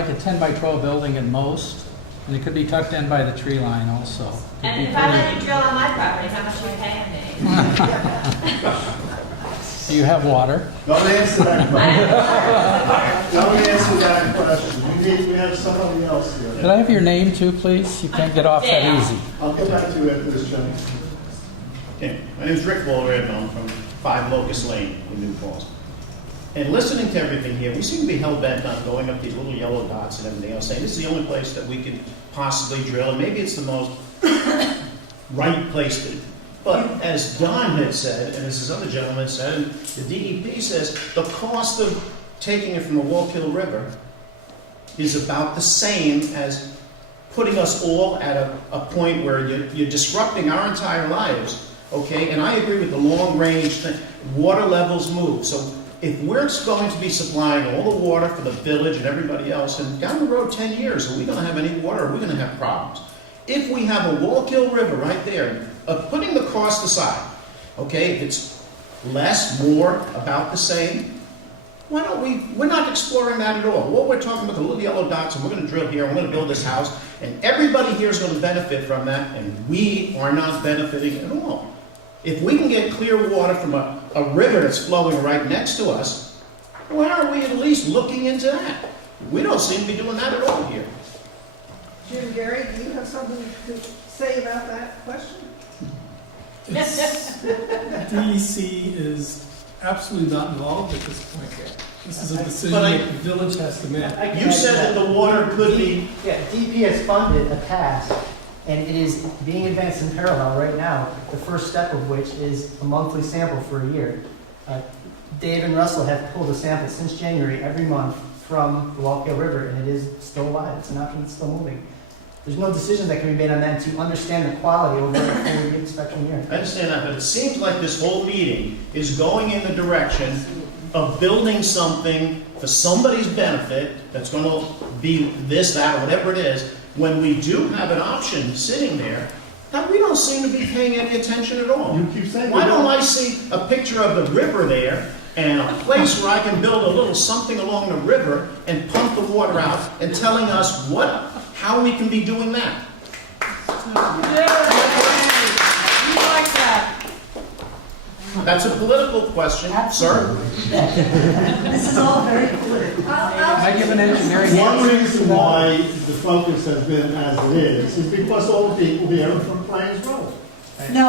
a 10 by 12 building at most. And it could be tucked in by the tree line also. Could And be if I let pretty- you drill on my property, how much are you paying me? Do you have water? Don't answer that question. Don't answer that question. We have somebody else Could here. I have your name too, please? You can't get off that Yeah. easy. I'll get back to you after this, Johnny. Okay, my name's Rick Walrath, I'm from 5 Locust Lane in New Falls. And listening to everything here, we seem to be hell-bent on going up these little yellow dots and everything else, saying this is the only place that we can possibly drill, and maybe it's the most right place to. But as Don had said, and as this other gentleman said, and the DEP says, the cost of taking it from the Wallkill River is about the same as putting us all at a point where you're disrupting our entire lives, okay? And I agree with the long-range thing. Water levels move. So if we're going to be supplying all the water for the village and everybody else, and down the road 10 years, are we going to have any water? Are we going to have problems? If we have a Wallkill River right there, putting the cost aside, okay, if it's less, more, about the same, why don't we're not exploring that at all. What we're talking about, the little yellow dots, and we're going to drill here, we're going to build this house, and everybody here is going to benefit from that, and we are not benefiting at all. If we can get clear water from a river that's flowing right next to us, why aren't we at least looking into that? We don't seem to be doing that at all here. Jim, Gary, do you have something to say about that question? DEC is absolutely not involved at this point. This is a decision But that the village has to make. You said that the water could be. Yeah, DEP has funded a task, and it is being advanced in parallel right now, the first step of which is a monthly sample for a year. Dave and Russell have pulled a sample since January every month from the Wallkill River, and it is still alive. It's an option that's still moving. There's no decision that can be made on that to understand the quality over a 4-year spectrum year. I understand that, but it seems like this whole meeting is going in the direction of building something for somebody's benefit that's going to be this, that, or whatever it is, when we do have an option sitting there, that we don't seem to be paying any attention at all. You keep saying Why we don't don't. I see a picture of the river there and a place where I can build a little something along the river and pump the water out and telling us how we can be doing that? You like that? That's a political question, sir. This is all very political. I give an engineering One answer? reason why the focus has been as it is because all the people here are from Plains Road. No.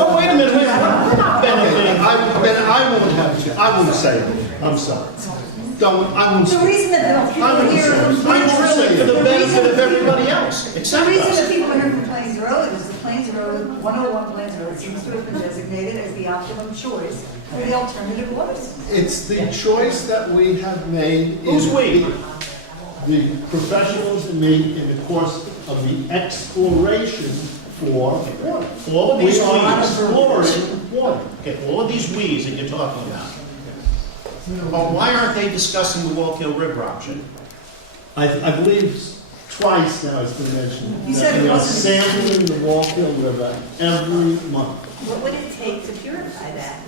Oh, wait a minute, we're not benefiting. I won't say it. I'm sorry. I won't The say it. reason that the I people won't here say are it. from I Plains won't say it for the Road, benefit of everybody else, the except reason that us. people are here from Plains Road is the Plains Road, 101 Plains Road seems to have been designated as the optimum choice for the alternative was. It's the choice that we have made. Who's we? The professionals and me in the course of the exploration for water. All of these We are weeds. exploring water. Okay, all of these weeds that you're talking about. Well, why aren't they discussing the Wallkill River option? I believe twice now it's been mentioned. You said that it we are wasn't- sampling the Wallkill River every month. What would it take to purify that?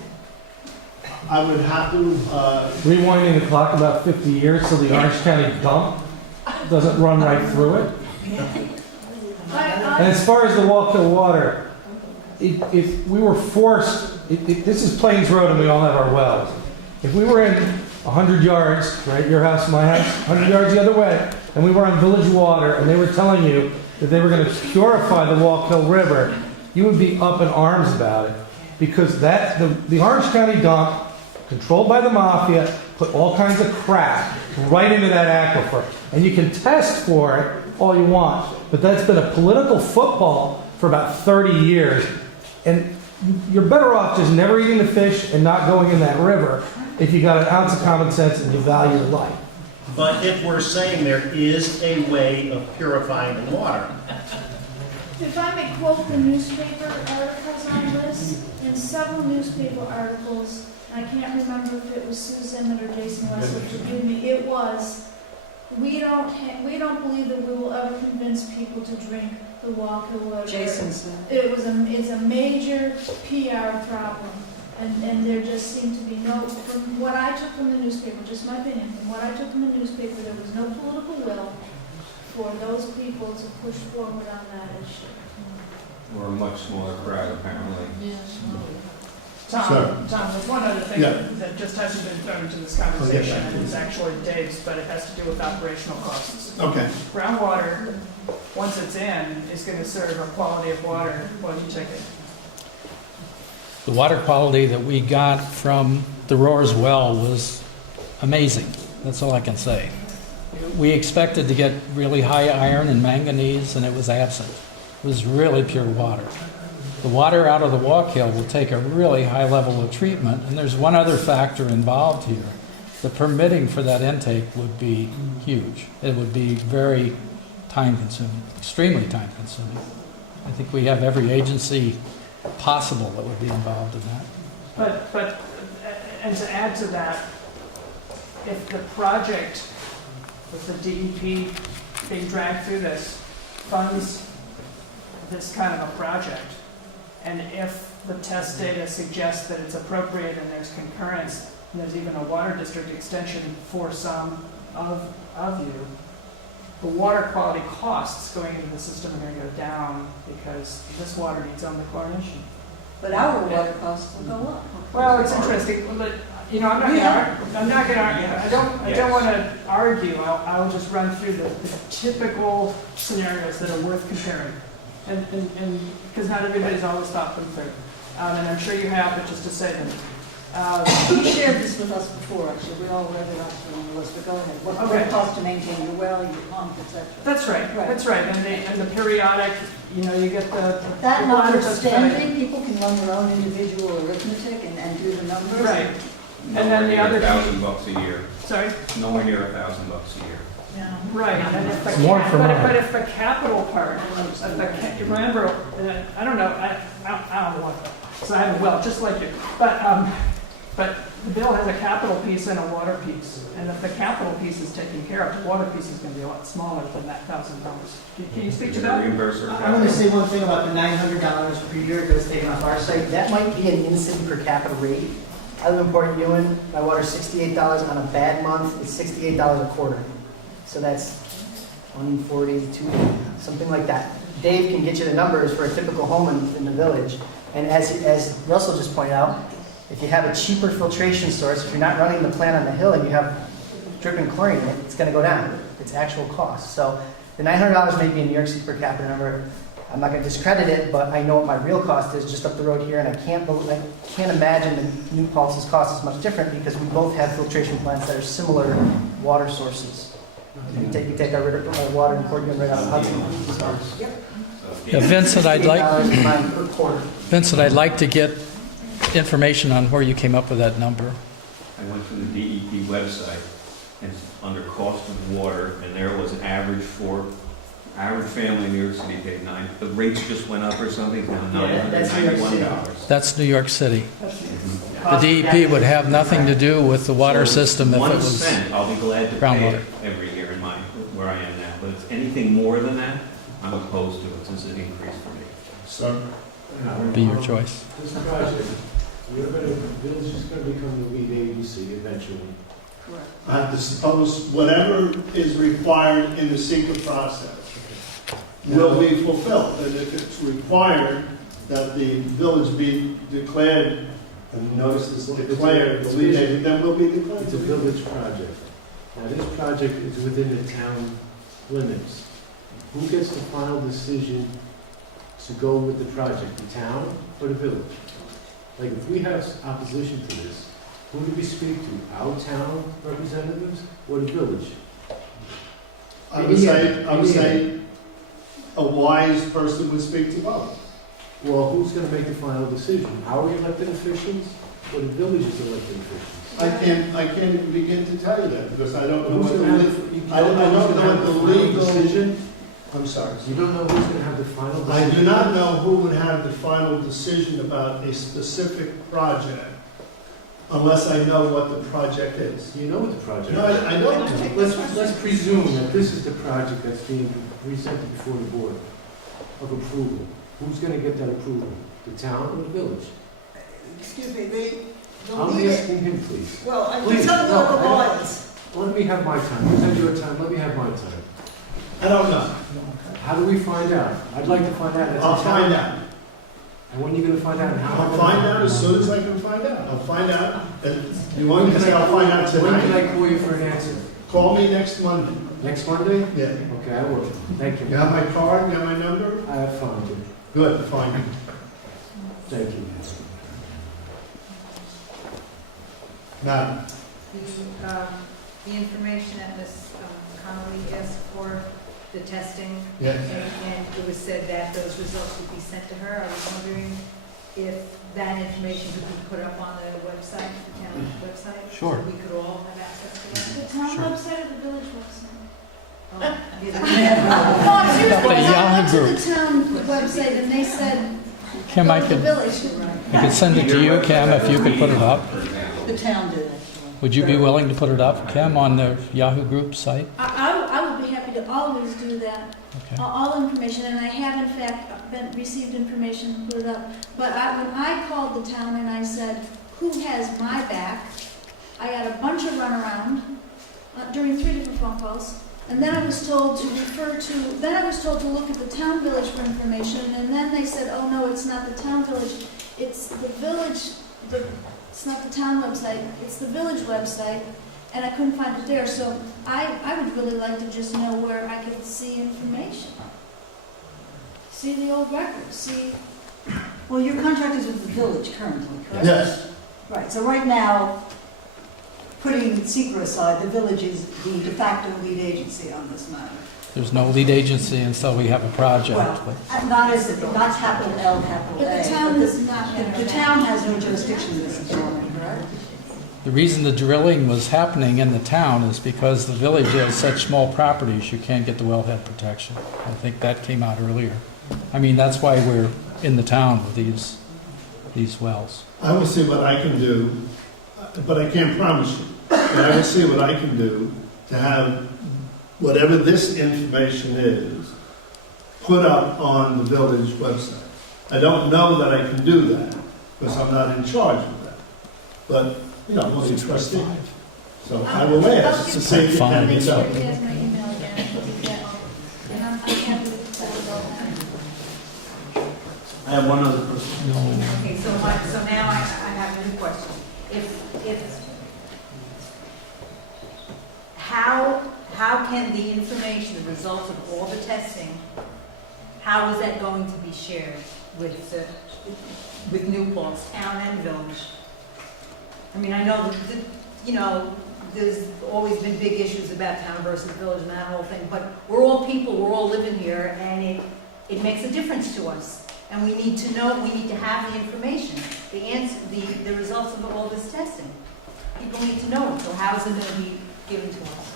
I would have to, Rewinding the clock about 50 years so the Orange County dump doesn't run right through it. And as far as the Wallkill water, if we were forced, this is Plains Road and we all have our wells. If we were in 100 yards, right, your house, my house, 100 yards the other way, and we were on village water and they were telling you that they were going to purify the Wallkill River, you would be up in arms about it. Because the Orange County dump, controlled by the mafia, put all kinds of crap right into that aquifer. And you can test for it all you want, but that's been a political football for about 30 years. And you're better off just never eating the fish and not going in that river if you got an ounce of common sense and you value life. But if we're saying there is a way of purifying the water, If I may quote the newspaper articles on this, in several newspaper articles, I can't remember if it was Sue Emmett or Jason Wesley, forgive me, it was, we don't believe that we will ever convince people to drink the Wallkill water. Jason said. It's a major PR problem, and there just seemed to be no, from what I took from the newspaper, just my opinion, from what I took from the newspaper, there was no political will for those people to push forward on that issue. Or a much smaller crowd, apparently. Sir. Tom, there's one other thing Yeah. that just hasn't been thrown into this conversation, and it's actually Dave's, but it has to do with operational costs. okay. Groundwater, once it's in, is going to serve a quality of water. What do you take it? The water quality that we got from the Rohr's well was amazing. That's all I can say. We expected to get really high iron and manganese, and it was absent. It was really pure water. The water out of the Wallkill will take a really high level of treatment, and there's one other factor involved here. The permitting for that intake would be huge. It would be very time-consuming, extremely time-consuming. I think we have every agency possible that would be involved in that. But, and to add to that, if the project with the DEP being dragged through this funds this kind of a project, and if the test data suggests that it's appropriate and there's concurrence, and there's even a water district extension for some of you, the water quality costs going into the system are going to go down because this water needs on the chlorination. But our water costs will go up. Well, it's interesting, but, you know, I'm not going to argue. I don't want to argue. I'll just run through the typical scenarios that are worth comparing. And because not everybody's always thought them through. And I'm sure you have, but just to say them. You shared this with us before, actually. We all read it actually on the list, but go ahead. What would it cost to maintain your well, your pump, et cetera? That's right. That's right. And the periodic, you know, you get the That the water notwithstanding, people can run their own individual arithmetic and do the numbers. Right. And then the other $1,000 a year. Sorry? Nowhere near $1,000 a year. Right, and if the More for mine. but if the capital part, remember, I don't know, I don't know what, so I have a well, just like you, but But the bill has a capital piece and a water piece, and if the capital piece is taken care of, the water piece is gonna be a lot smaller than that $1,000. Can you speak to that? Reimburse our I want to say one thing about the $900 per year that was taken off our site. That might be an in-city per capita rate. I live in Port Ewan, my water's $68. On a bad month, it's $68 a quarter. So that's 140, something like that. Dave can get you the numbers for a typical home in the village. And as Russell just pointed out, if you have a cheaper filtration source, if you're not running the plant on the hill and you have dripping chlorine in it, it's going to go down. It's actual cost. So the $900 may be a New York City per capita number. I'm not going to discredit it, but I know what my real cost is just up the road here, and I can't imagine the new Paltz's cost is much different because we both have filtration plants that are similar water sources. You take our water and Port Ewan right out of Hudson. Yeah, Vincent, I'd per quarter. like to get information on where you came up with that number. I went to the DEP website and under cost of water, and there was an average family in New York City paid the rates just went up or something, now $991. That's New York City. The DEP would have nothing to do with the water system if it was 1 cent, I'll be glad to pay groundwater. it every year in where I am now. But if it's anything more than that, I'm opposed to it since it increased for me. So, Be your choice. This project, the village is going to become the lead agency eventually. I have to suppose whatever is required in the secret process will be fulfilled. And if it's required that the village be declared, and notice is declared, the lead agency, then will be declared. It's a village project. Now, this project is within the town limits. Who gets the final decision to go with the project, the town or the village? Like, if we have opposition to this, who do we speak to? Our town representatives or the village? I would say a wise person would speak to both. Well, who's going to make the final decision? Our elected officials or the village's elected officials? I can't even begin to tell you that because I don't know Who's what the gonna legal. have, I don't know what the legal decision? I'm sorry. You don't know who's going to have the final decision? I do not know who would have the final decision about a specific project unless I know what the project is. You know what the project is? No, I don't. Let's presume that this is the project that's being presented before the board of approval. Who's going to get that approval? The town or the village? Excuse me, the I'm lead, asking him, please. well, I'm Please, telling you no, what the I law don't- is. Let me have my time. You have your time, let me have my time. I don't know. How do we find out? I'd like to find out. as a I'll town. find out. And when are you going to find out? And how? I'll find out as soon as I can find out. I'll find out. You want me to say I'll find out When can tonight? I call you for an answer? Call me next Monday. Next Monday? Yeah. Okay, I will. Thank you. You have my card? You have my number? I have found it. Good, fine. Thank you. Madam. The information that Ms. Connolly asked for, the testing, Yes. and it was said that those results would be sent to her. I was wondering if that information could be put up on the website, the town website? Sure. So we could all have access to that? The town Sure. website or the village website? Oh, either No, way. I'm serious, The because I Yahoo went to group. the town website and they said, Kim, go I to the could village. I could send it to you, Kim, if you could put it up. The town did, actually. Would you be willing to put it up, Kim, on the Yahoo Group site? I would be happy to always do that. Okay. All information, and I have in fact received information and put it up. But when I called the town and I said, who has my back? I got a bunch of runaround during 3 different phone calls. And then I was told to look at the town village for information. And then they said, oh no, it's not the town village, it's the village, it's not the town website, it's the village website. And I couldn't find it there, so I would really like to just know where I could see information. See the old records, see. Well, your contract is with the village currently, correct? Yes. Right, so right now, putting secret aside, the village is the de facto lead agency on this matter. There's no lead agency until we have a project. Well, but- not capital L, capital A. But the town is not. The town has no jurisdiction in this development, correct? The reason the drilling was happening in the town is because the village has such small properties, you can't get the wellhead protection. I think that came out earlier. I mean, that's why we're in the town with these wells. I will see what I can do but I can't promise you. But I will see what I can do to have whatever this information is put up on the village website. I don't know that I can do that because I'm not in charge of that. But, you know, I'm only a trustee. So I will ask to see if it can be done. He has my email again, and I'm happy to set it all. I have one other person. Okay, so now I have a new question. How can the information, the results of all the testing, how is that going to be shared with New Paltz, town and village? I mean, I know that, you know, there's always been big issues about town versus village and that whole thing, but we're all people, we're all living here, and it makes a difference to us. And we need to know, we need to have the information, the answer, the results of all this testing. People need to know it, so how is it going to be given to us?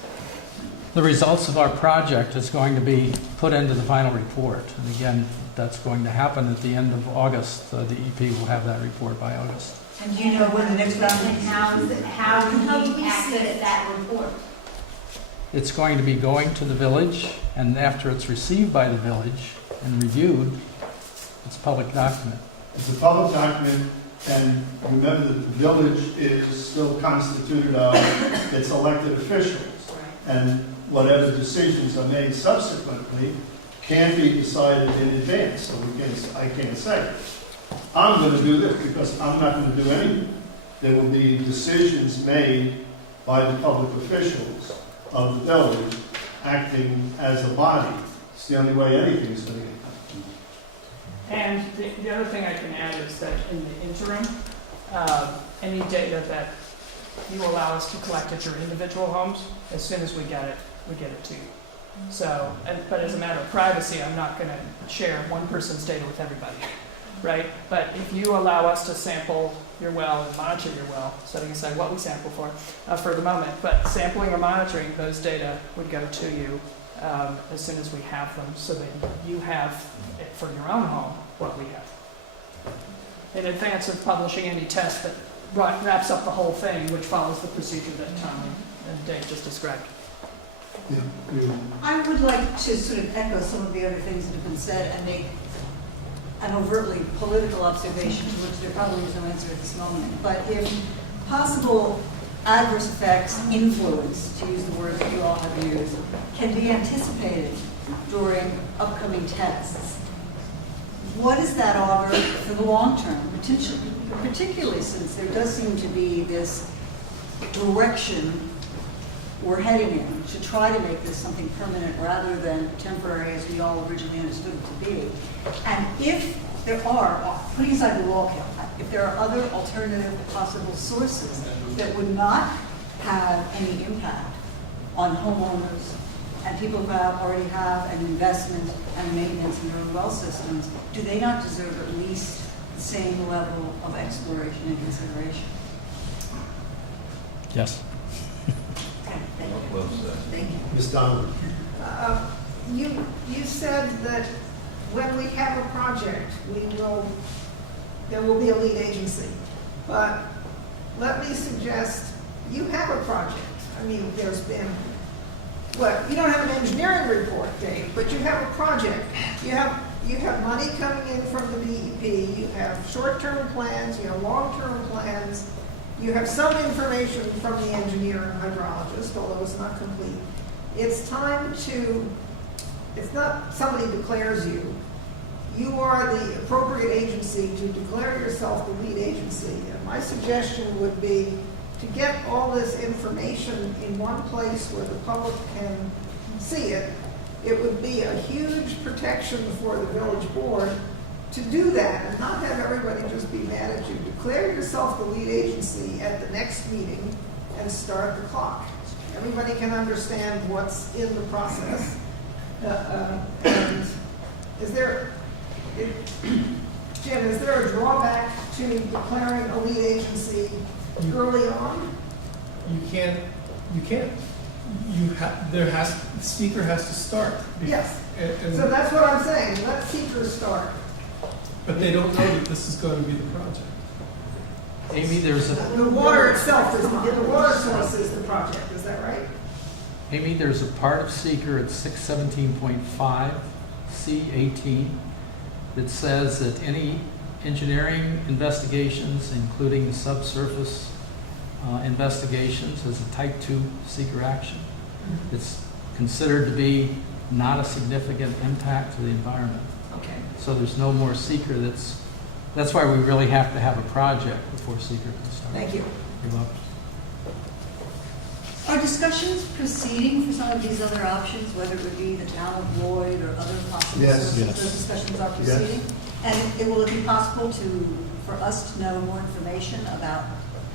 The results of our project is going to be put into the final report. And again, that's going to happen at the end of August. The EP will have that report by August. And do you know when the next round is? How do we access that report? It's going to be going to the village, and after it's received by the village and reviewed, it's a public document. It's a public document, and remember that the village is still constituted of its elected officials. And whatever decisions are made subsequently can't be decided in advance, so I can't say. I'm going to do this because I'm not going to do anything. There will be decisions made by the public officials of the village acting as a body. It's the only way anything is going to get done. And the other thing I can add is that in the interim, any data that you allow us to collect at your individual homes, as soon as we get it to you. So, but as a matter of privacy, I'm not going to share one person's data with everybody, right? But if you allow us to sample your well and monitor your well, setting aside what we sample for the moment, but sampling or monitoring those data would go to you as soon as we have them, so that you have it for your own home what we have. In advance of publishing any test that wraps up the whole thing, which follows the procedure that Tom and Dave just described. I would like to sort of echo some of the other things that have been said and make an overtly political observation to which there probably is no answer at this moment. But if possible adverse effects, influence, to use the word that you all have used, can be anticipated during upcoming tests, what does that augur for the long term, particularly since there does seem to be this direction we're heading in to try to make this something permanent rather than temporary as we all originally understood it to be. And if there are, putting aside the wall count, if there are other alternative possible sources that would not have any impact on homeowners and people who already have an investment and maintenance in their own well systems, do they not deserve at least the same level of exploration and consideration? Yes. Thank you. Ms. Donovan. You said that when we have a project, there will be a lead agency. But let me suggest you have a project. I mean, there's been, you don't have an engineering report, Dave, but you have a project. You have money coming in from the DEP. You have short-term plans. You have long-term plans. You have some information from the engineer and hydrologist, although it's not complete. It's time to, it's not somebody declares you. You are the appropriate agency to declare yourself the lead agency. And my suggestion would be to get all this information in one place where the public can see it. It would be a huge protection for the village board to do that and not have everybody just be mad at you. Declare yourself the lead agency at the next meeting and start the clock. Everybody can understand what's in the process. And Jim, is there a drawback to declaring a lead agency early on? The speaker has to start. Yes. And So that's what I'm saying. Let seekers start. but they don't know that this is going to be the project. Amy, there's a, The water itself is not, the water source is the project, is that right? Amy, there's a part of seeker at 617.5 C18 that says that any engineering investigations, including subsurface investigations, is a type 2 seeker action. It's considered to be not a significant impact to the environment. Okay. So there's no more seeker. That's why we really have to have a project before seeker can start. Thank you. You're welcome. Are discussions proceeding for some of these other options, whether it would be the town of Lloyd or other possible Yes. sources? Yes. Those discussions are Yes. proceeding? And will it be possible for us to know more information about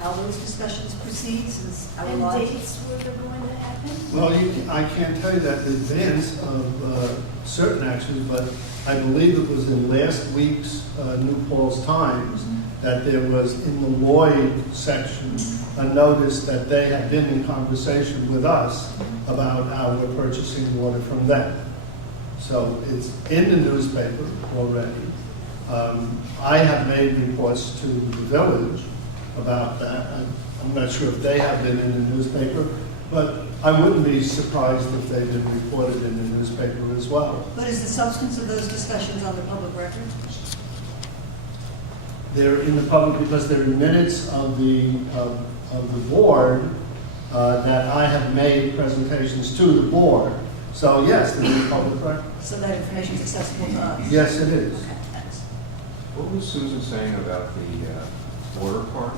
how those discussions proceed since our And lives? dates where they're going to happen? Well, I can't tell you that in advance of certain actions, but I believe it was in last week's New Paltz Times that there was in the Lloyd section a notice that they had been in conversation with us about how we're purchasing water from them. So it's in the newspaper already. I have made reports to the village about that. I'm not sure if they have been in the newspaper, but I wouldn't be surprised if they've been reported in the newspaper as well. But is the substance of those discussions on the public record? They're in the public because they're minutes of the board that I have made presentations to the board. So yes, they're in the public record. So that information is accessible to us? Yes, it is. Okay, thanks. What was Susan saying about the water park?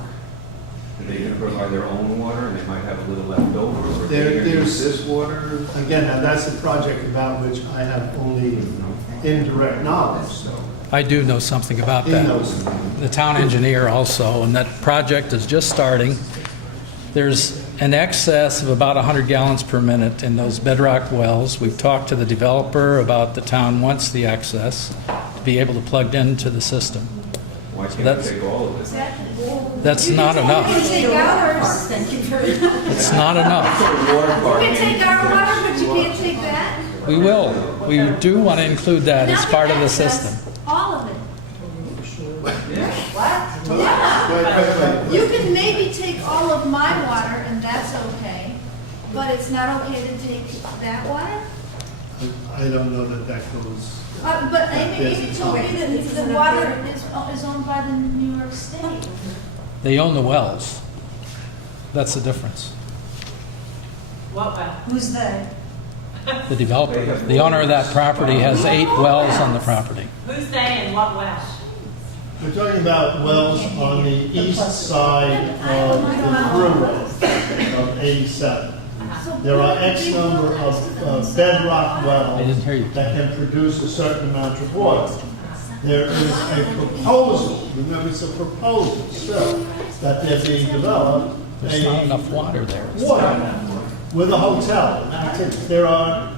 Are they going to provide their own water and they might have a little left over? Or are they going to use this water? Again, now that's a project about which I have only indirect knowledge, so. I do know something about He that. knows. The town engineer also, and that project is just starting. There's an excess of about 100 gallons per minute in those bedrock wells. We've talked to the developer about the town wants the excess to be able to plug into the system. Why can't That's- they take all of it? That's not enough. You can take ours. It's not enough. You can take our water, but you can't take that. We will. We do want to include that as part of the system. All of it. Wait, Yeah. wait. You can maybe take all of my water and that's okay, but it's not okay to take that water? I don't know that goes. But Amy told me that the water is owned by the New York State. They own the wells. That's the difference. What well? Who's they? The developer, the owner of that property has 8 wells on the property. Who's they and what well? We're talking about wells on the east side of the thruway of 87. There are X number of bedrock I wells didn't hear you. that can produce a certain amount of water. There is a proposal, remember it's a proposal still, that they're being developed. There's not enough water there. Water with a hotel and activities. There are,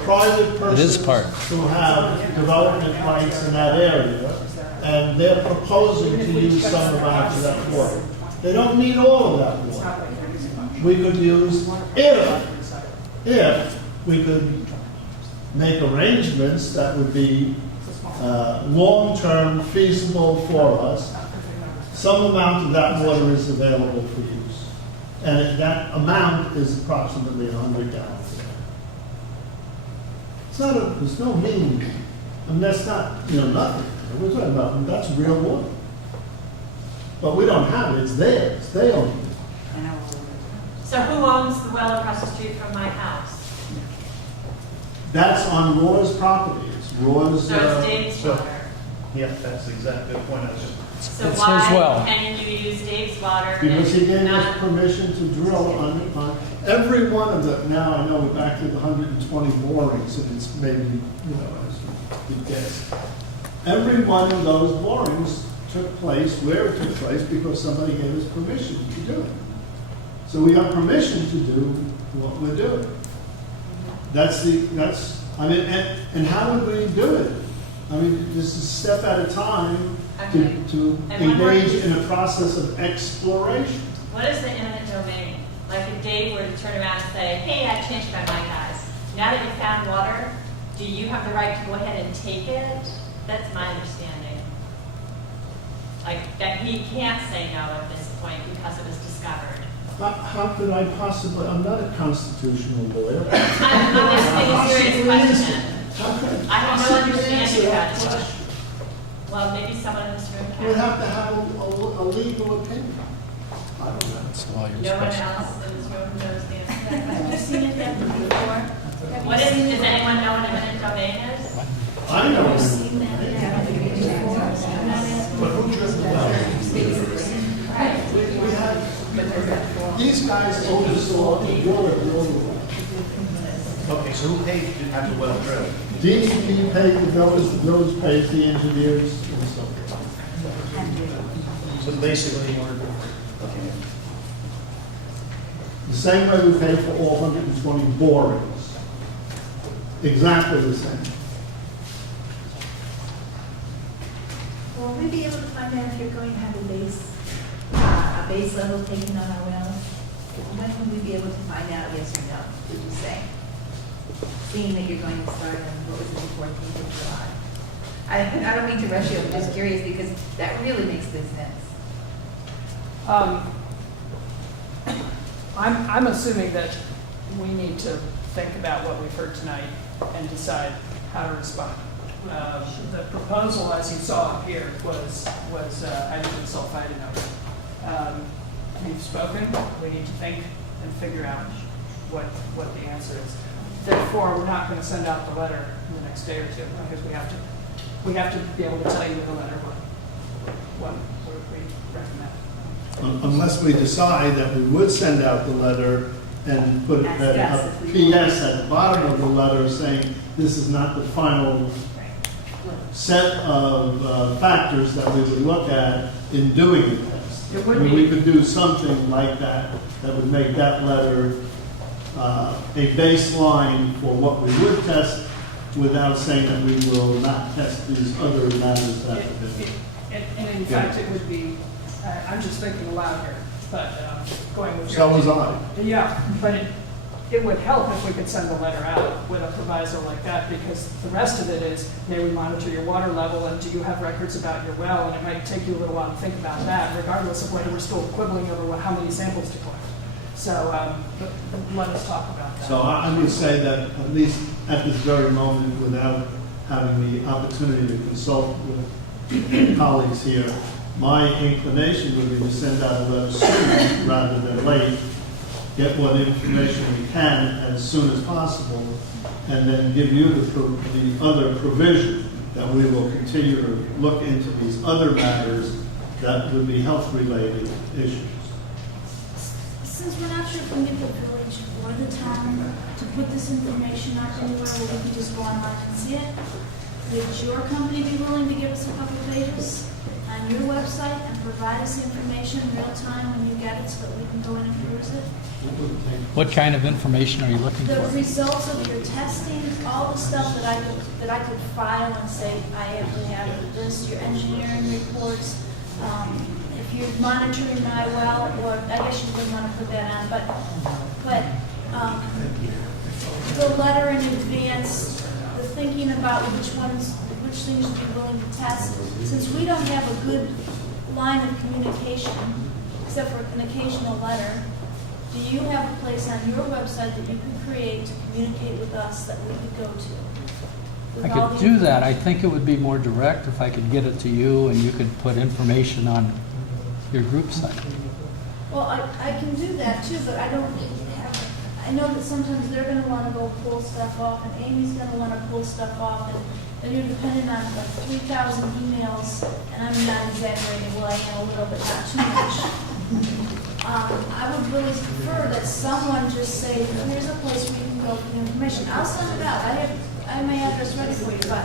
private It is persons part. who have development rights in that area, and they're proposing to use some amount of that water. They don't need all of that water. We could use, if we could make arrangements that would be long-term feasible for us, some amount of that water is available for use. And that amount is approximately 100 gallons. There's no mean, that's not, nothing. We're talking about, that's real water. But we don't have it, it's theirs, they own it. So who owns the well across the street from my house? That's on Roar's property, it's Roar's. So it's Dave's water. Yeah, that's exactly the point I was just. So It's his why well. can you use Dave's water? Because he and gave us not- permission to drill on every one of the, now I know we're back to the 120 borings, and it's maybe, as you guess. Every one of those borings took place, where it took place, because somebody gave us permission to do it. So we have permission to do what we're doing. And how would we do it? This is a step at a time to And one more- engage in a process of exploration. What is the eminent domain? Like if Dave were to turn around and say, hey, I changed my mind, guys. Now that you found water, do you have the right to go ahead and take it? That's my understanding. Like, that he can't say no at this point because it was discovered. How could I possibly, I'm not a constitutional lawyer. I'm asking a serious question. How could I have no possibly understanding answer that about it. question? Well, maybe someone in this room can. We'd have to have a legal opinion. I don't know. That's all your No one special. else in this room knows the answer to that Have you seen it that before? Have you What is, seen does it? anyone know what eminent domain is? I know. Have you seen that happen before? I'm not asking. But who drives the well? We had, these guys oversaw the water bill. Okay, so who paid to have the well drilled? DEP paid the village pays the engineers and so forth. So basically, okay. The same way we pay for all 120 borings. Exactly the same. Will we be able to find out if you're going to have a base level taken on our wells? When will we be able to find out, yes or no, did you say? Seeing that you're going to start on, what was it, the 14th of July? I don't mean to rush you, I'm just curious because that really makes good sense. I'm assuming that we need to think about what we've heard tonight and decide how to respond. The proposal, as you saw here, was hydrogen sulfide and oil. We've spoken, we need to think and figure out what the answer is. Therefore, we're not going to send out the letter in the next day or two, because we have to be able to tell you in the letter what we recommend. Unless we decide that we would send out the letter and put a PS at the bottom of the letter saying this is not the final set of factors that we would look at in doing the test. It would I mean, be- we could do something like that that would make that letter a baseline for what we would test without saying that we will not test these other matters that have been. And in fact, it would be, I'm just thinking aloud here, but going with your... So was I. Yeah, but it would help if we could send a letter out with a proviso like that, because the rest of it is, may we monitor your water level, and do you have records about your well? And it might take you a little while to think about that, regardless of whether we're still quibbling over how many samples to collect. So but let us talk about that. So I would say that at least at this very moment, without having the opportunity to consult with colleagues here, my inclination would be to send out a letter sooner rather than late, get what information we can as soon as possible, and then give you the other provision that we will continue to look into these other matters that would be health-related issues. Since we're not sure if we can get the village or the town to put this information out anywhere where we can just go online and see it, would your company be willing to give us a couple pages on your website and provide us the information in real time when you get it so that we can go in and peruse it? What kind of information are you looking The for? results of your testing, all the stuff that I could file and say, I actually have this, your engineering reports, if you're monitoring my well, or I guess you wouldn't want to put that on, but the letter in advance, the thinking about which things you'd be willing to test, since we don't have a good line of communication, except for an occasional letter, do you have a place on your website that you could create to communicate with us that we could go to? I could do that. I think it would be more direct if I could get it to you and you could put information on your group site. Well, I can do that too, but I don't have, I know that sometimes they're gonna wanna go pull stuff off, and Amy's gonna wanna pull stuff off, and you're dependent on like 3,000 emails, and I'm not exaggerating, well, I am a little bit, not too much. I would really prefer that someone just say, here's a place where you can go for the information. I'll send it out. I have my address ready for you, but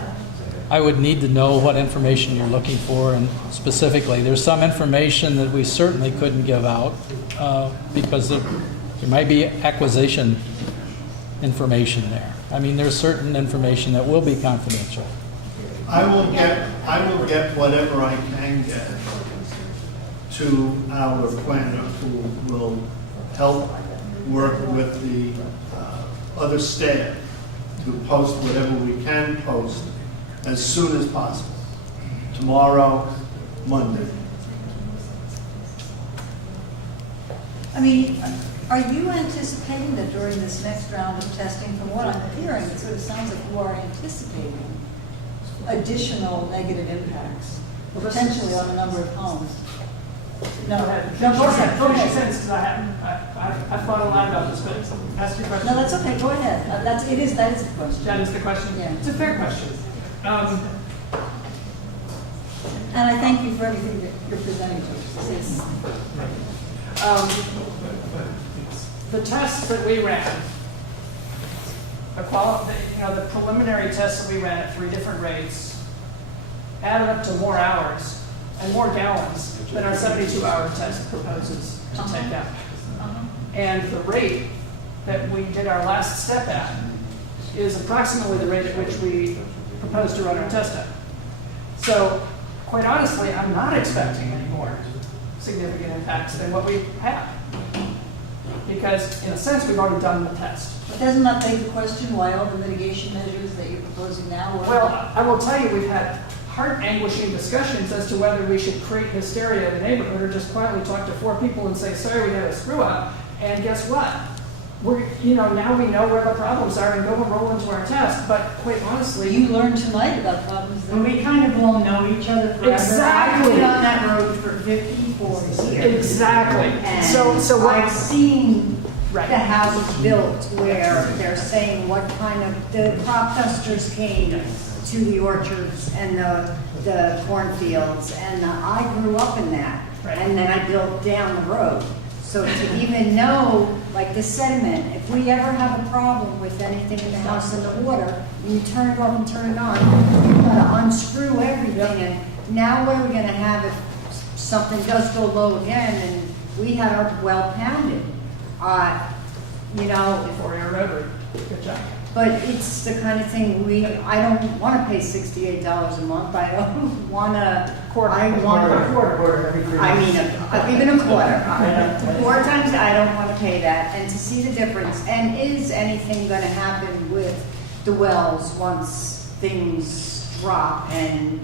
I would need to know what information you're looking for, and specifically, there's some information that we certainly couldn't give out because there might be acquisition information there. I mean, there's certain information that will be confidential. I will get whatever I can get to our planner, who will help work with the other staff to post whatever we can post as soon as possible. Tomorrow, Monday. I mean, are you anticipating that during this next round of testing, from what I'm hearing, it sort of sounds like you are anticipating additional negative impacts, potentially on a number of homes? No, Go ahead. no, go ahead, go Finish your ahead. sentence, because I thought a lot about this, but ask your question. No, that's okay, go ahead. That is the question. That is the question? Yeah. It's a fair question. And I thank you for everything that you're presenting to us. This is- The tests that we ran, the preliminary tests that we ran at 3 different rates added up to more hours and more gallons than our 72-hour test proposes to take out. And the rate that we did our last step at is approximately the rate at which we propose to run our test at. So, quite honestly, I'm not expecting any more significant impacts than what we have. Because, in a sense, we've already done the test. But doesn't that beg the question why all the mitigation measures that you're proposing now were? Well, I will tell you, we've had heart-anguishing discussions as to whether we should create hysteria in the neighborhood or just quietly talk to 4 people and say, sorry, we had a screw-up. And guess what? Now we know where the problems are and go and roll into our test. But quite honestly, You learned tonight about problems that... And we kind of all know each other forever. Exactly. I've been on that road for 54 years. Exactly. And So what- I've seen Right. the houses built where they're saying what kind of, the crop dusters came to the orchards and the cornfields. And I grew up in that. Right. And then I built down the road. So to even know, like the sediment, if we ever have a problem with anything in the house in the water, you turn it off and turn it on, you've got to unscrew everything. And now what are we going to have if something does go low again and we had our well pounded? Before you're over, good job. But it's the kind of thing I don't want to pay $68 a month. I don't want to, I want a quarter every 3 months. I mean, even a quarter. 4 times, I don't want to pay that. And to see the difference, and is anything going to happen with the wells once things drop and,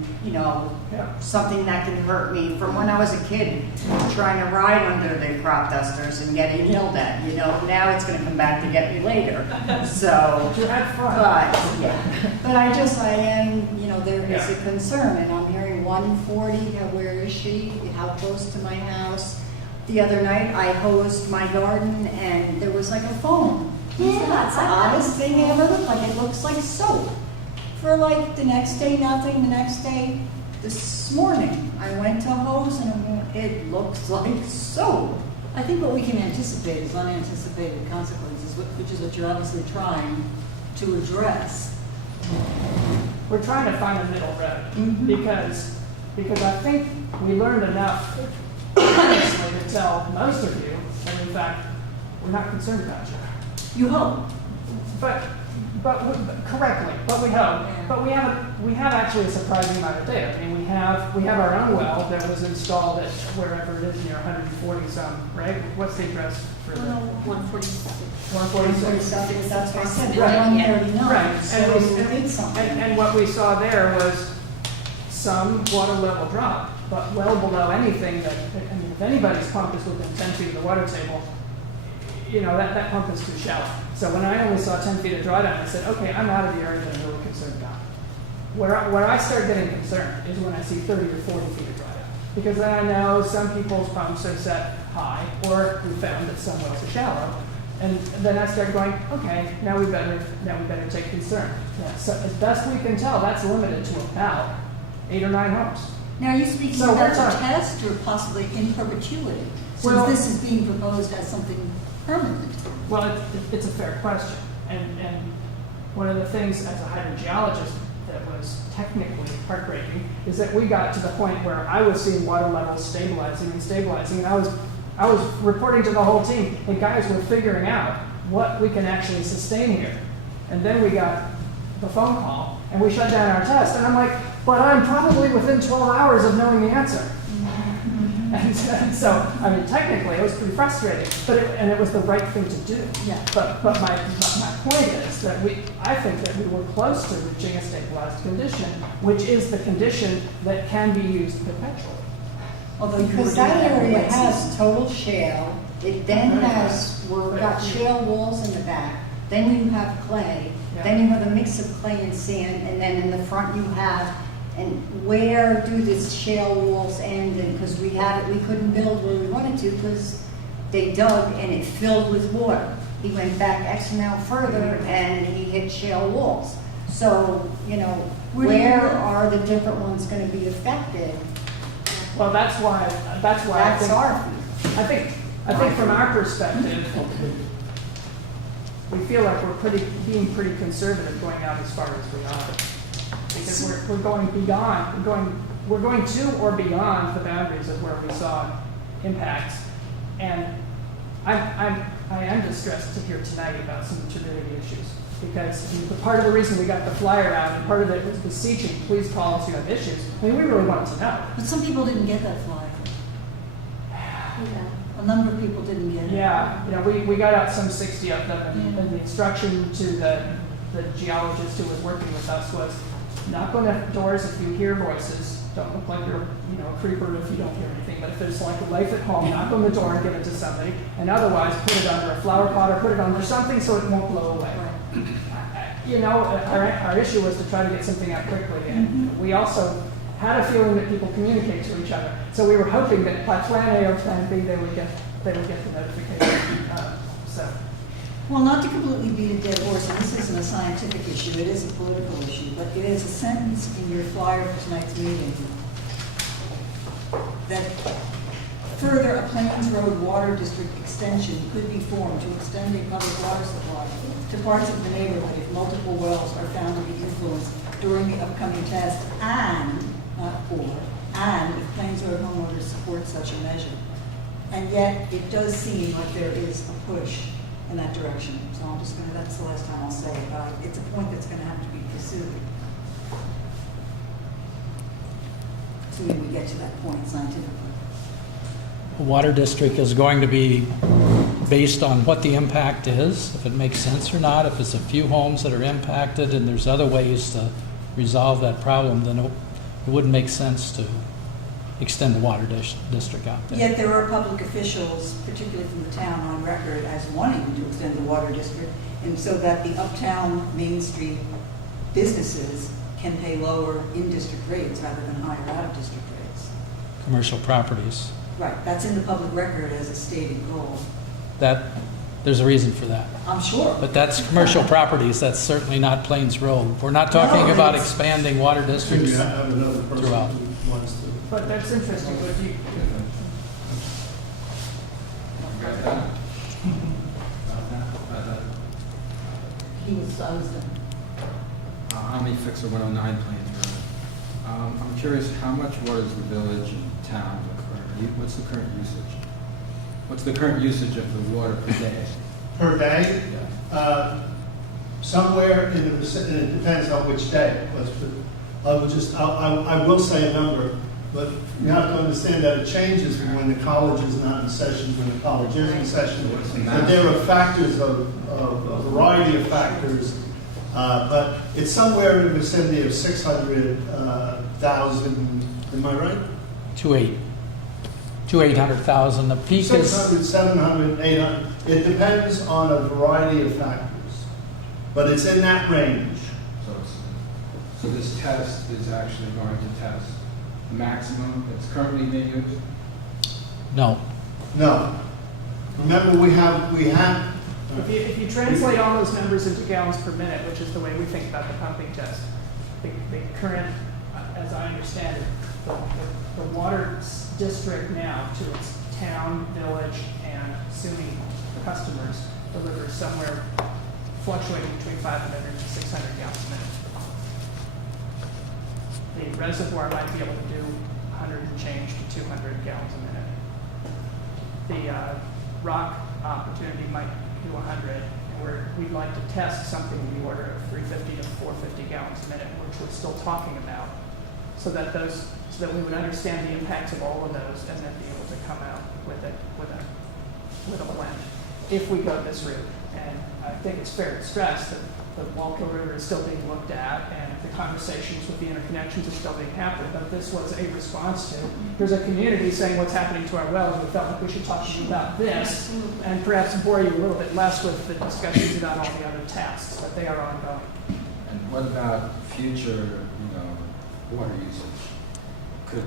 something that can hurt me from when I was a kid trying to ride under the crop dusters and getting yelled at, now it's going to come back to get me later. So, You had fun. but I am, there is a concern, and I'm hearing 140, where is she? How close to my house? The other night, I hosed my garden, and there was like a foam. Yeah, that's the oddest thing I ever looked like. It looks like soap. For like the next day, nothing. The next day, this morning, I went to hose, and it looks like soap. I think what we can anticipate is unanticipated consequences, which is what you're obviously trying to address. We're trying to find a middle road because I think we learned enough honestly to tell most of you that in fact we're not concerned about you. You hope. But correctly, but we hope. But we have actually a surprising amount of data. I mean, we have our own well that was installed at wherever it is near 140 some, right? What's the address for the 146. 146? That's what I said. Right. 139. Right. So we did something. And what we saw there was some water level drop, but well below anything that, if anybody's pump is within 10 feet of the water table, that pump is too shallow. So when I only saw 10 feet of drawdown, I said, okay, I'm out of the area that I'm really concerned about. Where I start getting concerned is when I see 30 or 40 feet of drawdown. Because then I know some people's pumps are set high, or we found that some wells are shallow. And then I start going, okay, now we better take concern. Yeah, so as best we can tell, that's limited to about 8 or 9 homes. Now, are you speaking So about we're the talking- test or possibly in perpetuity? Since Well- this is being proposed as something permanent. Well, it's a fair question. And one of the things as a hydrogeologist that was technically heartbreaking is that we got to the point where I was seeing water levels stabilizing. And I was reporting to the whole team, and guys were figuring out what we can actually sustain here. And then we got the phone call, and we shut down our test. And I'm like, but I'm probably within 12 hours of knowing the answer. And so, I mean, technically, it was pretty frustrating, but it was the right thing to do. Yeah. But my point is that I think that we were close to reaching a stabilized condition, which is the condition that can be used perpetually. Although you Because were that doing area wet has season. total shale, It then has, we've got shale walls in the back, then you have clay, then you have a mix of clay and sand, and then in the front you have, and where do these shale walls end? And because we couldn't build where we wanted to because they dug and it filled with water. He went back X amount further and he hit shale walls. So, you know, where are the different ones going to be affected? Well, that's why That's I think from our perspective, we feel like we're being pretty conservative going out as far as we are. Because we're going to or beyond the boundaries of where we saw impacts. And I am distressed to hear tonight about some of the turbidity issues. Because part of the reason we got the flyer out and part of it was beseeching, please call us if you have issues. I mean, we really wanted to know. But some people didn't get that flyer. A number of people didn't get it. Yeah, you know, we got out some 60 of them, and the instruction to the geologist who was working with us was, knock on the doors if you hear voices. Don't look like you're, you know, a creeper if you don't hear anything. But if there's like a life at home, knock on the door and give it to somebody. And otherwise, put it under a flower pot or put it under something so it won't blow away. You know, our issue was to try to get something out quickly, and we also had a feeling that people communicate to each other. So we were hoping that by plan A or plan B, they would get the notification. Well, not to completely beat a dead horse, and this isn't a scientific issue, it is a political issue, but it is a sentence in your flyer for tonight's meeting that further, a Plains Road Water District extension could be formed to extend a public water supply to parts of the neighborhood if multiple wells are found to be influenced during the upcoming test and, not or, and if Plains Road homeowners support such a measure. And yet, it does seem like there is a push in that direction. So I'm just going to, that's the last time I'll say it, but it's a point that's going to have to be pursued. Assuming we get to that point scientifically. A water district is going to be based on what the impact is, if it makes sense or not. If it's a few homes that are impacted and there's other ways to resolve that problem, then it wouldn't make sense to extend the water district out there. Yet there are public officials, particularly from the town, on record as wanting to extend the water district, and so that the uptown Main Street businesses can pay lower in-district rates rather than higher out-of-district rates. Commercial properties. Right, that's in the public record as a stated goal. There's a reason for that. I'm sure. But that's commercial properties, that's certainly not Plains Road. We're not talking about expanding water districts throughout. But that's interesting. But you, I'm a fixer 109 Plains Road. I'm curious, how much water does the village and town require? What's the current usage? What's the current usage of the water per day? Per day? Yeah. Somewhere in the vicinity, it depends on which day. I will say a number, but you have to understand that it changes when the college is not in session, when the college is in session. But there are factors of a variety of factors, but it's somewhere in the vicinity of 600,000. Am I right? 800,000. The peak 600, is 700, 800. It depends on a variety of factors, but it's in that range. So this test is actually going to test the maximum that's currently being used? no. Remember, we have. if you translate all those numbers into gallons per minute, which is the way we think about the pumping test, the current, as I understand it, the water district now to its town, village, and assuming customers delivers somewhere fluctuating between 500 and 600 gallons a minute. The reservoir might be able to do 100 and change to 200 gallons a minute. The rock opportunity might do 100, and we'd like to test something in the order of 350 to 450 gallons a minute, which we're still talking about, so that we would understand the impacts of all of those and then be able to come out with a blend if we go this route. And I think it's fair to stress that the Wallkill River is still being looked at, and the conversations with the interconnections are still being happened, but this was a response to, there's a community saying what's happening to our wells, and we felt like we should talk to you about this, and perhaps bore you a little bit less with the discussions about all the other tasks, but they are ongoing. And what about future, water usage? Could,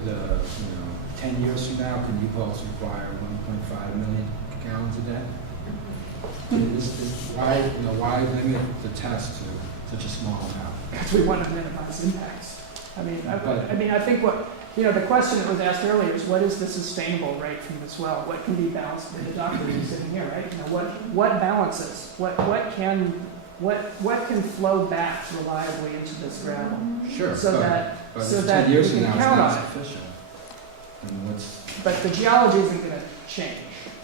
10 years from now, could New Paltz require 1.5 million gallons a day? Why limit the test to such a small amount? Because we want to minimize impacts. I think the question that was asked earlier is what is the sustainable rate from this well? What can be balanced? The doctor is sitting here, right? What balances? What can flow back reliably into this gravel? Sure. So that 10 years we from can now, count it's on not it. sufficient. But the geology isn't going to change.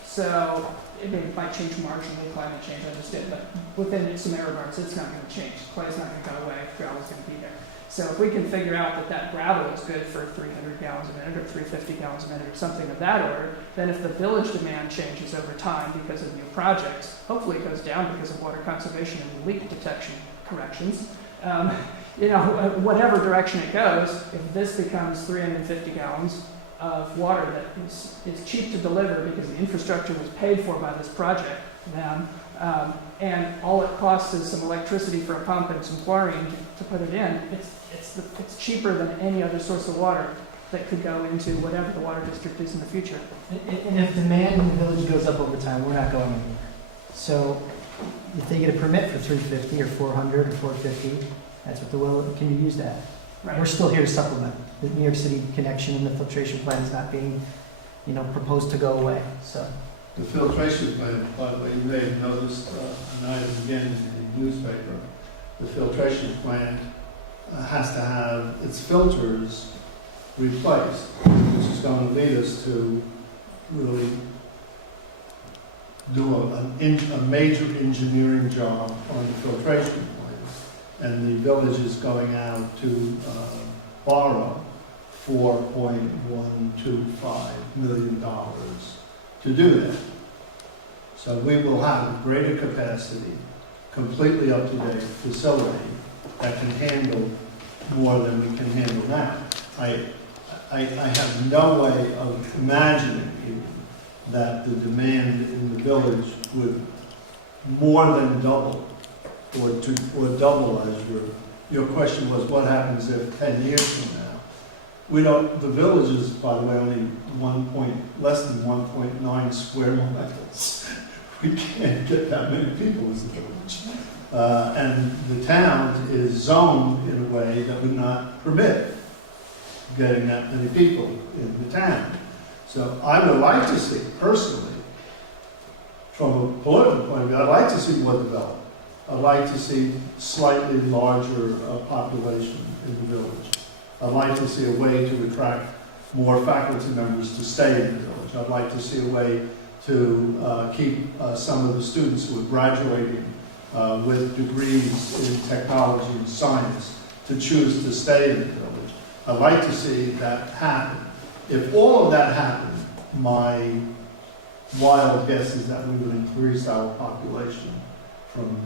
So it might change marginally, climate change, I understand, but within some error bars, it's not going to change. Clay's not going to go away, gravel's going to be there. So if we can figure out that gravel is good for 300 gallons a minute or 350 gallons a minute or something of that order, then if the village demand changes over time because of new projects, hopefully it goes down because of water conservation and leak detection corrections. Whatever direction it goes, if this becomes 350 gallons of water that is cheap to deliver because the infrastructure was paid for by this project, then, and all it costs is some electricity for a pump and some chlorine to put it in, it's cheaper than any other source of water that could go into whatever the water district is in the future. And if demand in the village goes up over time, we're not going anywhere. So if they get a permit for 350 or 400 or 450, that's what the well can you use that. Right. We're still here to supplement. The New York City connection and the filtration plant is not being, proposed to go away. So The filtration plant, by the way, you may have noticed, an item again in the newspaper, the filtration plant has to have its filters replaced, which is going to lead us to really do a major engineering job on the filtration plant. And the village is going out to borrow $4.125 million to do that. So we will have a greater capacity, completely up-to-date facility that can handle more than we can handle now. I have no way of imagining even that the demand in the village would more than double or double as your question was, what happens if 10 years from now? The village is, by the way, only less than 1.9 square miles. We can't get that many people as a village. And the town is zoned in a way that would not permit getting that many people in the town. So I would like to see, personally, from a political point of view, I'd like to see more development. I'd like to see slightly larger population in the village. I'd like to see a way to attract more faculty members to stay in the village. I'd like to see a way to keep some of the students who are graduating with degrees in technology and science to choose to stay in the village. I'd like to see that happen. If all of that happened, my wild guess is that we would increase our population from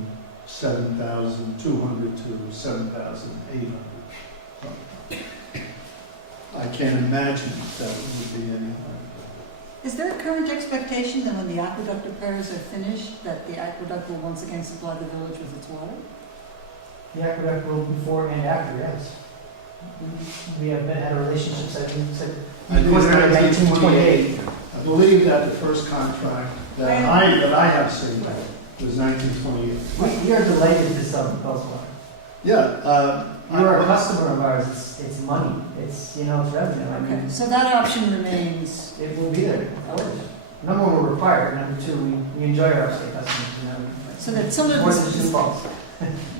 7,200 to 7,800. I can't imagine that it would be any higher. Is there a current expectation that when the aqueduct repairs are finished, that the aqueduct will once again supply the village with its water? the aqueduct will before and after, yes. We have had a relationship since I think it's 1928. I believe that the first contract that I have seen was 1928. We are delighted to sell the Paltz water. Yeah. You're a customer of ours. It's money. It's revenue. I mean, Okay, so that option remains. it will be there. Number one, we're required. Number two, we enjoy our state customers. So that some of More than this, just Paltz.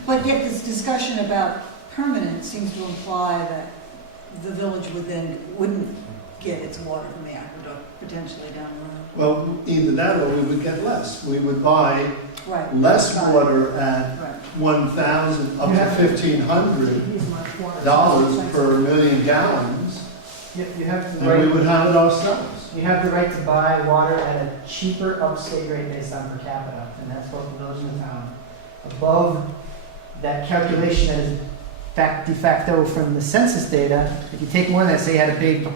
but yet this discussion about permanent seems to imply that the village wouldn't get its water from the aqueduct potentially down the road. Well, either that or we would get less. We would buy Right. less Right. water at Right. $1,000 up to $1,500 per million gallons, You have to and we would have it ourselves. You have the right to buy water at a cheaper upstate rate based on per capita, and that's both the village and the town. Above that calculation that is de facto from the census data, if you take more than that, say you had a big,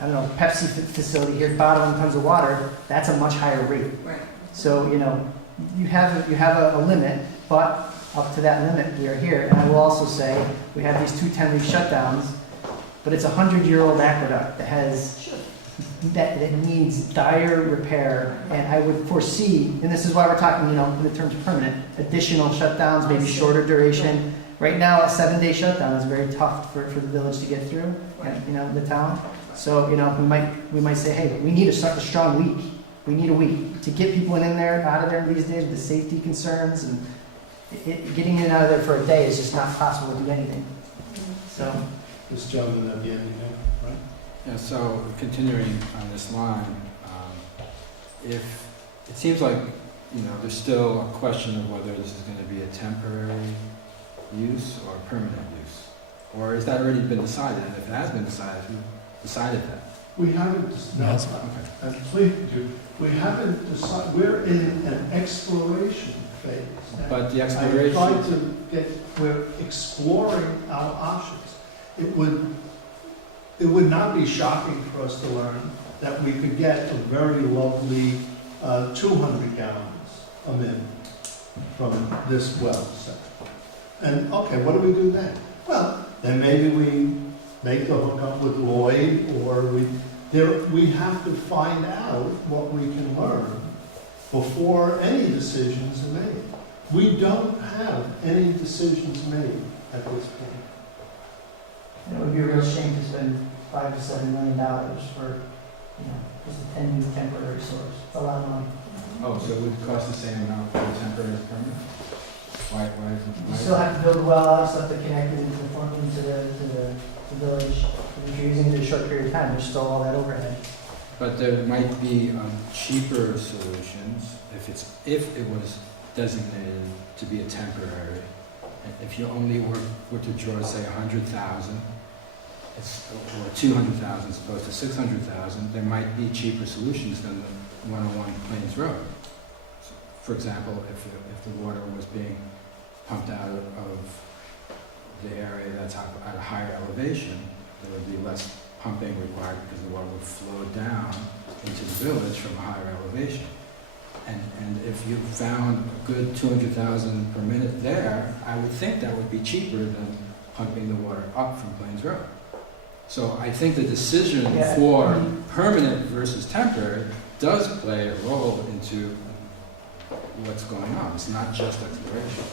I don't know, Pepsi facility here bottling tons of water, that's a much higher rate. Right. So, you have a limit, but up to that limit, we are here. And I will also say, we have these 2 10-week shutdowns, but it's a 100-year-old aqueduct that needs dire repair. And I would foresee, and this is why we're talking, in the terms of permanent, additional shutdowns, maybe shorter duration. Right now, a 7-day shutdown is very tough for the village to get through, and, the town. So, we might say, hey, we need a strong week. We need a week to get people in there, out of there these days with the safety concerns, and getting in and out of there for a day is just not possible to do anything. So, This gentleman at the end, right? Yeah, so continuing on this line, if, it seems like, there's still a question of whether this is going to be a temporary use or permanent use. Or has that already been decided? And if it has been decided, who decided that? We haven't, Yes. and please, we haven't decided, we're in an exploration phase. But the I exploration, tried to we're exploring our options. It would not be shocking for us to learn that we could get a very lovely 200 gallons a minute from this well set. And, okay, what do we do then? Well, then maybe we make the hookup with Lloyd, or we have to find out what we can learn before any decisions are made. We don't have any decisions made at this point. it would be a real shame to spend $5 to $7 million for, just a 10-week temporary source. It's a lot of money. oh, so it would cost the same amount for a temporary as permanent? Why is it? You still have to build the well out, still have to connect it into the village. If you're using it in a short period of time, there's still all that overhead. But there might be cheaper solutions if it was designated to be a temporary. If you only were to draw, say, 100,000, or 200,000 as opposed to 600,000, there might be cheaper solutions than the 101 Plains Road. So, for example, if the water was being pumped out of the area that's at a higher elevation, there would be less pumping required because the water would flow down into the village from a higher elevation. And if you found a good 200,000 per minute there, I would think that would be cheaper than pumping the water up from Plains Road. So I think the decision for permanent versus temporary does play a role into what's going on. It's not just exploration.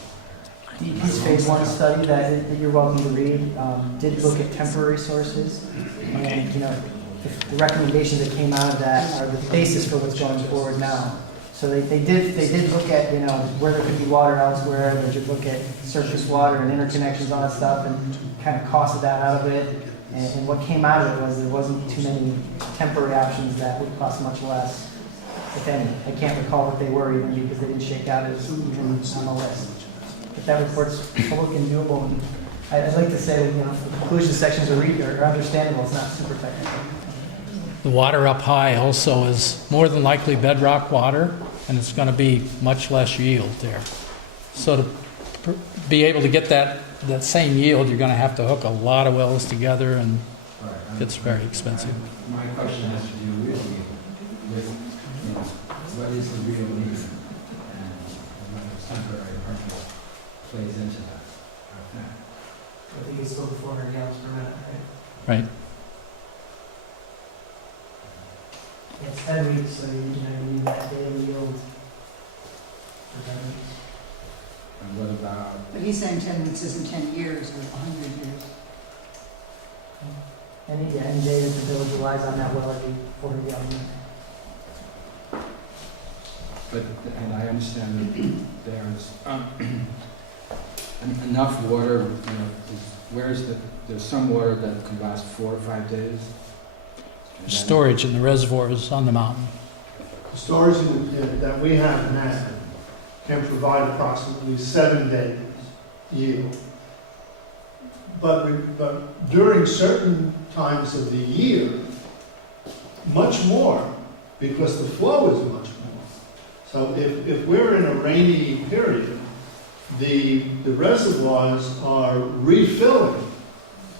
DEP's phase 1 study that you're welcome to read did look at temporary sources, and the recommendations that came out of that are the basis for what's going forward now. So they did look at where there could be water elsewhere. They did look at surface water and interconnections, all that stuff, and kind of costed that out of it. And what came out of it was there wasn't too many temporary options that would cost much less, if any. I can't recall what they were even because they didn't shake out as even on the list. But that report's public and doable. And I'd like to say that the conclusion sections are understandable. It's not super technical. The water up high also is more than likely bedrock water, and it's going to be much less yield there. So to be able to get that same yield, you're going to have to hook a lot of wells together, and it's very expensive. My question has to do really with what is the real need, and whether temporary or permanent plays into that. I think it's still 400 gallons per minute, right? Right. It's 10 weeks, so you need that daily yield for 10 weeks. And what about? But he's saying 10 weeks isn't 10 years or 100 years. Any day that the village relies on that well every 40 gallons. But, and I understand that there's enough water, there's some water that can last 4 or 5 days. Storage in the reservoirs on the mountain. The storage that we have now can provide approximately 7 days yield. But during certain times of the year, much more because the flow is much more. So if we're in a rainy period, the reservoirs are refilling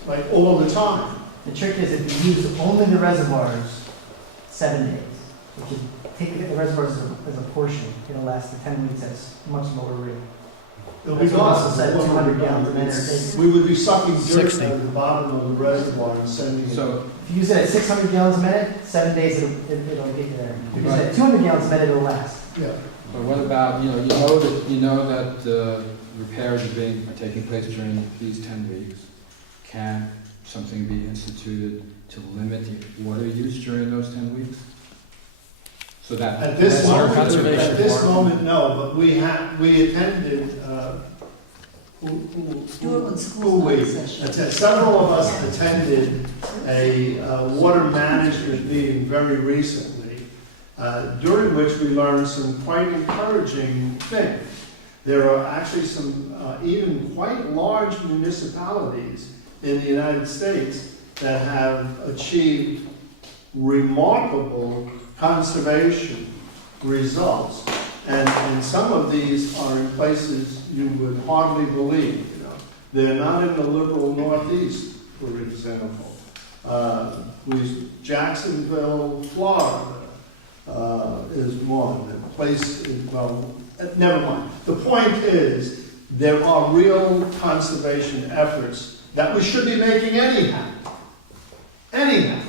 like all the time. The trick is if you use only the reservoirs, 7 days. If you take the reservoirs as a portion, it'll last for 10 weeks at much lower rate. It'll be That's what gone. Russell said, 200 gallons a minute. We would be sucking dirt 60. out of the bottom of the reservoir and sending it. So, If you use it at 600 gallons a minute, 7 days it'll get you there. If you use it at 200 gallons a minute, it'll last. Yeah. but what about, you know that repairs are taking place during these 10 weeks. Can something be instituted to limit the water use during those 10 weeks? So that At this Water moment, conservation. at this moment, no, but we attended, Do it when school's who not in we, session. several of us attended a water management meeting very recently, during which we learned some quite encouraging things. There are actually some even quite large municipalities in the United States that have achieved remarkable conservation results. And some of these are in places you would hardly believe. They're not in the liberal Northeast, for example. Jacksonville, Florida is one. A place, well, never mind. The point is, there are real conservation efforts that we should be making anyhow. Anyhow.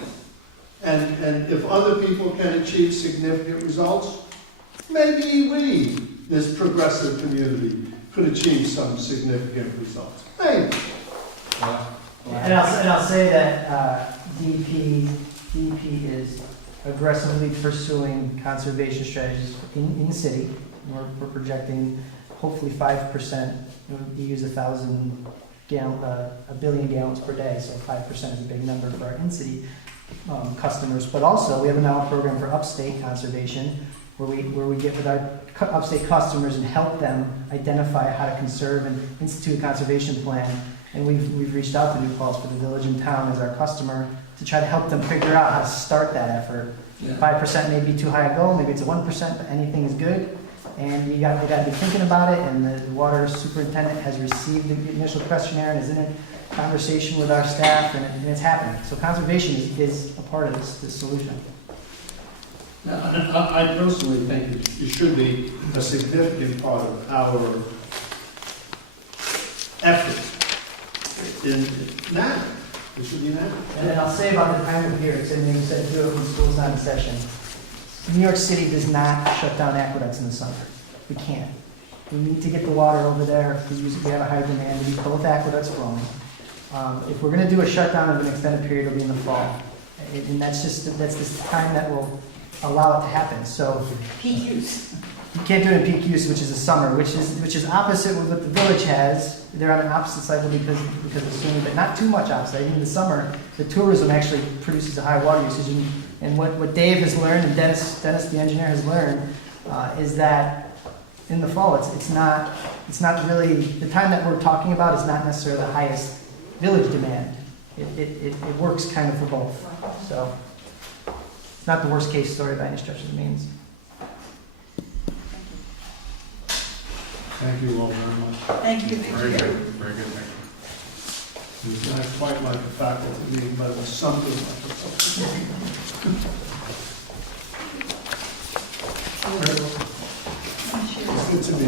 And if other people can achieve significant results, maybe we, this progressive community, could achieve some significant results. Maybe. And I'll say that DEP is aggressively pursuing conservation strategies in the city. We're projecting hopefully 5%. We use 1,000 a billion gallons per day, so 5% is a big number for our in-city customers. But also, we have now a program for upstate conservation, where we get with our upstate customers and help them identify how to conserve and institute a conservation plan. And we've reached out to New Paltz for the village and town as our customer to try to help them figure out how to start that effort. 5% may be too high a goal, maybe it's a 1%, but anything is good. And we got to be thinking about it, and the water superintendent has received the initial questionnaire and is in a conversation with our staff, and it's happening. So conservation is a part of this solution. Now, I personally think it should be a significant part of our effort in now. It should be now. And then I'll say about the time of year, it's in there, you said do it when school's not in session. New York City does not shut down aqueducts in the summer. We can't. We need to get the water over there. We have a high demand. We need both aqueducts flowing. If we're going to do a shutdown of an extended period, it'll be in the fall. And that's this time that will allow it to happen. So Peak use. you can't do it in peak use, which is the summer, which is opposite with what the village has. They're on the opposite cycle because of swimming, but not too much opposite. In the summer, the tourism actually produces a high water usage. And what Dave has learned, and Dennis the engineer has learned, is that in the fall, it's not really, the time that we're talking about is not necessarily the highest village demand. It works kind of for both. So it's not the worst case story by any stretch of the means. Thank you all very much. Thank you. Very good, very good, thank you. It was not quite like a faculty meeting, but it was something like a Good to meet you.